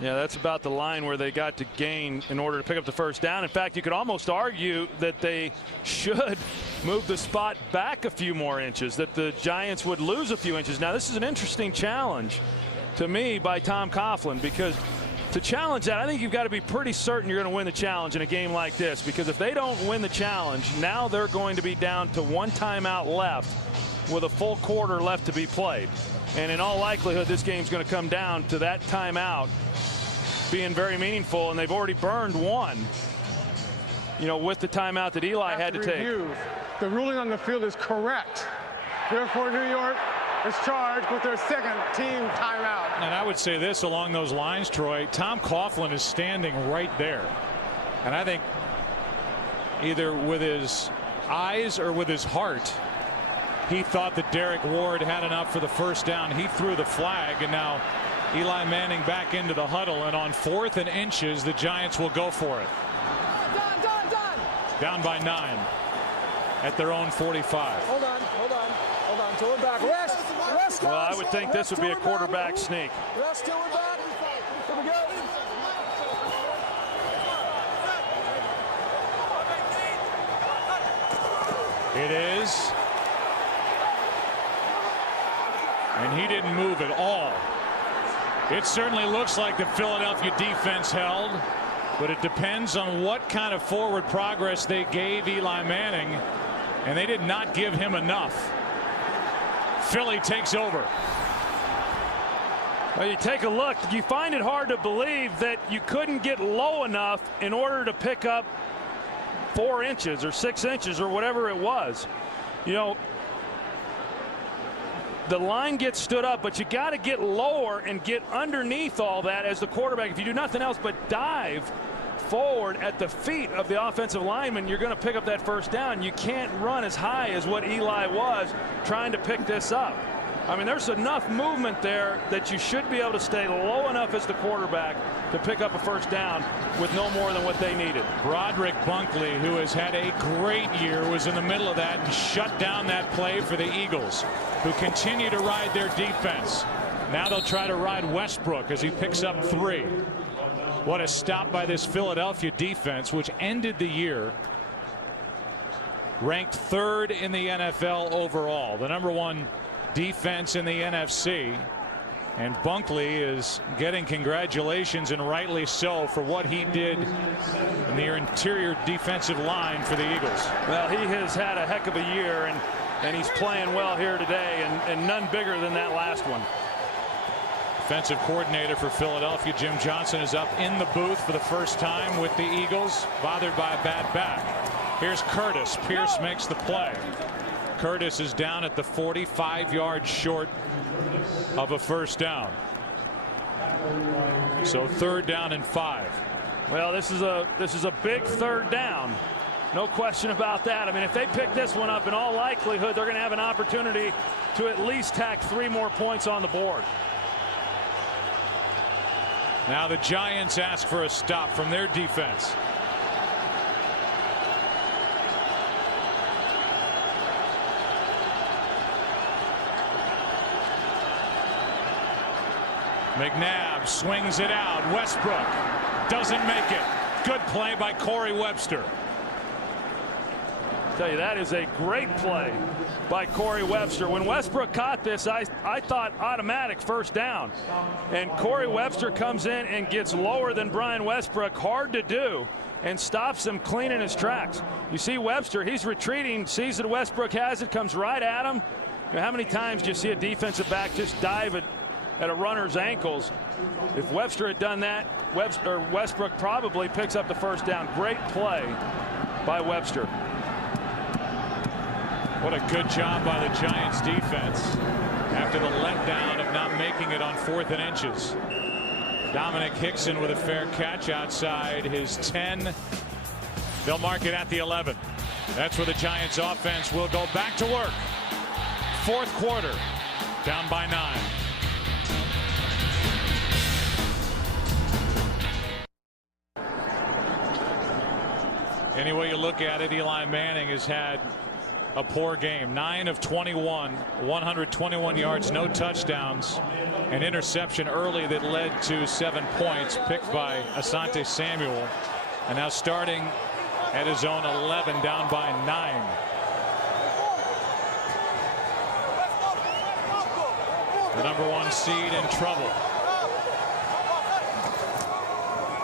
Yeah, that's about the line where they got to gain in order to pick up the first down. In fact, you could almost argue that they should move the spot back a few more inches, that the Giants would lose a few inches. Now, this is an interesting challenge to me by Tom Coughlin, because to challenge that, I think you've got to be pretty certain you're going to win the challenge in a game like this, because if they don't win the challenge, now they're going to be down to one timeout left with a full quarter left to be played. And in all likelihood, this game's going to come down to that timeout being very meaningful, and they've already burned one, you know, with the timeout that Eli had to take. The ruling on the field is correct. Therefore, New York is charged with their second team timeout. And I would say this along those lines, Troy. Tom Coughlin is standing right there. And I think either with his eyes or with his heart, he thought that Derek Ward had enough for the first down. He threw the flag, and now Eli Manning back into the huddle, and on 4th and inches, the Giants will go for it. Down by 9 at their own 45. Hold on. Till we're back. Rest, well, I would think this would be a quarterback sneak. Rest till we're back. Here we go. It is. And he didn't move at all. It certainly looks like the Philadelphia defense held, but it depends on what kind of forward progress they gave Eli Manning, and they did not give him enough. Philly takes over. Well, you take a look, you find it hard to believe that you couldn't get low enough in order to pick up 4 inches or 6 inches or whatever it was. You know, the line gets stood up, but you got to get lower and get underneath all that as the quarterback. If you do nothing else but dive forward at the feet of the offensive lineman, you're going to pick up that first down. You can't run as high as what Eli was trying to pick this up. I mean, there's enough movement there that you should be able to stay low enough as the quarterback to pick up a first down with no more than what they needed. Broderick Bunkley, who has had a great year, was in the middle of that and shut down that play for the Eagles, who continue to ride their defense. Now they'll try to ride Westbrook as he picks up 3. What a stop by this Philadelphia defense, which ended the year ranked 3rd in the NFL overall, the #1 defense in the NFC. And Bunkley is getting congratulations, and rightly so, for what he did in the interior defensive line for the Eagles. Well, he has had a heck of a year, and he's playing well here today, and none bigger than that last one. Defensive coordinator for Philadelphia, Jim Johnson, is up in the booth for the first time with the Eagles, bothered by a bad back. Here's Curtis. Pierce makes the play. Curtis is down at the 45 yards short of a first down. So 3rd down and 5. Well, this is a big 3rd down. No question about that. I mean, if they pick this one up, in all likelihood, they're going to have an opportunity to at least tack 3 more points on the board. Now the Giants ask for a stop from their defense. McNabb swings it out. Westbrook doesn't make it. Good play by Corey Webster. I tell you, that is a great play by Corey Webster. When Westbrook caught this, I thought automatic first down. And Corey Webster comes in and gets lower than Brian Westbrook, hard to do, and stops him clean in his tracks. You see Webster, he's retreating, sees that Westbrook has it, comes right at him. You know, how many times do you see a defensive back just dive at a runner's ankles? If Webster had done that, Westbrook probably picks up the first down. Great play by Webster. What a good job by the Giants defense after the letdown of not making it on 4th and inches. Dominic Hickson with a fair catch outside his 10. They'll mark it at the 11. That's where the Giants offense will go back to work. 4th quarter, down by 9. Any way you look at it, Eli Manning has had a poor game. 9 of 21, 121 yards, no touchdowns. An interception early that led to 7 points picked by Asante Samuel. And now starting at his own 11, down by 9. The number 1 seed in trouble.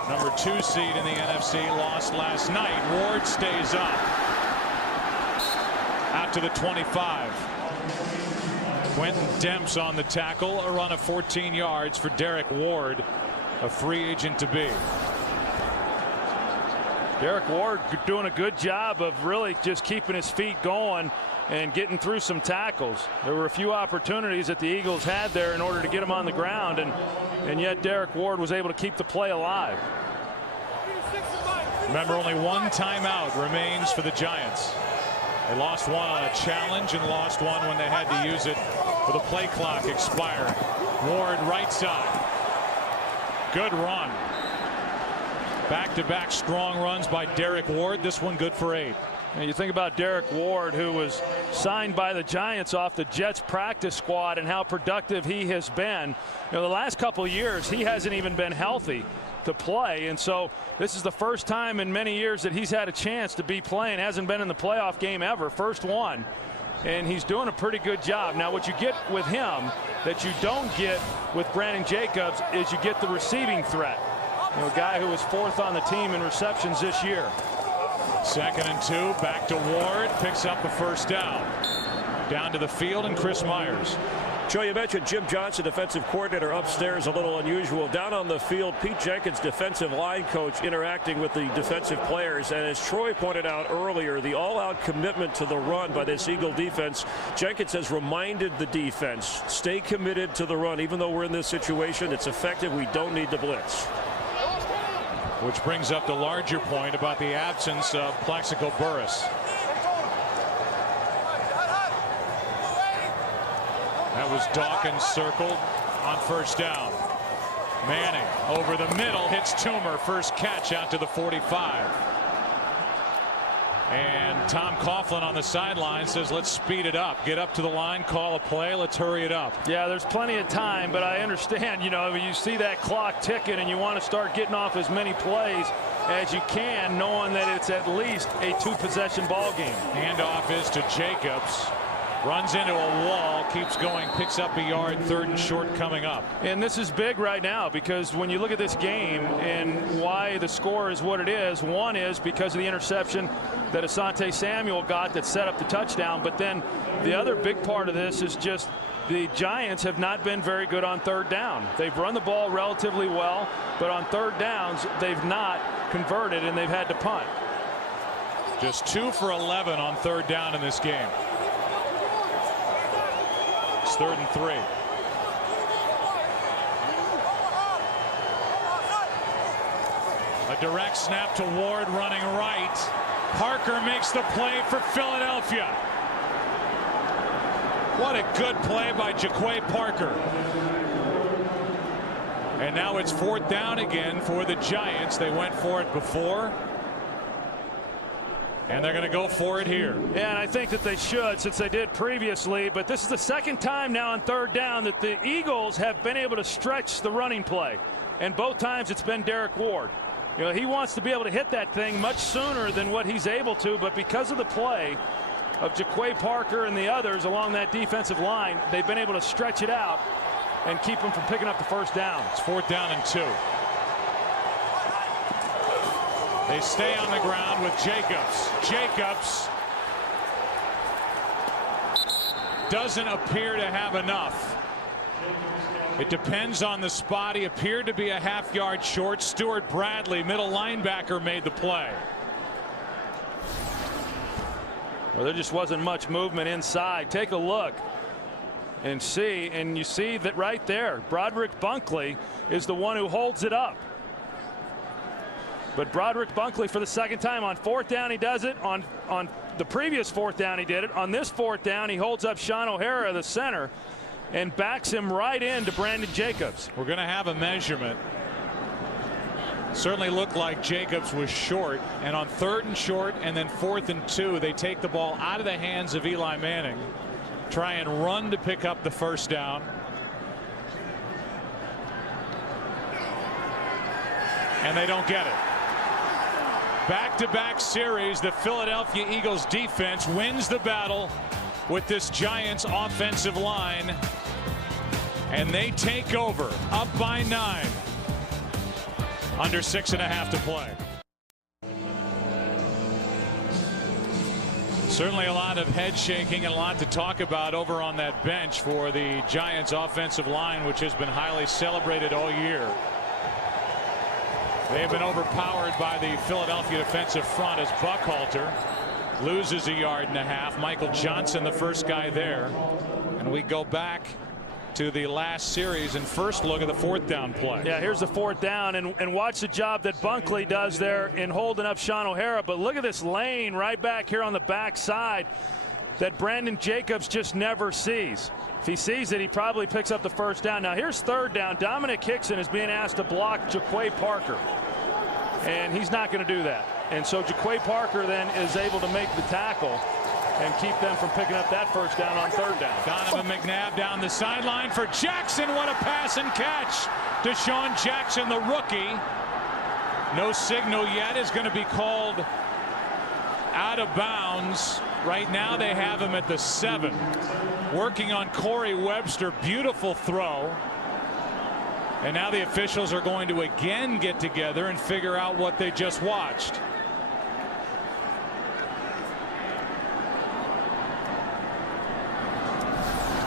Number 2 seed in the NFC lost last night. Ward stays up. Out to the 25. Quentin Demps on the tackle. A run of 14 yards for Derek Ward, a free agent to be. Derek Ward doing a good job of really just keeping his feet going and getting through some tackles. There were a few opportunities that the Eagles had there in order to get him on the ground, and yet Derek Ward was able to keep the play alive. Remember, only 1 timeout remains for the Giants. They lost 1 on a challenge and lost 1 when they had to use it with the play clock expiring. Ward right side. Good run. Back-to-back strong runs by Derek Ward. This one good for 8. And you think about Derek Ward, who was signed by the Giants off the Jets practice squad, and how productive he has been. You know, the last couple of years he hasn't even been healthy to play, and so this is the first time in many years that he's had a chance to be playing. Hasn't been in the playoff game ever, first one, and he's doing a pretty good job. Now what you get with him that you don't get with Brandon Jacobs is you get the receiving threat. You know, a guy who was 4th on the team in receptions this year. 2nd and 2, back to Ward, picks up the first down. Down to the field and Chris Myers. Joe, you mentioned Jim Johnson, defensive coordinator, upstairs, a little unusual. Down on the field, Pete Jenkins, defensive line coach, interacting with the defensive players. And as Troy pointed out earlier, the all-out commitment to the run by this Eagle defense. Jenkins has reminded the defense, stay committed to the run. Even though we're in this situation, it's effective. We don't need to blitz. Which brings up the larger point about the absence of Plaxico Burress. That was Dawkins circled on first down. Manning over the middle, hits Toomer, first catch out to the 45. And Tom Coughlin on the sideline says, let's speed it up, get up to the line, call a play, let's hurry it up. Yeah, there's plenty of time, but I understand, you know, you see that clock ticking and you want to start getting off as many plays as you can, knowing that it's at least a 2-possession ball game. Handoff is to Jacobs. Runs into a wall, keeps going, picks up a yard, 3rd and short coming up. And this is big right now, because when you look at this game and why the score is what it is, one is because of the interception that Asante Samuel got that set up the touchdown. But then the other big part of this is just the Giants have not been very good on 3rd down. They've run the ball relatively well, but on 3rd downs, they've not converted and they've had to punt. Just 2 for 11 on 3rd down in this game. It's 3rd and 3. A direct snap to Ward running right. Parker makes the play for Philadelphia. What a good play by Jaquay Parker. And now it's 4th down again for the Giants. They went for it before. And they're going to go for it here. Yeah, and I think that they should, since they did previously. But this is the 2nd time now on 3rd down that the Eagles have been able to stretch the running play. And both times it's been Derek Ward. You know, he wants to be able to hit that thing much sooner than what he's able to. But because of the play of Jaquay Parker and the others along that defensive line, they've been able to stretch it out and keep them from picking up the first down. It's 4th down and 2. They stay on the ground with Jacobs. Jacobs doesn't appear to have enough. It depends on the spot. He appeared to be a half-yard short. Stuart Bradley, middle linebacker, made the play. Well, there just wasn't much movement inside. Take a look and see, and you see that right there, Broderick Bunkley is the one who holds it up. But Broderick Bunkley, for the second time on 4th down, he does it. On the previous 4th down, he did it. On this 4th down, he holds up Sean O'Hara, the center, and backs him right into Brandon Jacobs. We're going to have a measurement. Certainly looked like Jacobs was short, and on 3rd and short and then 4th and 2, they take the ball out of the hands of Eli Manning, try and run to pick up the 1st down. And they don't get it. Back-to-back series, the Philadelphia Eagles defense wins the battle with this Giants offensive line, and they take over up by 9. Under 6.5 to play. Certainly a lot of head shaking and a lot to talk about over on that bench for the Giants offensive line, which has been highly celebrated all year. They've been overpowered by the Philadelphia defensive front as Buckhalter loses 1.5 yards. Michael Johnson, the first guy there. And we go back to the last series and first look at the 4th down play. Yeah, here's the 4th down, and watch the job that Bunkley does there in holding up Sean O'Hara. But look at this lane right back here on the backside that Brandon Jacobs just never sees. If he sees it, he probably picks up the 1st down. Now here's 3rd down. Dominic Hickson is being asked to block Jaquay Parker, and he's not going to do that. And so Jaquay Parker then is able to make the tackle and keep them from picking up that 1st down on 3rd down. Donovan McNabb down the sideline for Jackson. What a pass and catch. Deshaun Jackson, the rookie. No signal yet, is going to be called out of bounds. Right now they have him at the 7. Working on Corey Webster. Beautiful throw. And now the officials are going to again get together and figure out what they just watched.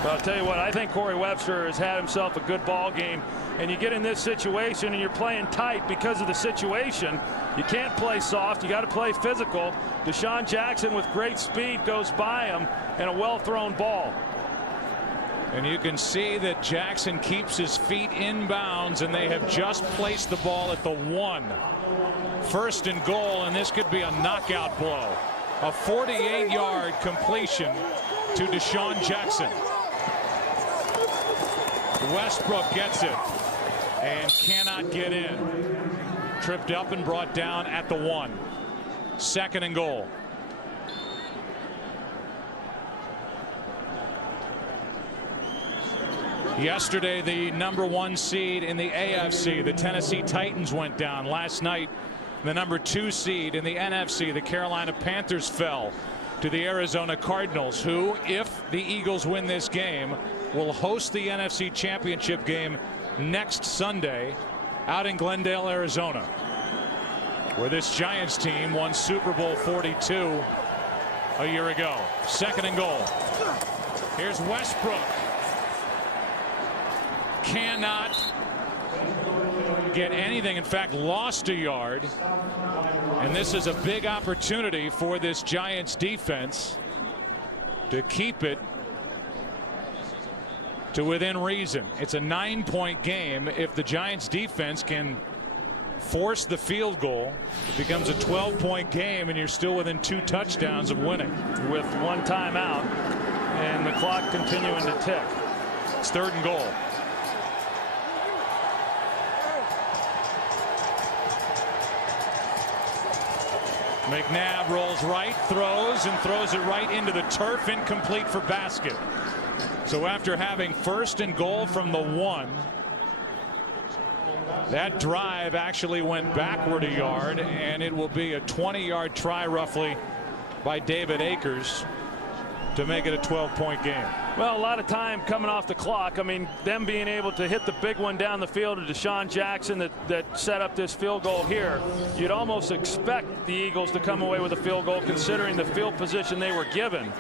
Well, I'll tell you what, I think Corey Webster has had himself a good ball game, and you get in this situation and you're playing tight because of the situation. You can't play soft. You got to play physical. Deshaun Jackson with great speed goes by him, and a well-thrown ball. And you can see that Jackson keeps his feet in bounds, and they have just placed the ball at the 1. 1st and goal, and this could be a knockout blow. A 48-yard completion to Deshaun Jackson. Westbrook gets it and cannot get in. Tripped up and brought down at the 1. 2nd and goal. Yesterday, the number 1 seed in the AFC, the Tennessee Titans, went down. Last night, the number 2 seed in the NFC, the Carolina Panthers, fell to the Arizona Cardinals, who, if the Eagles win this game, will host the NFC Championship game next Sunday out in Glendale, Arizona, where this Giants team won Super Bowl 42 a year ago. 2nd and goal. Here's Westbrook. Cannot get anything. In fact, lost 1 yard. And this is a big opportunity for this Giants defense to keep it to within reason. It's a 9-point game. If the Giants defense can force the field goal, it becomes a 12-point game, and you're still within 2 touchdowns of winning. With 1 timeout and the clock continuing to tick. It's 3rd and goal. McNabb rolls right, throws it right into the turf, incomplete for basket. So after having 1st and goal from the 1, that drive actually went backward 1 yard, and it will be a 20-yard try roughly by David Akers to make it a 12-point game. Well, a lot of time coming off the clock. I mean, them being able to hit the big one down the field to Deshaun Jackson that set up this field goal here. You'd almost expect the Eagles to come away with a field goal considering the field position they were given.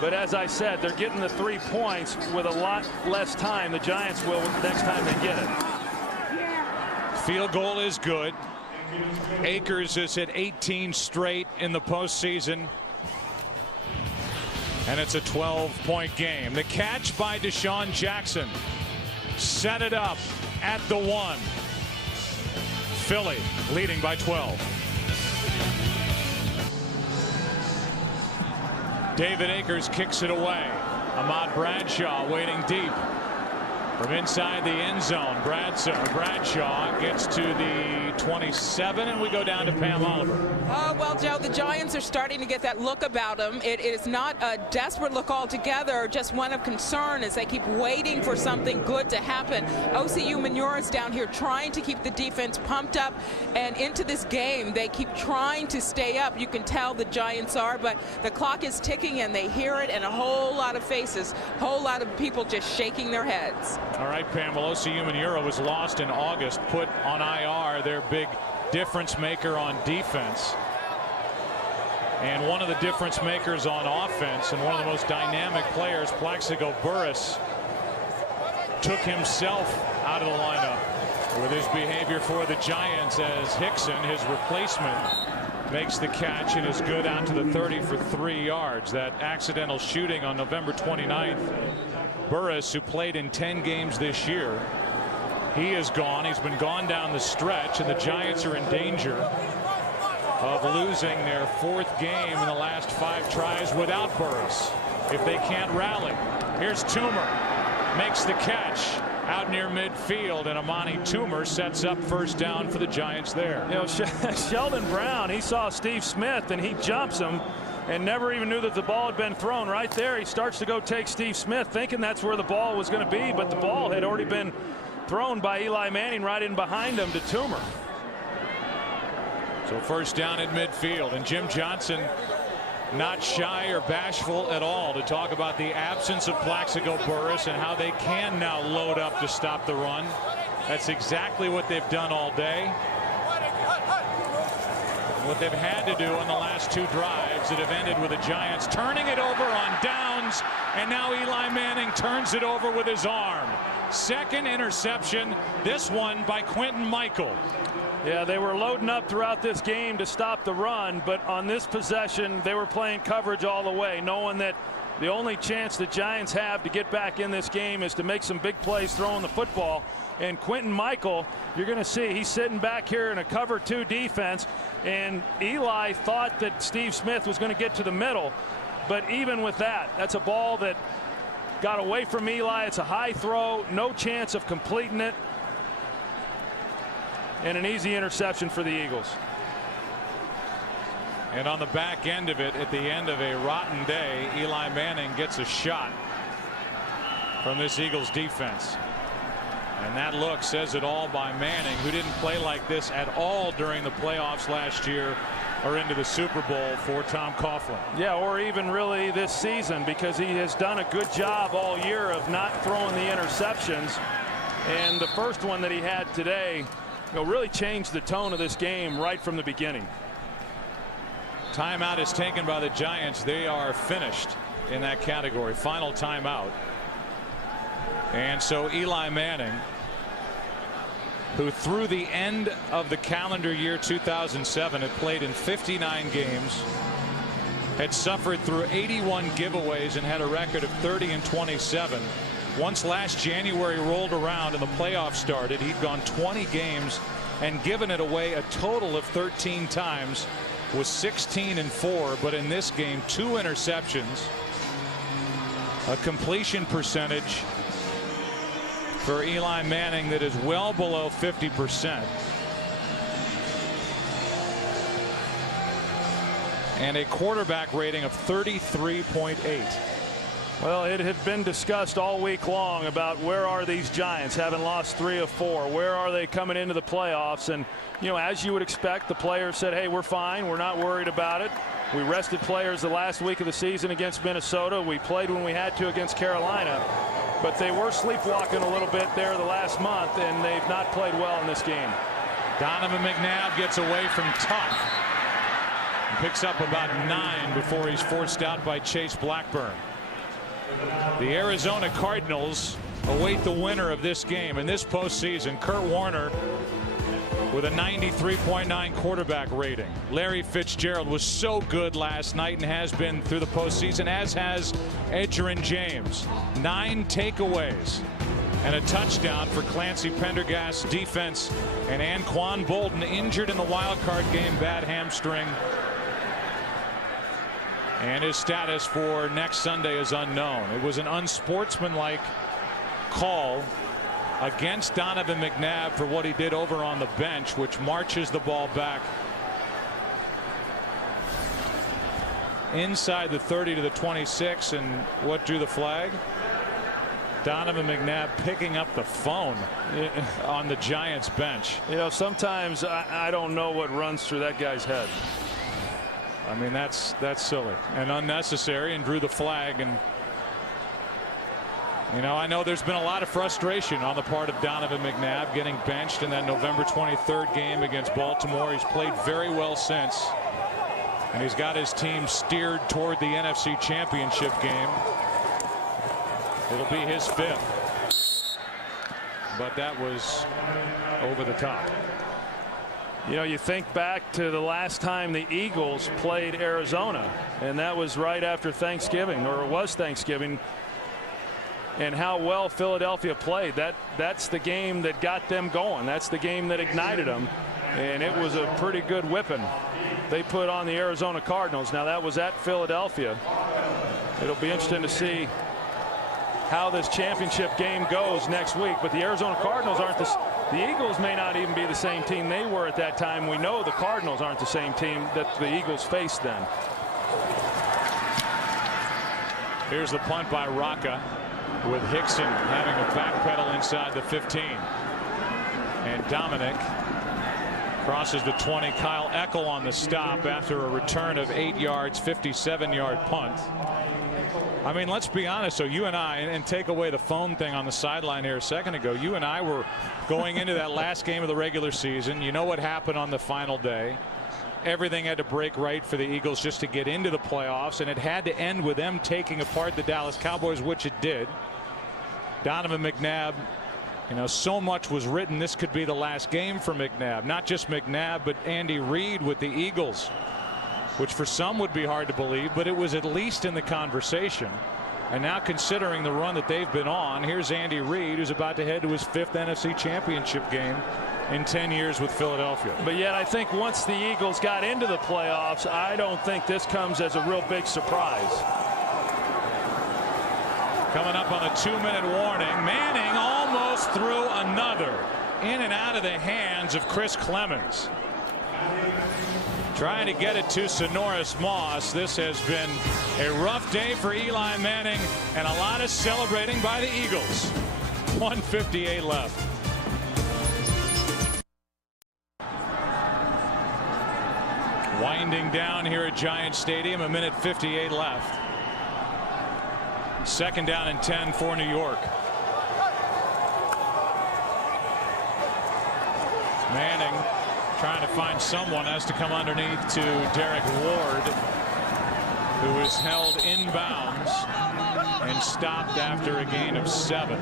But as I said, they're getting the 3 points with a lot less time. The Giants will next time they get it. Field goal is good. Akers is at 18 straight in the postseason. And it's a 12-point game. The catch by Deshaun Jackson. Set it up at the 1. Philly leading by 12. David Akers kicks it away. Ahmad Bradshaw waiting deep. From inside the end zone, Bradshaw gets to the 27, and we go down to Pam Oliver. Oh, well, Joe, the Giants are starting to get that look about them. It is not a desperate look altogether, just one of concern as they keep waiting for something good to happen. OCU Manuras down here trying to keep the defense pumped up and into this game. They keep trying to stay up. You can tell the Giants are, but the clock is ticking, and they hear it, and a whole lot of faces, a whole lot of people just shaking their heads. All right, Pam, well, OCU Manura was lost in August, put on IR, their big difference maker on defense. And one of the difference makers on offense and one of the most dynamic players, Plaxico Burress, took himself out of the lineup with his behavior for the Giants as Hickson, his replacement, makes the catch and is good out to the 30 for 3 yards. That accidental shooting on November 29th. Burress, who played in 10 games this year, he is gone. He's been gone down the stretch, and the Giants are in danger of losing their 4th game in the last 5 tries without Burress if they can't rally. Here's Toomer, makes the catch out near midfield, and Amani Toomer sets up first down for the Giants there. You know, Sheldon Brown, he saw Steve Smith and he jumps him and never even knew that the ball had been thrown. Right there, he starts to go take Steve Smith, thinking that's where the ball was going to be, but the ball had already been thrown by Eli Manning right in behind him to Toomer. So first down at midfield, and Jim Johnson not shy or bashful at all to talk about the absence of Plaxico Burress and how they can now load up to stop the run. That's exactly what they've done all day. What they've had to do on the last 2 drives that have ended with the Giants turning it over on downs, and now Eli Manning turns it over with his arm. Second interception, this one by Quentin Michael. Yeah, they were loading up throughout this game to stop the run, but on this possession they were playing coverage all the way, knowing that the only chance the Giants have to get back in this game is to make some big plays throwing the football. And Quentin Michael, you're going to see he's sitting back here in a cover 2 defense, and Eli thought that Steve Smith was going to get to the middle, but even with that, that's a ball that got away from Eli. It's a high throw, no chance of completing it, and an easy interception for the Eagles. And on the back end of it, at the end of a rotten day, Eli Manning gets a shot from this Eagles defense. And that look says it all by Manning, who didn't play like this at all during the playoffs last year or into the Super Bowl for Tom Coughlin. Yeah, or even really this season, because he has done a good job all year of not throwing the interceptions. And the first one that he had today, really changed the tone of this game right from the beginning. Timeout is taken by the Giants. They are finished in that category. Final timeout. And so Eli Manning, who through the end of the calendar year 2007 had played in 59 games, had suffered through 81 giveaways and had a record of 30-27. Once last January rolled around and the playoffs started, he'd gone 20 games and given it away a total of 13 times, was 16-4, but in this game 2 interceptions, a completion percentage for Eli Manning that is well below 50%. And a quarterback rating of 33.8. Well, it had been discussed all week long about where are these Giants, having lost 3 of 4. Where are they coming into the playoffs? And, as you would expect, the players said, hey, we're fine. We're not worried about it. We rested players the last week of the season against Minnesota. We played when we had to against Carolina. But they were sleepwalking a little bit there the last month, and they've not played well in this game. Donovan McNabb gets away from Tuck. Picks up about 9 before he's forced out by Chase Blackburn. The Arizona Cardinals await the winner of this game in this postseason. Kurt Warner with a 93.9 quarterback rating. Larry Fitzgerald was so good last night and has been through the postseason, as has Edgerrin James. 9 takeaways and a touchdown for Clancy Pendergast's defense. And Anquan Bolden injured in the wild card game, bad hamstring. And his status for next Sunday is unknown. It was an unsportsmanlike call against Donovan McNabb for what he did over on the bench, which marches the ball back inside the 30 to the 26. And what drew the flag? Donovan McNabb picking up the phone on the Giants bench. You know, sometimes I don't know what runs through that guy's head. I mean, that's silly and unnecessary, and drew the flag. And you know, I know there's been a lot of frustration on the part of Donovan McNabb getting benched in that November 23rd game against Baltimore. He's played very well since, and he's got his team steered toward the NFC Championship game. It'll be his 5th, but that was over the top. You know, you think back to the last time the Eagles played Arizona, and that was right after Thanksgiving, or it was Thanksgiving, and how well Philadelphia played. That's the game that got them going. That's the game that ignited them, and it was a pretty good whipping they put on the Arizona Cardinals. Now, that was at Philadelphia. It'll be interesting to see how this championship game goes next week, but the Arizona Cardinals aren't the Eagles may not even be the same team they were at that time. We know the Cardinals aren't the same team that the Eagles faced then. Here's the punt by Rocca, with Hickson having a backpedal inside the 15. And Dominic crosses the 20. Kyle Eckel on the stop after a return of 8 yards, 57-yard punt. I mean, let's be honest. So you and I, and take away the phone thing on the sideline here a second ago, you and I were going into that last game of the regular season. You know what happened on the final day. Everything had to break right for the Eagles just to get into the playoffs, and it had to end with them taking apart the Dallas Cowboys, which it did. Donovan McNabb, you know, so much was written this could be the last game for McNabb. Not just McNabb, but Andy Reid with the Eagles, which for some would be hard to believe, but it was at least in the conversation. And now, considering the run that they've been on, here's Andy Reid, who's about to head to his 5th NFC Championship game in 10 years with Philadelphia. But yet I think once the Eagles got into the playoffs, I don't think this comes as a real big surprise. Coming up on a 2-minute warning, Manning almost threw another in and out of the hands of Chris Clemens. Trying to get it to Sonoris Moss. This has been a rough day for Eli Manning, and a lot of celebrating by the Eagles. 1:58 left. Winding down here at Giant Stadium, 1:58 left. 2nd down and 10 for New York. Manning trying to find someone, has to come underneath to Derek Ward, who is held inbounds and stopped after a gain of 7.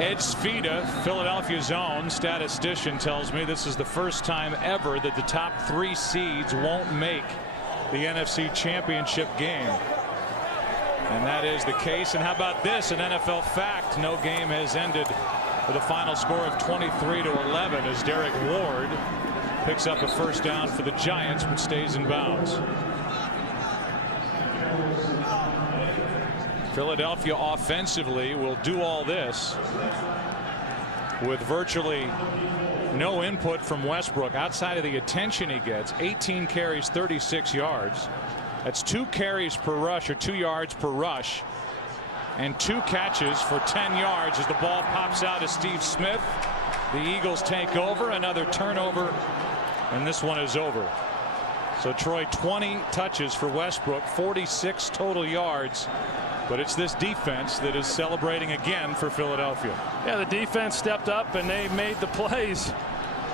Ed Svita, Philadelphia's own statistician, tells me this is the first time ever that the top 3 seeds won't make the NFC Championship game. And that is the case. And how about this, an NFL fact? No game has ended with a final score of 23-11 as Derek Ward picks up a 1st down for the Giants but stays in bounds. Philadelphia offensively will do all this with virtually no input from Westbrook outside of the attention he gets. 18 carries, 36 yards. That's 2 carries per rush, or 2 yards per rush, and 2 catches for 10 yards as the ball pops out to Steve Smith. The Eagles take over, another turnover, and this one is over. So Troy, 20 touches for Westbrook, 46 total yards. But it's this defense that is celebrating again for Philadelphia. Yeah, the defense stepped up and they made the plays,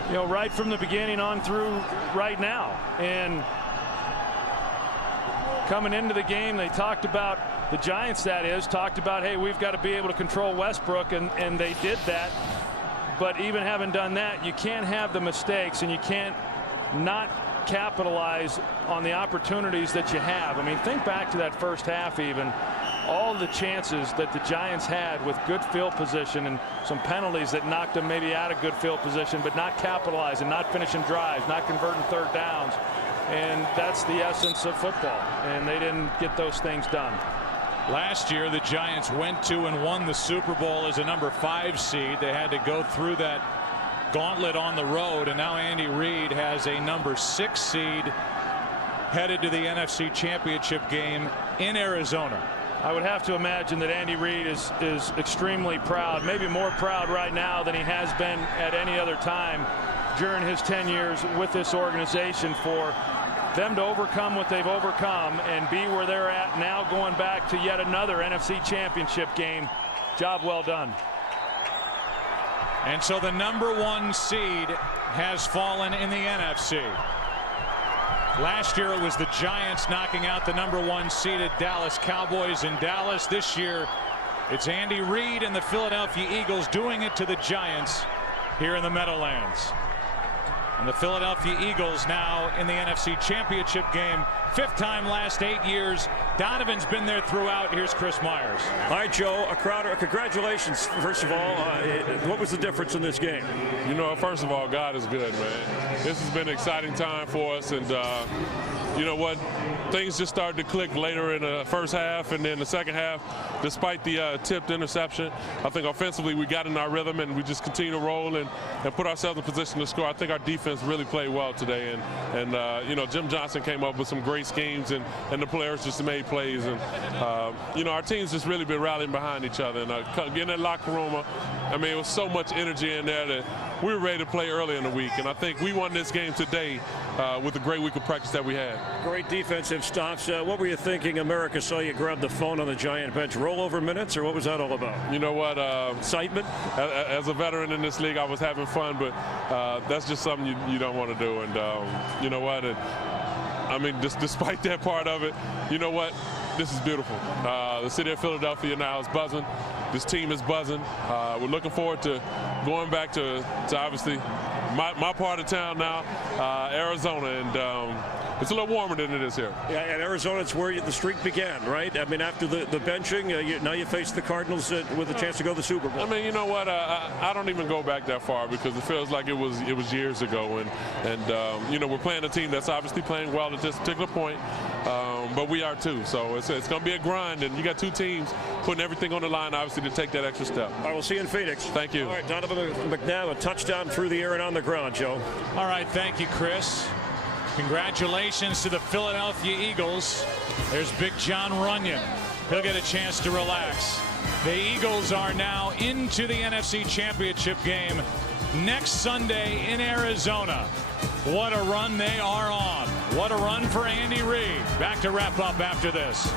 you know, right from the beginning on through right now. And coming into the game, they talked about, the Giants that is, talked about, hey, we've got to be able to control Westbrook, and they did that but even having done that, you can't have the mistakes, and you can't not capitalize on the opportunities that you have. I mean, think back to that first half even. All the chances that the Giants had with good field position and some penalties that knocked them maybe out of good field position, but not capitalizing, not finishing drives, not converting third downs. And that's the essence of football, and they didn't get those things done. Last year, the Giants went to and won the Super Bowl as a number 5 seed. They had to go through that gauntlet on the road, and now Andy Reid has a number 6 seed headed to the NFC Championship game in Arizona. I would have to imagine that Andy Reid is extremely proud, maybe more proud right now than he has been at any other time during his 10 years with this organization, for them to overcome what they've overcome and be where they're at now, going back to yet another NFC Championship game. Job well done. And so the number 1 seed has fallen in the NFC. Last year it was the Giants knocking out the number 1 seeded Dallas Cowboys in Dallas. This year it's Andy Reid and the Philadelphia Eagles doing it to the Giants here in the Meadowlands. And the Philadelphia Eagles now in the NFC Championship game. 5th time last 8 years. Donovan's been there throughout. Here's Chris Myers. All right, Joe, Crowder, congratulations, first of all. What was the difference in this game? You know, first of all, God is good, man. This has been an exciting time for us, and you know what? Things just started to click later in the first half, and then the second half, despite the tipped interception, I think offensively we got in our rhythm, and we just continue to roll and put ourselves in position to score. I think our defense really played well today, and you know, Jim Johnson came up with some great schemes, and the players just made plays, and you know, our team's just really been rallying behind each other, and getting that locker room. I mean, it was so much energy in there that we were ready to play early in the week, and I think we won this game today with the great week of practice that we had. Great defensive stops. What were you thinking? America saw you grab the phone on the Giant bench. Rollover minutes, or what was that all about? You know what? Excitement? As a veteran in this league, I was having fun, but that's just something you don't want to do. And you know what? I mean, despite that part of it, you know what? This is beautiful. The city of Philadelphia now is buzzing. This team is buzzing. We're looking forward to going back to obviously my part of town now, Arizona, and it's a little warmer than it is here. Yeah, and Arizona, it's where the streak began, right? I mean, after the benching, now you face the Cardinals with a chance to go to the Super Bowl. I mean, you know what? I don't even go back that far because it feels like it was years ago, and you know, we're playing a team that's obviously playing well at this particular point, but we are too. So it's going to be a grind, and you got 2 teams putting everything on the line, obviously, to take that extra step. I will see you in Phoenix. Thank you. All right, Donovan McNabb, a touchdown through the air and on the ground, Joe. All right, thank you, Chris. Congratulations to the Philadelphia Eagles. There's Big John Runyon. He'll get a chance to relax. The Eagles are now into the NFC Championship game next Sunday in Arizona. What a run they are on. What a run for Andy Reid. Back to wrap up after this.